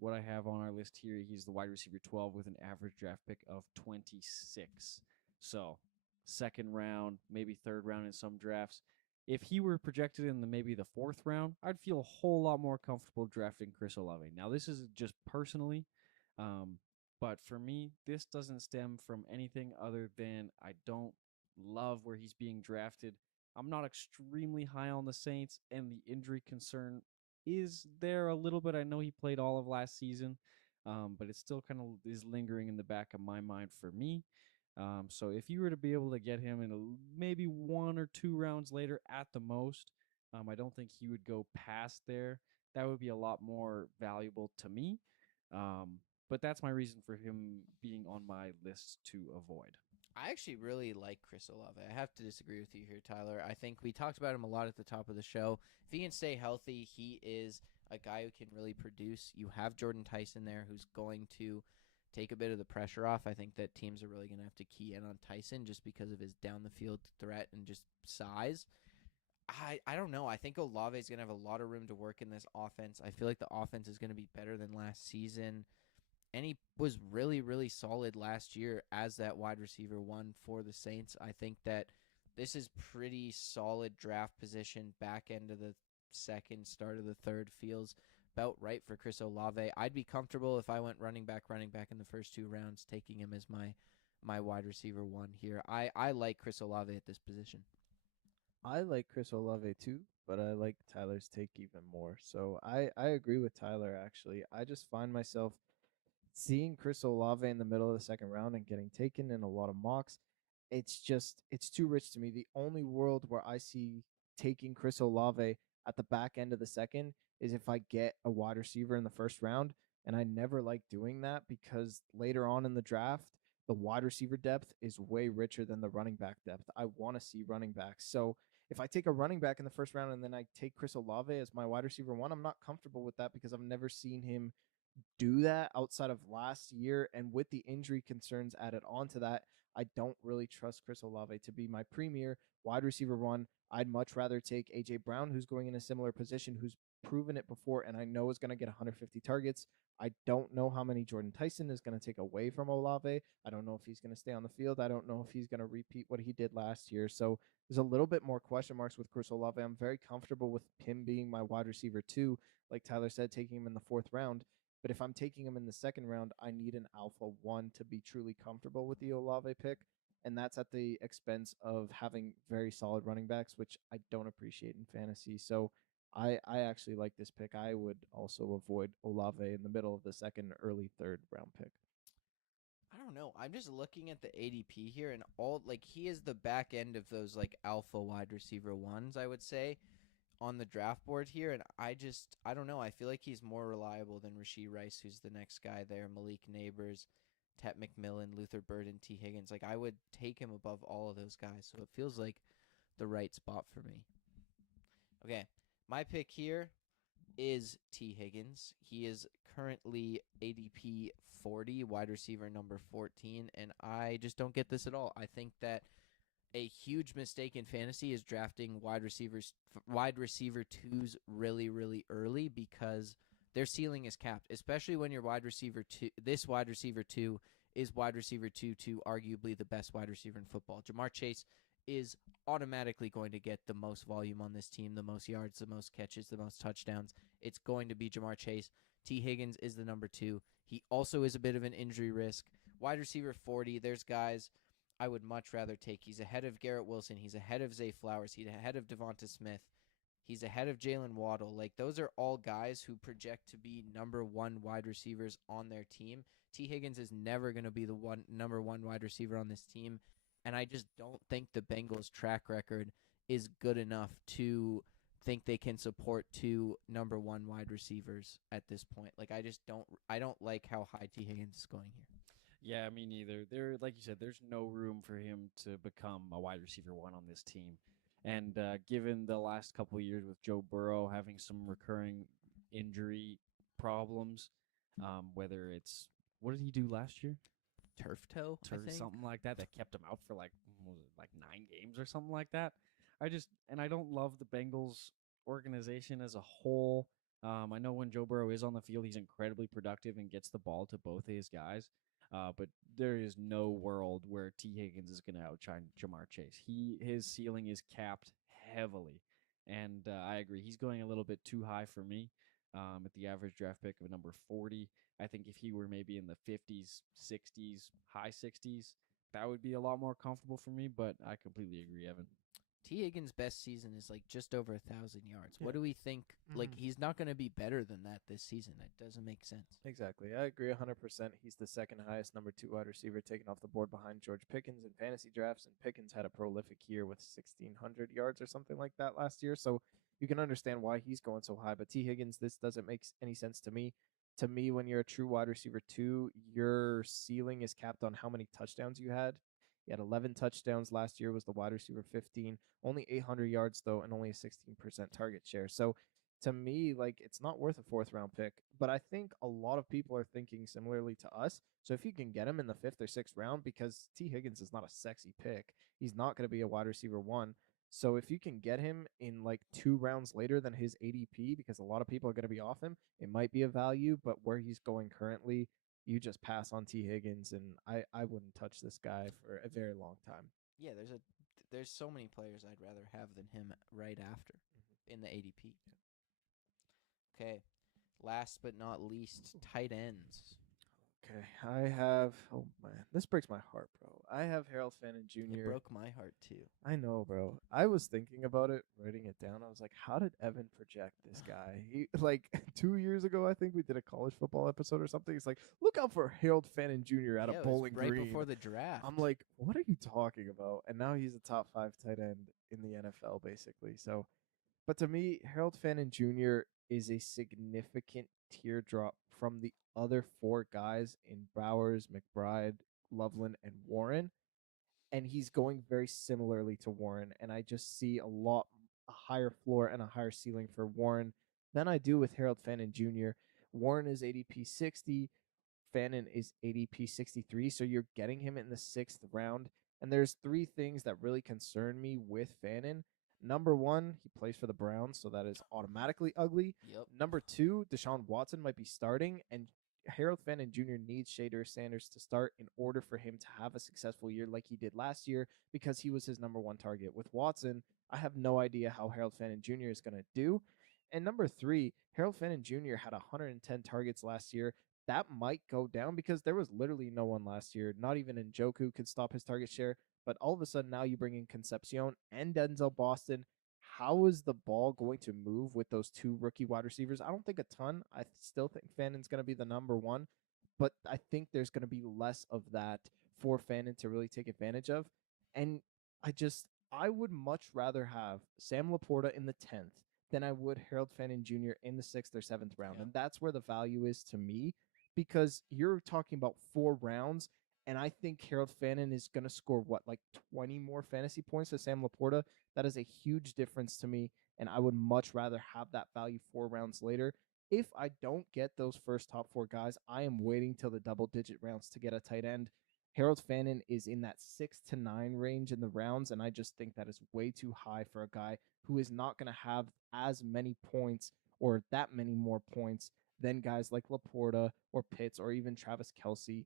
What I have on our list here, he's the wide receiver 12 with an average draft pick of 26. So, 2nd round, maybe 3rd round in some drafts. If he were projected in maybe the 4th round, I'd feel a whole lot more comfortable drafting Chris Olave. Now, this is just personally, but for me, this doesn't stem from anything other than I don't love where he's being drafted. I'm not extremely high on the Saints, and the injury concern is there a little bit. I know he played all of last season, but it still kind of is lingering in the back of my mind for me. So if you were to be able to get him in maybe 1 or 2 rounds later at the most, I don't think he would go past there. That would be a lot more valuable to me. But that's my reason for him being on my list to avoid. I actually really like Chris Olave. I have to disagree with you here, Tyler. I think we talked about him a lot at the top of the show. If he can stay healthy, he is a guy who can really produce. You have Jordan Tyson there who's going to take a bit of the pressure off. I think that teams are really going to have to key in on Tyson just because of his down the field threat and just size. I don't know. I think Olave is going to have a lot of room to work in this offense. I feel like the offense is going to be better than last season. And he was really, really solid last year as that wide receiver one for the Saints. I think that this is pretty solid draft position. Back end of the second, start of the third feels about right for Chris Olave. I'd be comfortable if I went running back in the first 2 rounds, taking him as my wide receiver one here. I like Chris Olave at this position. I like Chris Olave too, but I like Tyler's take even more. So I agree with Tyler actually. I just find myself seeing Chris Olave in the middle of the second round and getting taken in a lot of mocks. It's too rich to me. The only world where I see taking Chris Olave at the back end of the second is if I get a wide receiver in the first round, and I never like doing that because later on in the draft, the wide receiver depth is way richer than the running back depth. I want to see running backs. So if I take a running back in the first round and then I take Chris Olave as my wide receiver one, I'm not comfortable with that because I've never seen him do that outside of last year. And with the injury concerns added onto that, I don't really trust Chris Olave to be my premier wide receiver one. I'd much rather take AJ Brown, who's going in a similar position, who's proven it before, and I know is going to get 150 targets. I don't know how many Jordan Tyson is going to take away from Olave. I don't know if he's going to stay on the field. I don't know if he's going to repeat what he did last year. So there's a little bit more question marks with Chris Olave. I'm very comfortable with him being my wide receiver too. Like Tyler said, taking him in the fourth round. But if I'm taking him in the second round, I need an alpha one to be truly comfortable with the Olave pick. And that's at the expense of having very solid running backs, which I don't appreciate in fantasy. So I actually like this pick. I would also avoid Olave in the middle of the second, early third round pick. I don't know. I'm just looking at the ADP here, and all like he is the back end of those like alpha wide receiver ones, I would say, on the draft board here. And I don't know. I feel like he's more reliable than Rashee Rice, who's the next guy there, Malik Neighbors, Tet McMillan, Luther Burden, T. Higgins. Like I would take him above all of those guys. So it feels like the right spot for me. Okay. My pick here is T. Higgins. He is currently ADP 40, wide receiver number 14, and I just don't get this at all. I think that a huge mistake in fantasy is drafting wide receiver twos really, really early because their ceiling is capped, especially when your wide receiver two, this wide receiver two is wide receiver two to arguably the best wide receiver in football. Jamar Chase is automatically going to get the most volume on this team, the most yards, the most catches, the most touchdowns. It's going to be Jamar Chase. T. Higgins is the number 2. He also is a bit of an injury risk. Wide receiver 40, there's guys I would much rather take. He's ahead of Garrett Wilson. He's ahead of Zay Flowers. He's ahead of Devonta Smith. He's ahead of Jalen Waddle. Like, those are all guys who project to be number 1 wide receivers on their team. T. Higgins is never going to be the number 1 wide receiver on this team. And I just don't think the Bengals' track record is good enough to think they can support 2 number 1 wide receivers at this point. Like, I don't like how high T. Higgins is going here. Yeah, me neither. There, like you said, there's no room for him to become a wide receiver one on this team. And given the last couple of years with Joe Burrow having some recurring injury problems, whether it's what did he do last year? Turf toe, I think. Something like that kept him out for like what was it, like 9 games or something like that. I don't love the Bengals organization as a whole. I know when Joe Burrow is on the field, he's incredibly productive and gets the ball to both of his guys. But there is no world where T. Higgins is going to outshine Jamar Chase. His ceiling is capped heavily, and I agree. He's going a little bit too high for me at the average draft pick of number 40. I think if he were maybe in the 50s, 60s, high 60s, that would be a lot more comfortable for me, but I completely agree, Evan. T. Higgins' best season is like just over 1,000 yards. Yeah. What do we think? Like, Mhm. he's not going to be better than that this season. That doesn't make sense. Exactly. I agree 100%. He's the second highest number 2 wide receiver taken off the board behind George Pickens in fantasy drafts. And Pickens had a prolific year with 1,600 yards or something like that last year. So you can understand why he's going so high. But T. Higgins, this doesn't make any sense to me. To me, when you're a true wide receiver 2, your ceiling is capped on how many touchdowns you had. He had 11 touchdowns last year, was the wide receiver 15, only 800 yards though, and only a 16% target share. So to me, like it's not worth a fourth round pick. But I think a lot of people are thinking similarly to us. So if you can get him in the fifth or sixth round, because T. Higgins is not a sexy pick, he's not going to be a wide receiver 1. So if you can get him in like 2 rounds later than his ADP, because a lot of people are going to be off him, it might be a value. But where he's going currently, you just pass on T. Higgins, and I wouldn't touch this guy for a very long time. Yeah, there's so many players I'd rather have than him right after in the ADP. Okay, last but not least, tight ends. Okay, I have. Oh man, this breaks my heart, bro. I have Harold Fannin Jr. It broke my heart too. I know, bro. I was thinking about it, writing it down. I was like, how did Evan project this guy? He like 2 years ago, I think we did a college football episode or something. He's like, look out for Harold Fannin Jr. at Yeah, a it was Bowling right Green. before the draft. I'm like, what are you talking about? And now he's a top 5 tight end in the NFL, basically. So, but to me, Harold Fannin Jr. is a significant teardrop from the other 4 guys in Bowers, McBride, Loveland, and Warren. And he's going very similarly to Warren. And I just see a higher floor and a higher ceiling for Warren than I do with Harold Fannin Jr. Warren is ADP 60. Fannin is ADP 63, so you're getting him in the 6th round. And there's 3 things that really concern me with Fannin. Number 1, he plays for the Browns, so that is automatically ugly. Yep. Number 2, Deshaun Watson might be starting, and Harold Fannin Jr. needs Shader Sanders to start in order for him to have a successful year like he did last year, because he was his number 1 target. With Watson, I have no idea how Harold Fannin Jr. is going to do. And number 3, Harold Fannin Jr. had 110 targets last year. That might go down because there was literally no one last year. Not even Njoku could stop his target share. But all of a sudden now you bring in Concepcion and Denzel Boston. How is the ball going to move with those 2 rookie wide receivers? I don't think a ton. I still think Fannin's going to be the number 1. But I think there's going to be less of that for Fannin to really take advantage of. And I would much rather have Sam Laporta in the 10th than I would Harold Fannin Jr. in the 6th or 7th round. Yeah. And that's where the value is to me, because you're talking about 4 rounds, and I think Harold Fannin is going to score, like 20 more fantasy points to Sam Laporta. That is a huge difference to me, and I would much rather have that value 4 rounds later. If I don't get those first top 4 guys, I am waiting till the double-digit rounds to get a tight end. Harold Fannin is in that 6 to 9 range in the rounds, and I just think that is way too high for a guy who is not going to have as many points or that many more points than guys like Laporta or Pitts or even Travis Kelce.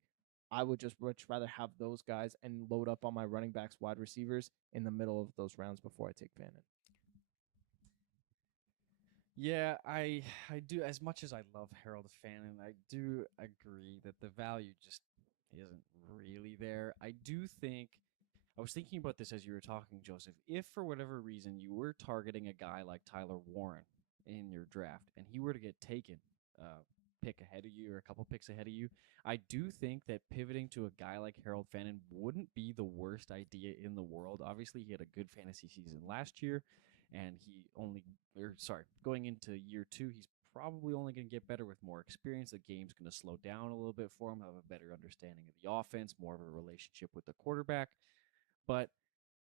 I would just much rather have those guys and load up on my running backs, wide receivers in the middle of those rounds before I take Fannin. Yeah, I do. As much as I love Harold Fannin, I do agree that the value just isn't really there. I do think I was thinking about this as you were talking, Joseph. If for whatever reason you were targeting a guy like Tyler Warren in your draft and he were to get taken, pick ahead of you or a couple picks ahead of you, I do think that pivoting to a guy like Harold Fannin wouldn't be the worst idea in the world. Obviously, he had a good fantasy season last year, and going into year 2, he's probably only going to get better with more experience. The game's going to slow down a little bit for him, have a better understanding of the offense, more of a relationship with the quarterback. But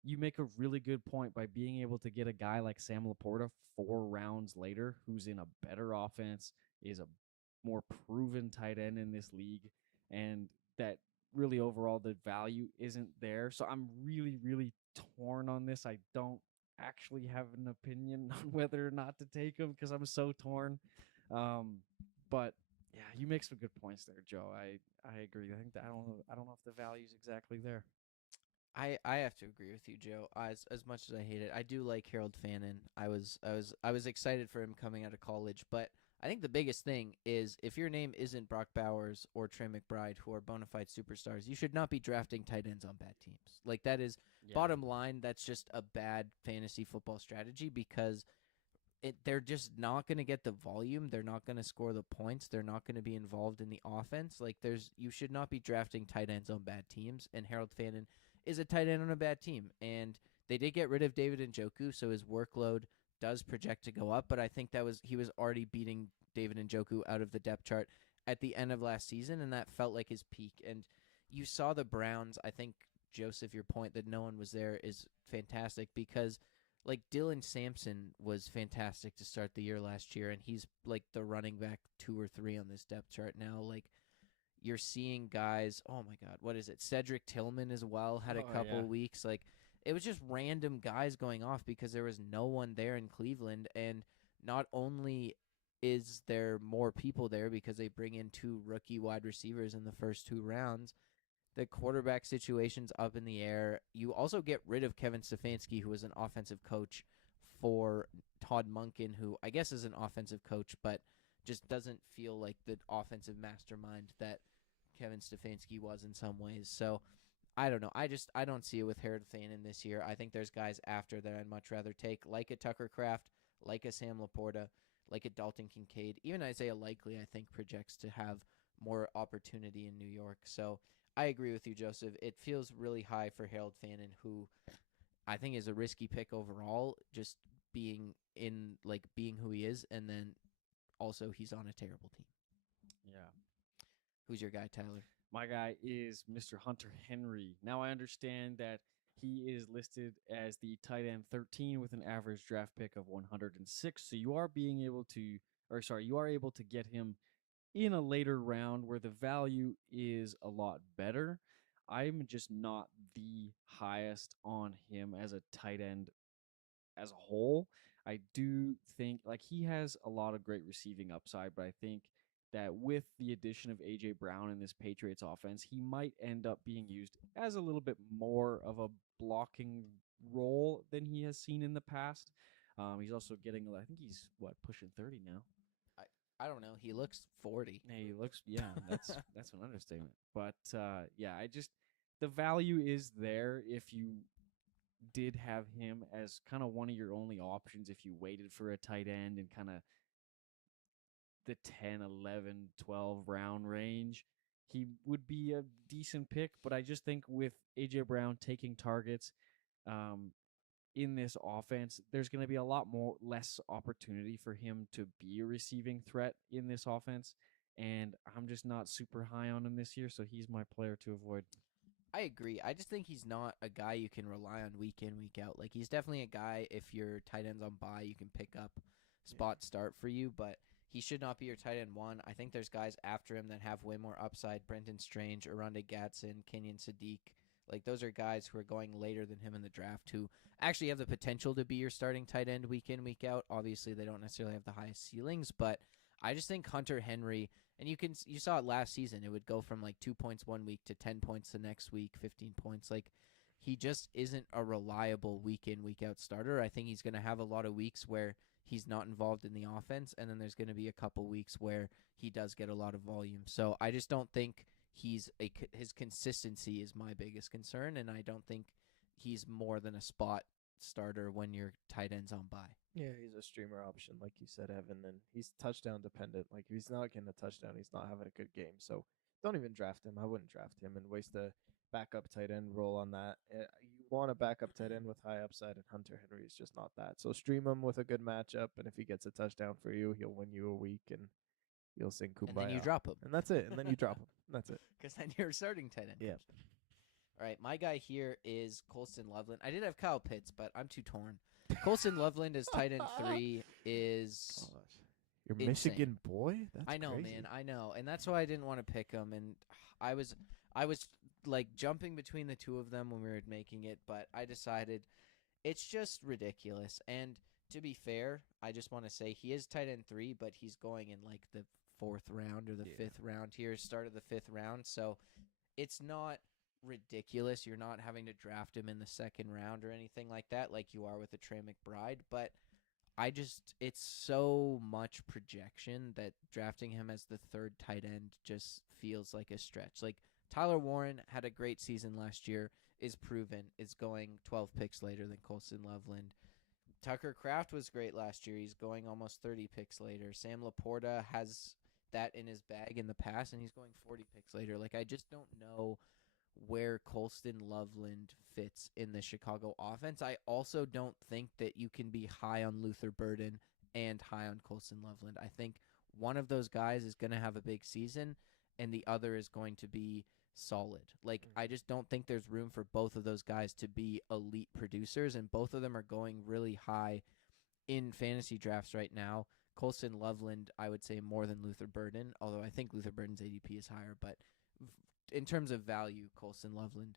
you make a really good point by being able to get a guy like Sam Laporta 4 rounds later, who's in a better offense, is a more proven tight end in this league, and that really overall the value isn't there. So I'm really, really torn on this. I don't actually have an opinion on whether or not to take him because I'm so torn. But yeah, you make some good points there, Joe. I agree. I think that I don't know if the value's exactly there. I have to agree with you, Joe. As much as I hate it, I do like Harold Fannin. I was excited for him coming out of college, but I think the biggest thing is if your name isn't Brock Bowers or Trey McBride, who are bona fide superstars, you should not be drafting tight ends on bad teams. Like that is bottom line. That's just a bad fantasy football strategy because they're just not going to get the volume. They're not going to score the points. They're not going to be involved in the offense. Like you should not be drafting tight ends on bad teams. And Harold Fannin is a tight end on a bad team. And they did get rid of David Njoku, so his workload does project to go up. But I think he was already beating David Njoku out of the depth chart at the end of last season, and that felt like his peak. And you saw the Browns. I think, Joseph, your point that no one was there is fantastic because like Dylan Sampson was fantastic to start the year last year, and he's like the running back 2 or 3 on this depth chart now. Like you're seeing guys, oh my God, what is it? Cedric Tillman as well had a couple weeks. Like it was just random guys going off because there was no one there in Cleveland. And not only is there more people there because they bring in 2 rookie wide receivers in the first 2 rounds, the quarterback situation's up in the air. You also get rid of Kevin Stefanski, who was an offensive coach, for Todd Monken, who I guess is an offensive coach, but just doesn't feel like the offensive mastermind that Kevin Stefanski was in some ways. So I don't know. I don't see it with Harold Fannin this year. I think there's guys after that I'd much rather take, like a Tucker Kraft, like a Sam Laporta, like a Dalton Kincaid. Even Isaiah Likely, I think, projects to have more opportunity in New York. So I agree with you, Joseph. It feels really high for Harold Fannin, who I think is a risky pick overall, just being who he is, and then also he's on a terrible team. Yeah. Who's your guy, Tyler? My guy is Mr. Hunter Henry. Now I understand that he is listed as the tight end 13 with an average draft pick of 106. So you are able to get him in a later round where the value is a lot better. I'm just not the highest on him as a tight end as a whole. I do think like he has a lot of great receiving upside, but I think that with the addition of AJ Brown in this Patriots offense, he might end up being used as a little bit more of a blocking role than he has seen in the past. He's also getting, I think he's pushing 30 now. I don't know. He looks 40. Yeah, he looks, that's an understatement. But the value is there if you did have him as kind of one of your only options if you waited for a tight end in kind of the 10, 11, 12 round range. He would be a decent pick, but I just think with AJ Brown taking targets in this offense, there's going to be a lot less opportunity for him to be a receiving threat in this offense, and I'm just not super high on him this year, so he's my player to avoid. I agree. I just think he's not a guy you can rely on week in, week out. Like, he's definitely a guy, if your tight end's on bye, you can pick up spot start for you, but he should not be your tight end 1. I think there's guys after him that have way more upside. Brenton Strange, Arundha Gatson, Kenyon Sadiq. Like, those are guys who are going later than him in the draft who actually have the potential to be your starting tight end week in, week out. Obviously, they don't necessarily have the highest ceilings, but I just think Hunter Henry, and you saw it last season, it would go from like 2 points 1 week to 10 points the next week, 15 points. Like, he just isn't a reliable week in, week out starter. I think he's going to have a lot of weeks where he's not involved in the offense, and then there's going to be a couple weeks where he does get a lot of volume. So I just don't think his consistency is my biggest concern, and I don't think he's more than a spot starter when your tight end's on bye. Yeah, he's a streamer option, like you said, Evan, and he's touchdown dependent. Like, if he's not getting a touchdown, he's not having a good game. So don't even draft him. I wouldn't draft him and waste a backup tight end role on that. You want a backup tight end with high upside, and Hunter Henry is just not that. So stream him with a good matchup, and if he gets a touchdown for you, he'll win you a week, and you'll sing Kumbaya. And then you drop him. And that's it. And then you drop him. That's it. Because then you're starting tight end. Yeah. All right, my guy here is Colston Loveland. I did have Kyle Pitts, but I'm too torn. Colston Loveland as tight end 3 is Your insane. Michigan boy? That's I know, crazy. man. I know. And that's why I didn't want to pick him. And I was like jumping between the two of them when we were making it, but I decided it's just ridiculous. And to be fair, I just want to say he is tight end 3, but he's going in like the 4th round or the 5th round here, start of the 5th round. So it's not ridiculous. You're not having to draft him in the 2nd round or anything like that, like you are with a Trey McBride. But it's so much projection that drafting him as the 3rd tight end just feels like a stretch. Like, Tyler Warren had a great season last year, is proven, is going 12 picks later than Colston Loveland. Tucker Kraft was great last year. He's going almost 30 picks later. Sam Laporta has that in his bag in the past, and he's going 40 picks later. Like, I just don't know where Colston Loveland fits in the Chicago offense. I also don't think that you can be high on Luther Burden and high on Colston Loveland. I think one of those guys is going to have a big season, and the other is going to be solid. Like, I just don't think there's room for both of those guys to be elite producers, and both of them are going really high in fantasy drafts right now. Colston Loveland, I would say more than Luther Burden, although I think Luther Burden's ADP is higher, but in terms of value, Colston Loveland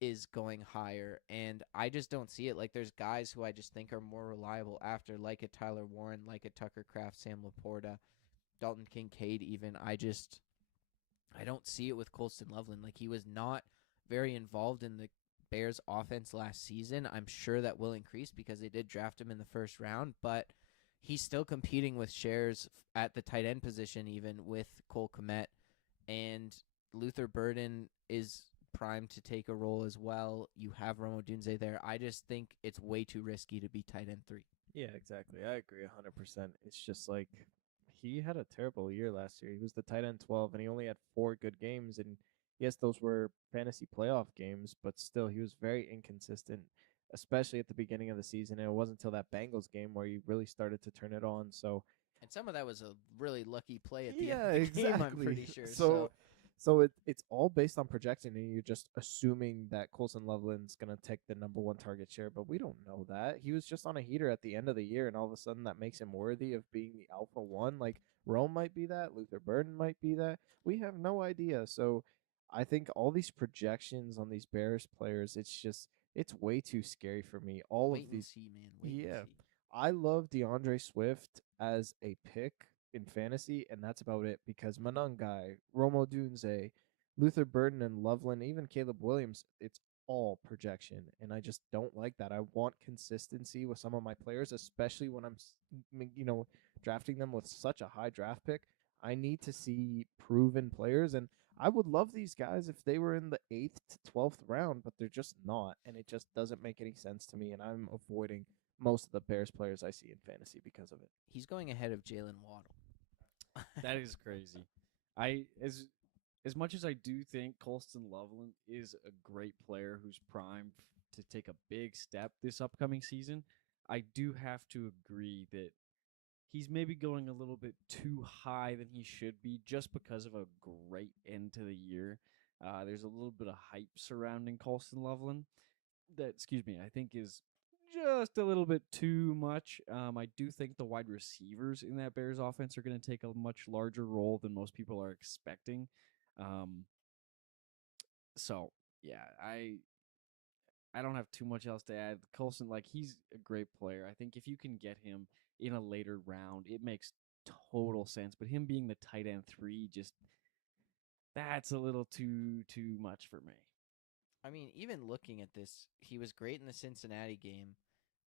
is going higher, and I just don't see it. Like, there's guys who I just think are more reliable after, like a Tyler Warren, like a Tucker Kraft, Sam Laporta, Dalton Kincaid even. I don't see it with Colston Loveland. Like, he was not very involved in the Bears offense last season. I'm sure that will increase because they did draft him in the first round, but he's still competing with shares at the tight end position, even with Cole Kmet, and Luther Burden is primed to take a role as well. You have Romo Dunze there. I just think it's way too risky to be tight end 3. Yeah, exactly. I agree 100%. It's just like he had a terrible year last year. He was the tight end 12, and he only had 4 good games. And yes, those were fantasy playoff games, but still, he was very inconsistent, especially at the beginning of the season. And it wasn't until that Bengals game where he really started to turn it on. So, And some of that was a really lucky play at the yeah, end of the game, I'm exactly. pretty sure. So it's all based on projection, and you're just assuming that Colson Loveland's gonna take the number 1 target share, but we don't know that. He was just on a heater at the end of the year, and all of a sudden that makes him worthy of being the alpha 1. Like Rome might be that, Luther Burden might be that. We have no idea. So I think all these projections on these Bears players, it's way too scary for me. All wait of and these, see, man. Wait yeah. and see. I love DeAndre Swift as a pick in fantasy, and that's about it because Manungai, Romo Dunze, Luther Burden, and Loveland, even Caleb Williams, it's all projection, and I just don't like that. I want consistency with some of my players, especially when drafting them with such a high draft pick. I need to see proven players, and I would love these guys if they were in the 8th to 12th round, but they're just not, and it just doesn't make any sense to me, and I'm avoiding most of the Bears players I see in fantasy because of it. He's going ahead of Jalen Waddle. That is crazy. I as much as I do think Colston Loveland is a great player who's primed to take a big step this upcoming season, I do have to agree that he's maybe going a little bit too high than he should be just because of a great end to the year. There's a little bit of hype surrounding Colston Loveland that, I think is just a little bit too much. I do think the wide receivers in that Bears offense are going to take a much larger role than most people are expecting. Um, so yeah, I don't have too much else to add. Colson, like, he's a great player. I think if you can get him in a later round, it makes total sense. But him being the tight end 3, just that's a little too much for me. I mean, even looking at this, he was great in the Cincinnati game,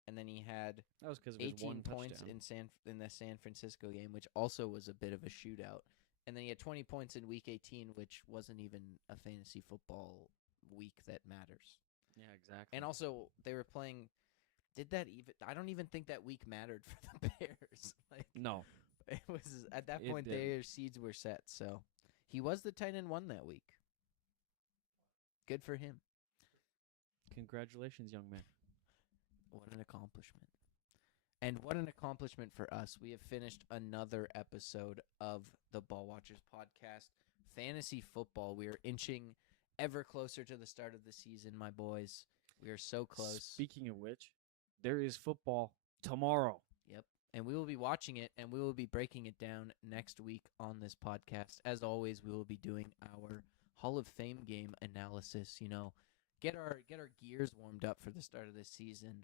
and then he had That was because of his 18 one points touchdown. in the San Francisco game, which also was a bit of a shootout. And then he had 20 points in Week 18, which wasn't even a fantasy football week that matters. Yeah, exactly. And also, they were playing. Did that even? I don't even think that week mattered for the Bears. Like, no, it was at that It point didn't. their seeds were set. So he was the tight end 1 that week. Good for him. Congratulations, young man. What an accomplishment. And what an accomplishment for us. We have finished another episode of the Ball Watchers podcast. Fantasy football. We are inching ever closer to the start of the season, my boys. We are so close. Speaking of which, there is football tomorrow. Yep. And we will be watching it, and we will be breaking it down next week on this podcast. As always, we will be doing our Hall of Fame game analysis. You know, get our gears warmed up for the start of this season.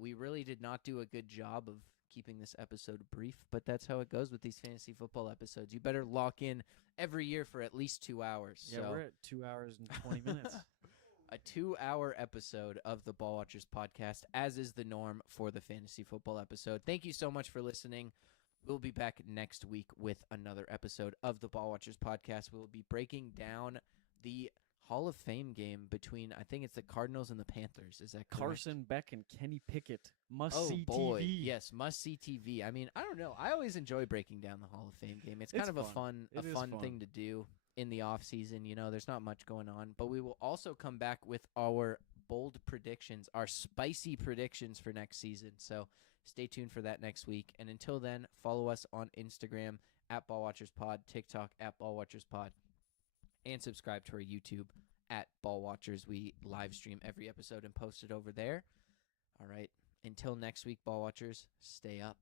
We really did not do a good job of keeping this episode brief, but that's how it goes with these fantasy football episodes. You better lock in every year for at least 2 hours. Yeah, we're at 2 hours and 20 minutes. A 2-hour episode of the Ball Watchers podcast, as is the norm for the fantasy football episode. Thank you so much for listening. We'll be back next week with another episode of the Ball Watchers podcast. We will be breaking down the Hall of Fame game between, I think it's the Cardinals and the Panthers. Is that correct? Carson Beck and Kenny Pickett. Must Oh, see boy. TV. Yes, must see TV. I mean, I don't know. I always enjoy breaking down the Hall of Fame game. It's kind of a fun thing to do in the off season. You know, there's not much going on, but we will also come back with our bold predictions, our spicy predictions for next season. So stay tuned for that next week. And until then, follow us on Instagram at BallWatchersPod, TikTok at BallWatchersPod, and subscribe to our YouTube at Ball Watchers. We live stream every episode and post it over there. All right. Until next week, Ball Watchers, stay up.